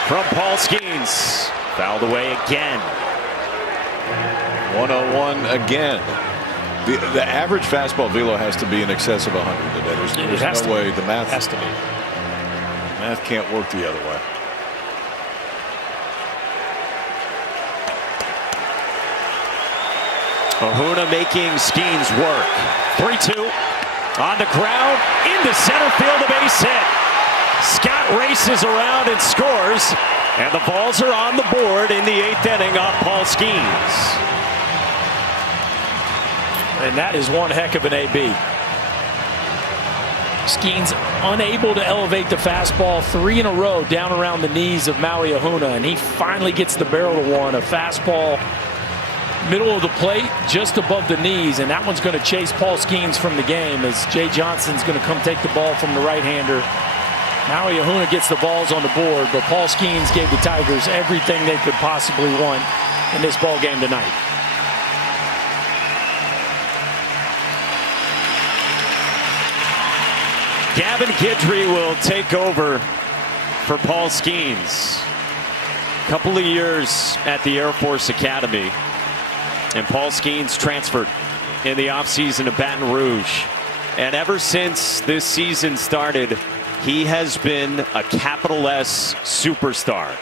from Paul Skeens. Fouled away again. 101 again. The average fastball velo has to be in excess of 100 today. There's no way the math has to be. Math can't work the other way. Ahuna making Skeens work. 3-2 on the ground into center field, a base hit. Scott races around and scores, And the balls are on the board in the 8th inning on Paul Skeens. And that is one heck of an AB. Skeens unable to elevate the fastball 3 in a row down around the knees of Maui Ahuna, and he finally gets the barrel to one. A fastball middle of the plate just above the knees, and that one's going to chase Paul Skeens from the game as Jay Johnson's going to come take the ball from the right-hander. Maui Ahuna gets the balls on the board, but Paul Skeens gave the Tigers everything they could possibly want in this ball game tonight. Gavin Guidry will take over for Paul Skeens. A couple of years at the Air Force Academy, and Paul Skeens transferred in the offseason to Baton Rouge. And ever since this season started, he has been a capital S superstar.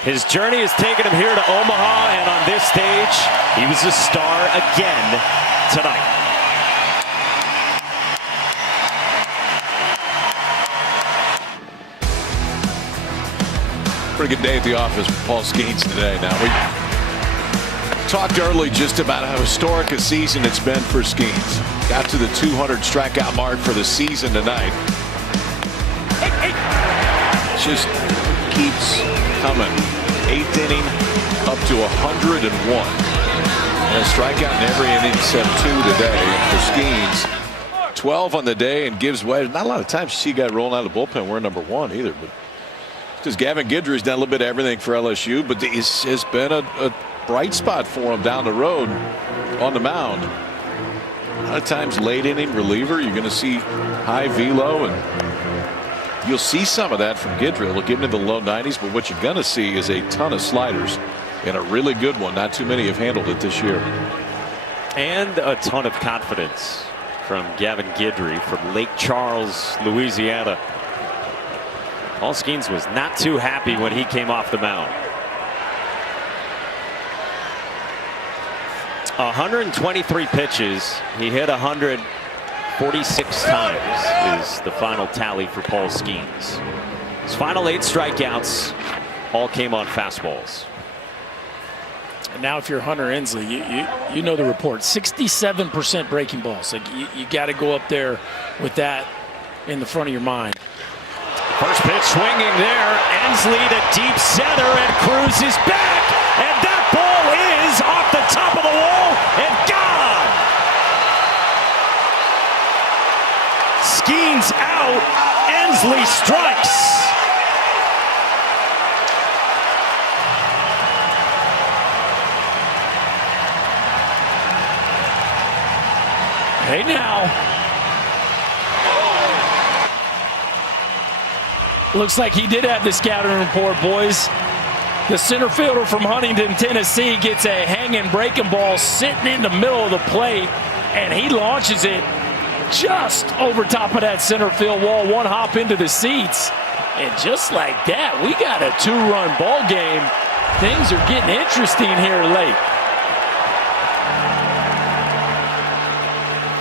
His journey has taken him here to Omaha, and on this stage, he was a star again tonight. Pretty good day at the office for Paul Skeens today. Now, we talked early just about how historic a season it's been for Skeens. Got to the 200 strikeout mark for the season tonight. Just keeps coming. 8th inning up to 101. And a strikeout in every inning except 2 today. And for Skeens, 12 on the day and gives way. Not a lot of times you see a guy rolling out of the bullpen we're number 1 either. But because Gavin Guidry's done a little bit of everything for LSU, but this has been a bright spot for him down the road on the mound. A lot of times late inning reliever, you're going to see high velo, and you'll see some of that from Guidry. It'll get into the low 90s, but what you're going to see is a ton of sliders and a really good one. Not too many have handled it this year. And a ton of confidence from Gavin Guidry from Lake Charles, Louisiana. Paul Skeens was not too happy when he came off the mound. 123 pitches. He hit 146 times is the final tally for Paul Skeens. His final 8 strikeouts all came on fastballs. And now if you're Hunter Ensley, you know the report. 67% breaking balls. Like you got to go up there with that in the front of your mind. First pitch swinging there. Ensley to deep center, and Cruz is back. And that ball is off the top of the wall and gone. Skeens out. Ensley strikes. Hey now. Looks like he did have the scouting report, boys. The center fielder from Huntington, Tennessee gets a hanging breaking ball sitting in the middle of the plate, and he launches it just over top of that center field wall, one hop into the seats. And just like that, we got a 2-run ball game. Things are getting interesting here late.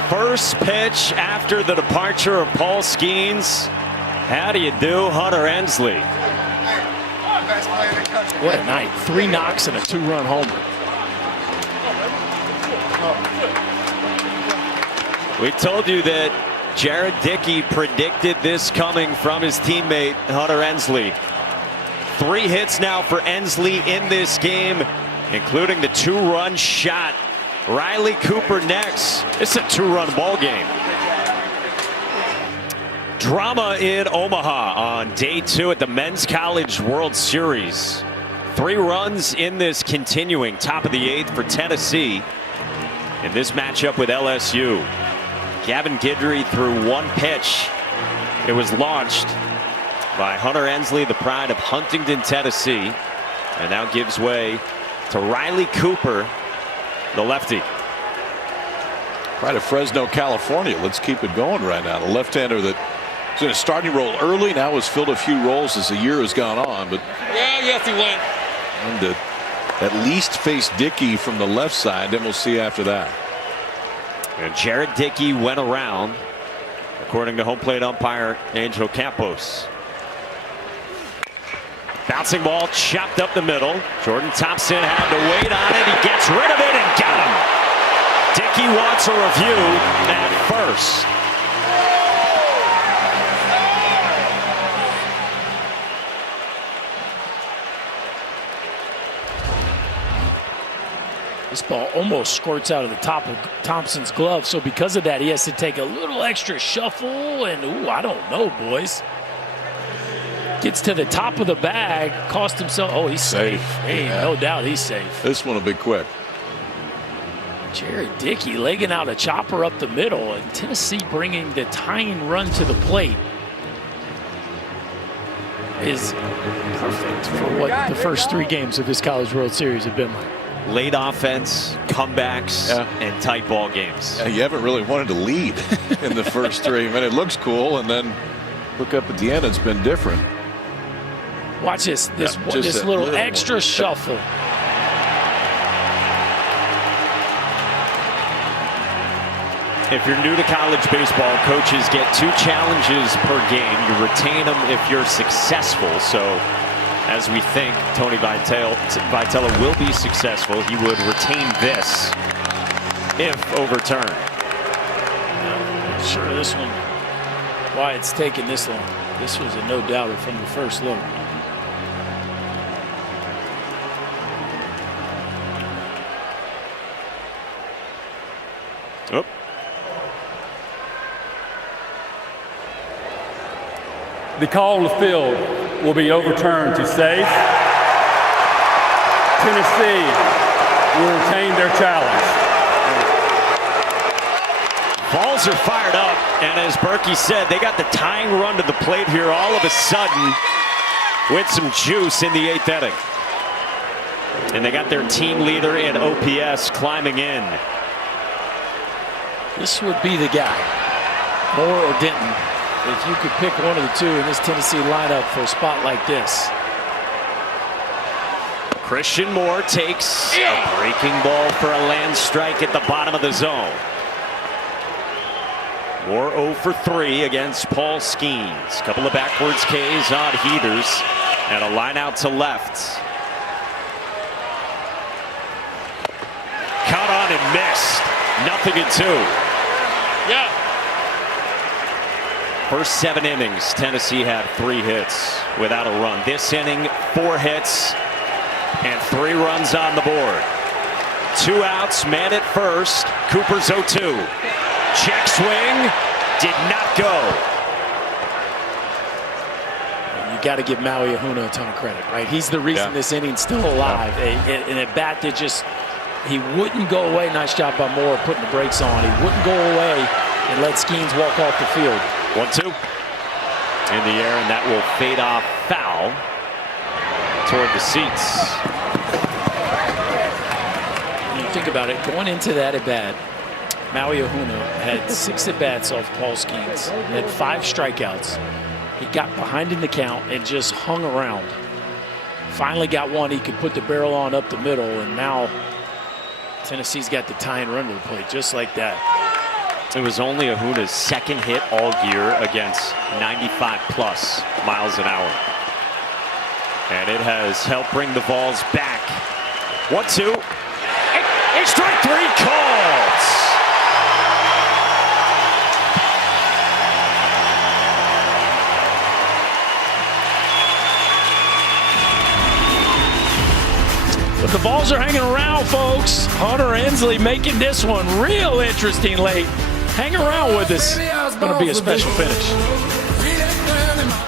First pitch after the departure of Paul Skeens. How do you do, Hunter Ensley? What a night. 3 knocks and a 2-run homer. We told you that Jared Dickey predicted this coming from his teammate, Hunter Ensley. 3 hits now for Ensley in this game, including the 2-run shot. Riley Cooper next. It's a 2-run ball game. Drama in Omaha on day 2 at the Men's College World Series. 3 runs in this continuing top of the 8th for Tennessee in this matchup with LSU. Gavin Guidry threw 1 pitch. It was launched by Hunter Ensley, the pride of Huntington, Tennessee, and now gives way to Riley Cooper, the lefty. Pride of Fresno, California. Let's keep it going right now. The left-hander that was in a starting role early, now has filled a few roles as the year has gone on. But yes, he went. And to at least face Dickey from the left side, then we'll see after that. And Jared Dickey went around, according to home plate umpire Angel Campos. Bouncing ball chopped up the middle. Jordan Thompson had to wait on it. He gets rid of it and got him. Dickey wants a review at first. This ball almost squirts out of the top of Thompson's glove, so because of that, he has to take a little extra shuffle, and ooh, I don't know, boys. Gets to the top of the bag, cost himself. Oh, he's safe. Hey, yeah. No doubt he's safe. This one will be quick. Jared Dickey legging out a chopper up the middle, and Tennessee bringing the tying run to the plate is perfect for what the first 3 games of this College World Series have been like. Late offense, comebacks, and tight ball games. Yeah, you haven't really wanted to lead in the first 3. I mean, it looks cool, and then look up at the end, it's been different. Watch this little extra shuffle. If you're new to college baseball, coaches get 2 challenges per game. You retain them if you're successful. So as we think Tony Vitello will be successful, he would retain this if overturned. Not sure this one, why it's taken this long. This was a no-doubter from the first look. Oh. The call on the field will be overturned to safe. Tennessee will retain their challenge. Balls are fired up, and as Berkey said, they got the tying run to the plate here all of a sudden with some juice in the 8th inning. And they got their team leader in OPS climbing in. This would be the guy, Moore or Denton. If you could pick one of the 2 in this Tennessee lineup for a spot like this. Christian Moore takes a breaking ball for a land strike at the bottom of the zone. Moore 0 for 3 against Paul Skeens. Couple of backwards Ks on heaters and a line out to left. Caught on and missed. 0-2. Yeah. First 7 innings, Tennessee had 3 hits without a run. This inning, 4 hits and 3 runs on the board. 2 outs, man at first. Cooper's 0-2. Check swing, did not go. You got to give Maui Ahuna a ton of credit, right? He's the reason this inning's still alive. And a bat that just, he wouldn't go away. Nice job by Moore putting the brakes on. He wouldn't go away and let Skeens walk off the field. 1-2 in the air, and that will fade off foul toward the seats. When you think about it, going into that at bat, Maui Ahuna had 6 at bats off Paul Skeens, had 5 strikeouts. He got behind in the count and just hung around. Finally got one he could put the barrel on up the middle, and now Tennessee's got the tying run to the plate just like that. It was only Ahuna's 2nd hit all year against 95+ miles an hour. And it has helped bring the Vols back. 1-2. A strike 3 called. But the Vols are hanging around, folks. Hunter Ensley making this one real interesting late. Hang around with us. It's going to be a special finish.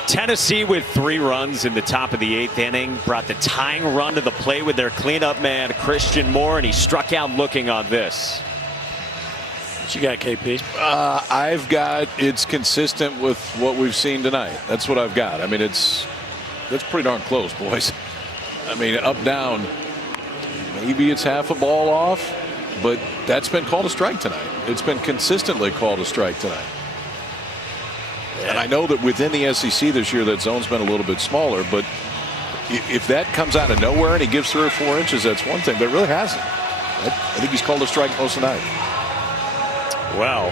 Tennessee with 3 runs in the top of the 8th inning brought the tying run to the plate with their cleanup man Christian Moore, and he struck out looking on this. What you got, KP? I've got it's consistent with what we've seen tonight. That's what I've got. I mean, that's pretty darn close, boys. I mean, up down. Maybe it's half a ball off, but that's been called a strike tonight. It's been consistently called a strike tonight. And I know that within the SEC this year, that zone's been a little bit smaller, but if that comes out of nowhere and he gives 3 or 4 inches, that's one thing, but it really hasn't. I think he's called a strike most of the night. Well,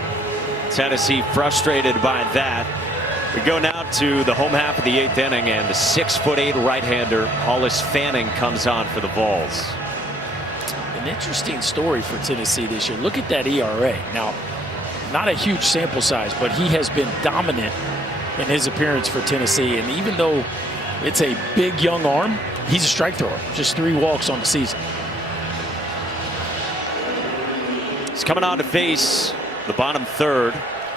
Tennessee frustrated by that. We go now to the home half of the 8th inning, and the 6'8" right-hander Hollis Fanning comes on for the Vols. An interesting story for Tennessee this year. Look at that ERA. Now, not a huge sample size, but he has been dominant in his appearance for Tennessee. And even though it's a big young arm, he's a strike thrower. Just 3 walks on the season. He's coming on to face the bottom third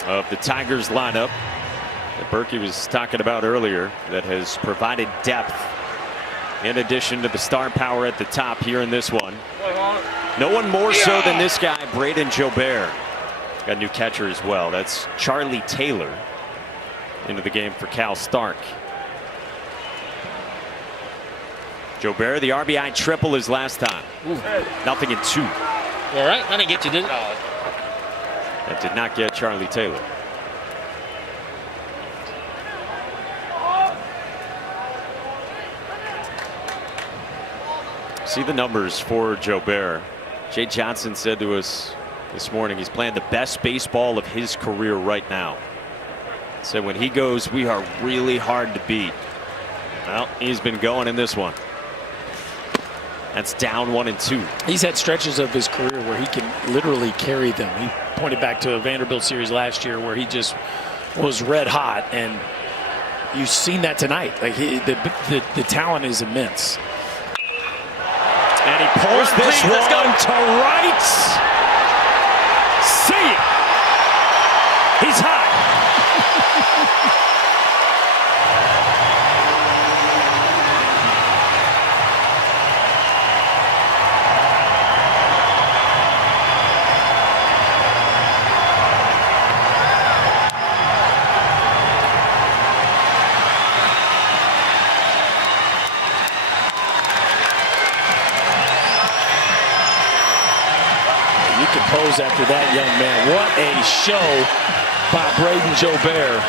of the Tigers lineup that Berkey was talking about earlier, that has provided depth in addition to the star power at the top here in this one. No one more so than this guy, Braden Jobert. Got a new catcher as well. That's Charlie Taylor into the game for Cal Stark. Jobert, the RBI triple his last time. Ooh. 0-2. All right, I didn't get you, did it? That did not get Charlie Taylor. See the numbers for Jobert. Jay Johnson said to us this morning he's playing the best baseball of his career right now. Said when he goes, we are really hard to beat. Well, he's been going in this one. That's down 1-2. He's had stretches of his career where he can literally carry them. He pointed back to a Vanderbilt series last year where he just was red hot, and you've seen that tonight. Like the talent is immense. And he pulls this one to right. See it. He's hot. After that, young man. What a show by Braden Jobert.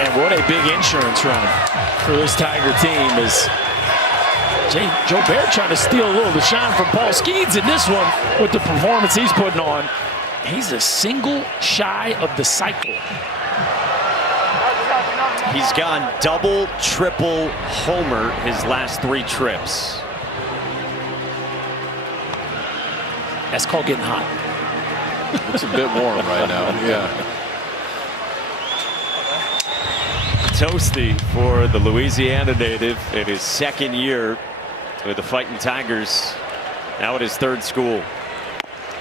And what a big insurance run for this Tiger team is Jobert trying to steal a little of the shine from Paul Skeens in this one with the performance he's putting on. He's a single shy of the cycle. He's gone double, triple, homer his last 3 trips. That's called getting hot. It's a bit warm right now. Yeah. Toasty for the Louisiana native in his 2nd year with the Fighting Tigers. Now at his 3rd school.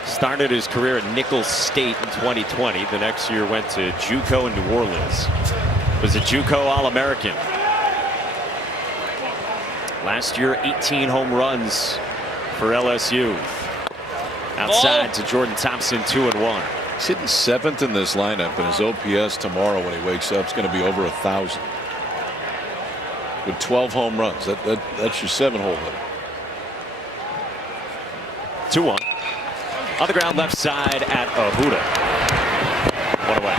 Started his career at Nicholls State in 2020. The next year went to JUCO in New Orleans. Was a JUCO All-American. Last year, 18 home runs for LSU. Outside to Jordan Thompson, 2-1. He's hitting 7th in this lineup, and his OPS tomorrow when he wakes up is going to be over 1,000. With 12 home runs, that's your 7-hole hitter. 2-1. On the ground left side at Ahuda. 1 away.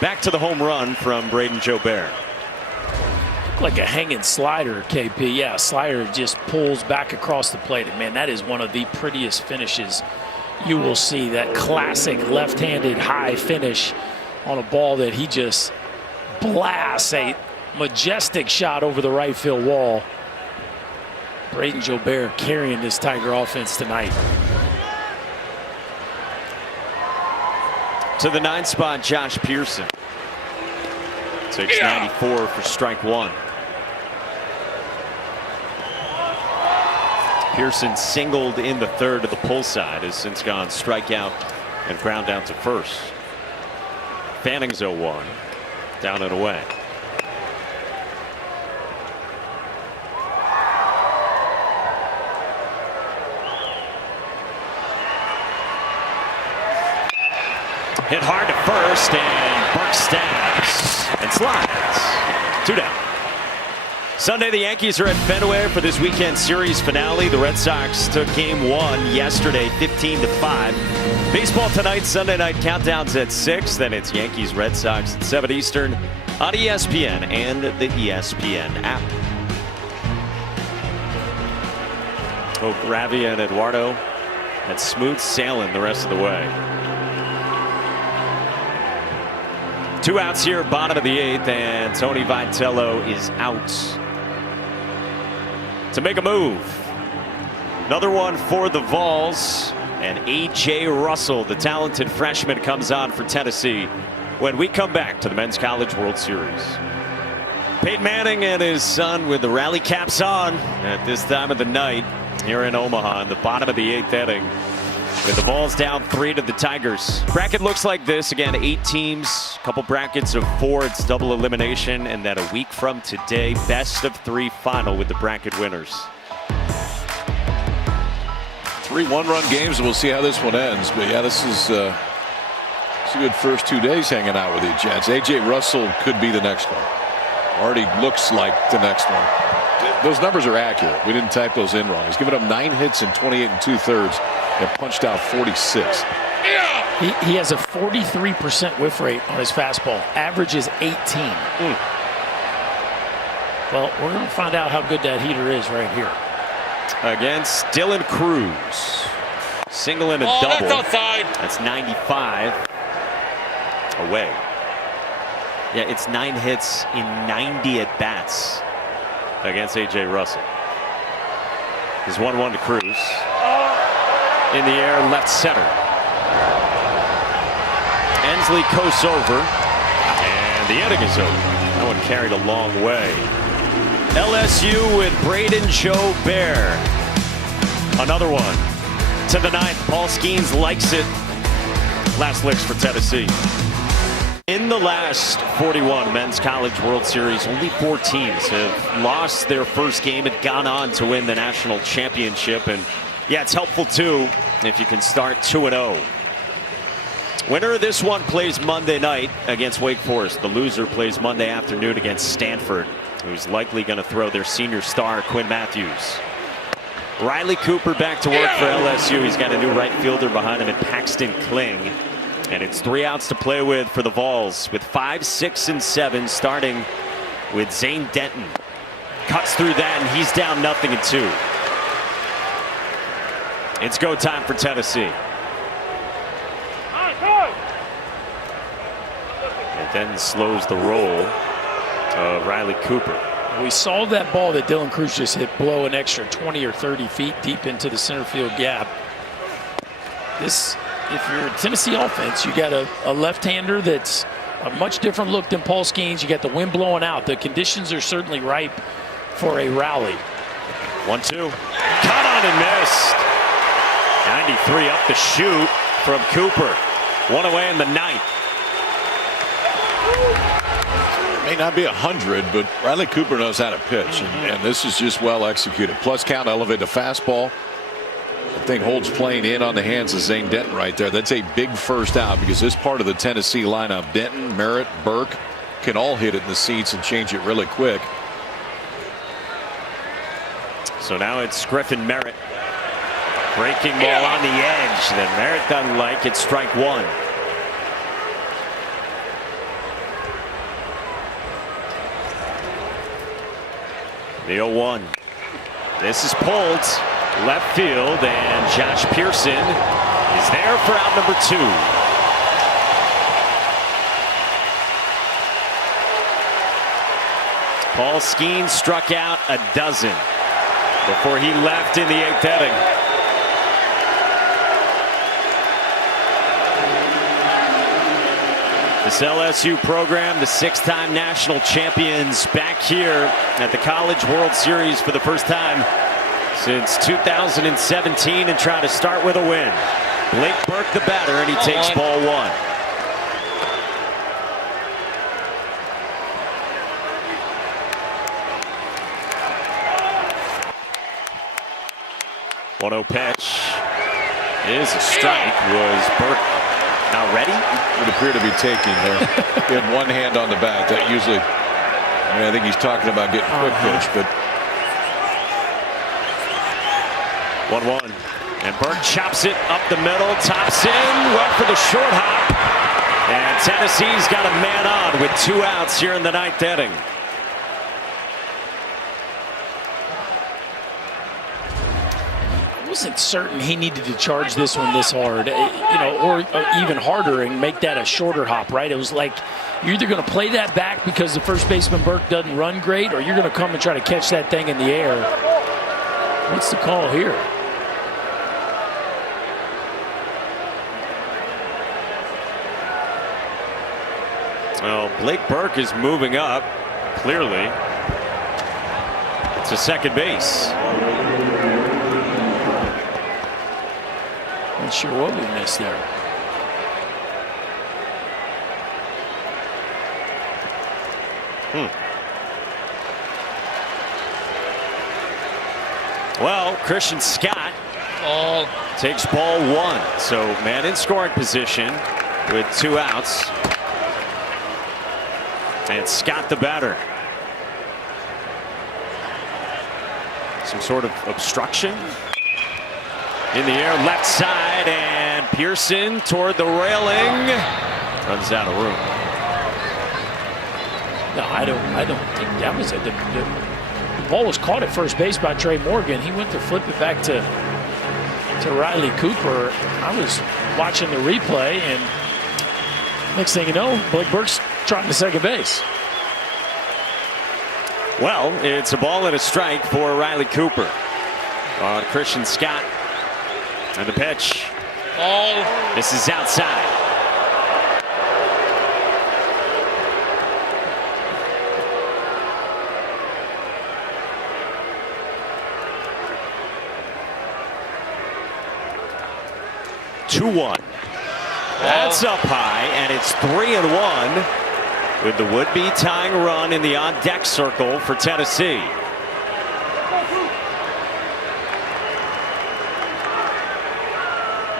Back to the home run from Braden Jobert. Like a hanging slider, KP. Yeah, slider just pulls back across the plate. And man, that is one of the prettiest finishes you will see. That classic left-handed high finish on a ball that he just blasts. A majestic shot over the right field wall. Braden Jobert carrying this Tiger offense tonight. To the 9th spot, Josh Pearson. Takes 94 for strike 1. Pearson singled in the 3rd of the pull side, has since gone strikeout and ground out to first. Fanning's 0-1, down and away. Hit hard to first, and Burke stabs and slides. 2 down. Sunday, the Yankees are at Fenway for this weekend series finale. The Red Sox took game 1 yesterday, 15-5. Baseball tonight, Sunday night countdowns at 6. Then it's Yankees, Red Sox at 7 Eastern on ESPN and the ESPN app. Hope Ravi and Eduardo had smooth sailing the rest of the way. 2 outs here, bottom of the 8th, and Tony Vitello is out to make a move. Another one for the Vols, and A.J. Russell, the talented freshman, comes on for Tennessee when we come back to the Men's College World Series. Peyton Manning and his son with the rally caps on at this time of the night here in Omaha in the bottom of the 8th inning, with the Vols down 3 to the Tigers. Bracket looks like this. Again, 8 teams, couple brackets of 4. It's double elimination, and then a week from today, best of 3 final with the bracket winners. 3 one-run games, and we'll see how this one ends. But yeah, this is a good first 2 days hanging out with the Jets. A.J. Russell could be the next one. Already looks like the next one. Those numbers are accurate. We didn't type those in wrong. He's given up 9 hits in 28 2/3 and punched out 46. He has a 43% whiff rate on his fastball. Average is 18. Well, we're going to find out how good that heater is right here. Against Dylan Cruz. Single and a double. That's outside. That's 95 away. Yeah, it's 9 hits in 90 at bats against A.J. Russell. There's 1-1 to Cruz. In the air, left center. Ensley coasts over, and the inning is over. That one carried a long way. LSU with Braden Joubert. Another one to the 9th. Paul Skeens likes it. Last licks for Tennessee. In the last 41 Men's College World Series, only 4 teams have lost their first game and gone on to win the national championship. And yeah, it's helpful too if you can start 2-0. Winner of this one plays Monday night against Wake Forest. The loser plays Monday afternoon against Stanford, who's likely going to throw their senior star Quinn Matthews. Riley Cooper back to work for LSU. He's got a new right fielder behind him in Paxton Kling. And it's 3 outs to play with for the Vols, with 5, 6, and 7, starting with Zane Denton. Cuts through that, and he's down 0-2. It's go time for Tennessee. And Denton slows the roll of Riley Cooper. We saw that ball that Dylan Cruz just hit blow an extra 20 or 30 feet deep into the center field gap. This, if you're a Tennessee offense, you got a left-hander that's a much different look than Paul Skeens. You got the wind blowing out. The conditions are certainly ripe for a rally. 1-2. Caught on and missed. 93 up the chute from Cooper. 1 away in the 9th. May not be 100, but Riley Cooper knows how to pitch, and this is just well executed. Plus count, elevate the fastball. The thing holds playing in on the hands of Zane Denton right there. That's a big first out, because this part of the Tennessee lineup, Denton, Merritt, Burke, can all hit it in the seats and change it really quick. So now it's Griffin Merritt. Breaking ball on the edge that Merritt doesn't like. It's strike 1. The 0-1. This is pulled left field, and Josh Pearson is there for out number 2. Paul Skeens struck out a dozen before he left in the 8th inning. This LSU program, the 6-time national champions, back here at the College World Series for the first time since 2017, and trying to start with a win. Blake Burke, the batter, and he takes ball 1. One-0 pitch is a strike. Was Burke not ready? Would appear to be taking there. He had one hand on the bat. That usually, I think he's talking about getting quick pitch, but 1-1. And Burke chops it up the middle, tops in, well for the short hop. And Tennessee's got a man on with 2 outs here in the 9th inning. I wasn't certain he needed to charge this one this hard, or even harder and make that a shorter hop, right? It was like You're either going to play that back because the first baseman Burke doesn't run great, or you're going to come and try to catch that thing in the air. What's the call here? Well, Blake Burke is moving up, clearly, to second base. Not sure what we missed there. Well, Christian Scott takes ball 1. So man in scoring position with 2 outs. And Scott the batter. Some sort of obstruction in the air, left side, and Pearson toward the railing. Runs out of room. No, I don't think that was it. The ball was caught at first base by Trey Morgan. He went to flip it back to Riley Cooper. I was watching the replay, and next thing you know, Blake Burke's trotting to second base. Well, it's a ball and a strike for Riley Cooper. Christian Scott and the pitch. This is outside. Two-1. That's up high, and it's 3-1 with the would-be tying run in the on-deck circle for Tennessee.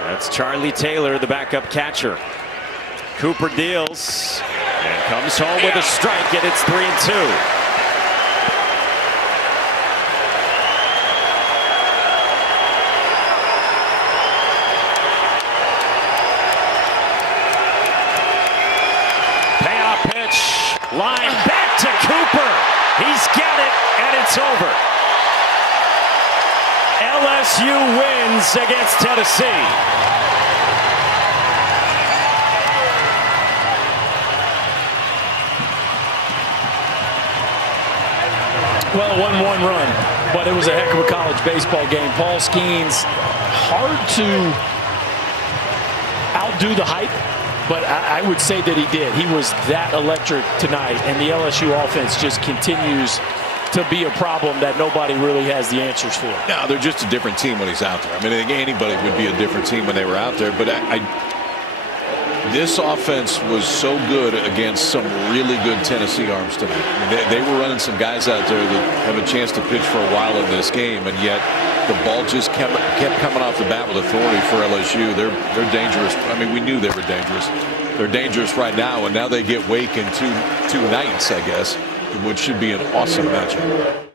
That's Charlie Taylor, the backup catcher. Cooper deals and comes home with a strike, and it's 3-2. Line back to Cooper. He's got it, and it's over. LSU wins against Tennessee. Well, a 1-1 run, but it was a heck of a college baseball game. Paul Skeens, hard to outdo the hype, but I would say that he did. He was that electric tonight, and the LSU offense just continues to be a problem that nobody really has the answers for. No, they're just a different team when he's out there. I mean, I think anybody would be a different team when they were out there, but this offense was so good against some really good Tennessee arms tonight. I mean, they were running some guys out there that have a chance to pitch for a while in this game, and yet the ball just kept coming off the bat with authority for LSU. They're dangerous. I mean, we knew they were dangerous. They're dangerous right now, and now they get Wake in two nights, I guess, which should be an awesome matchup.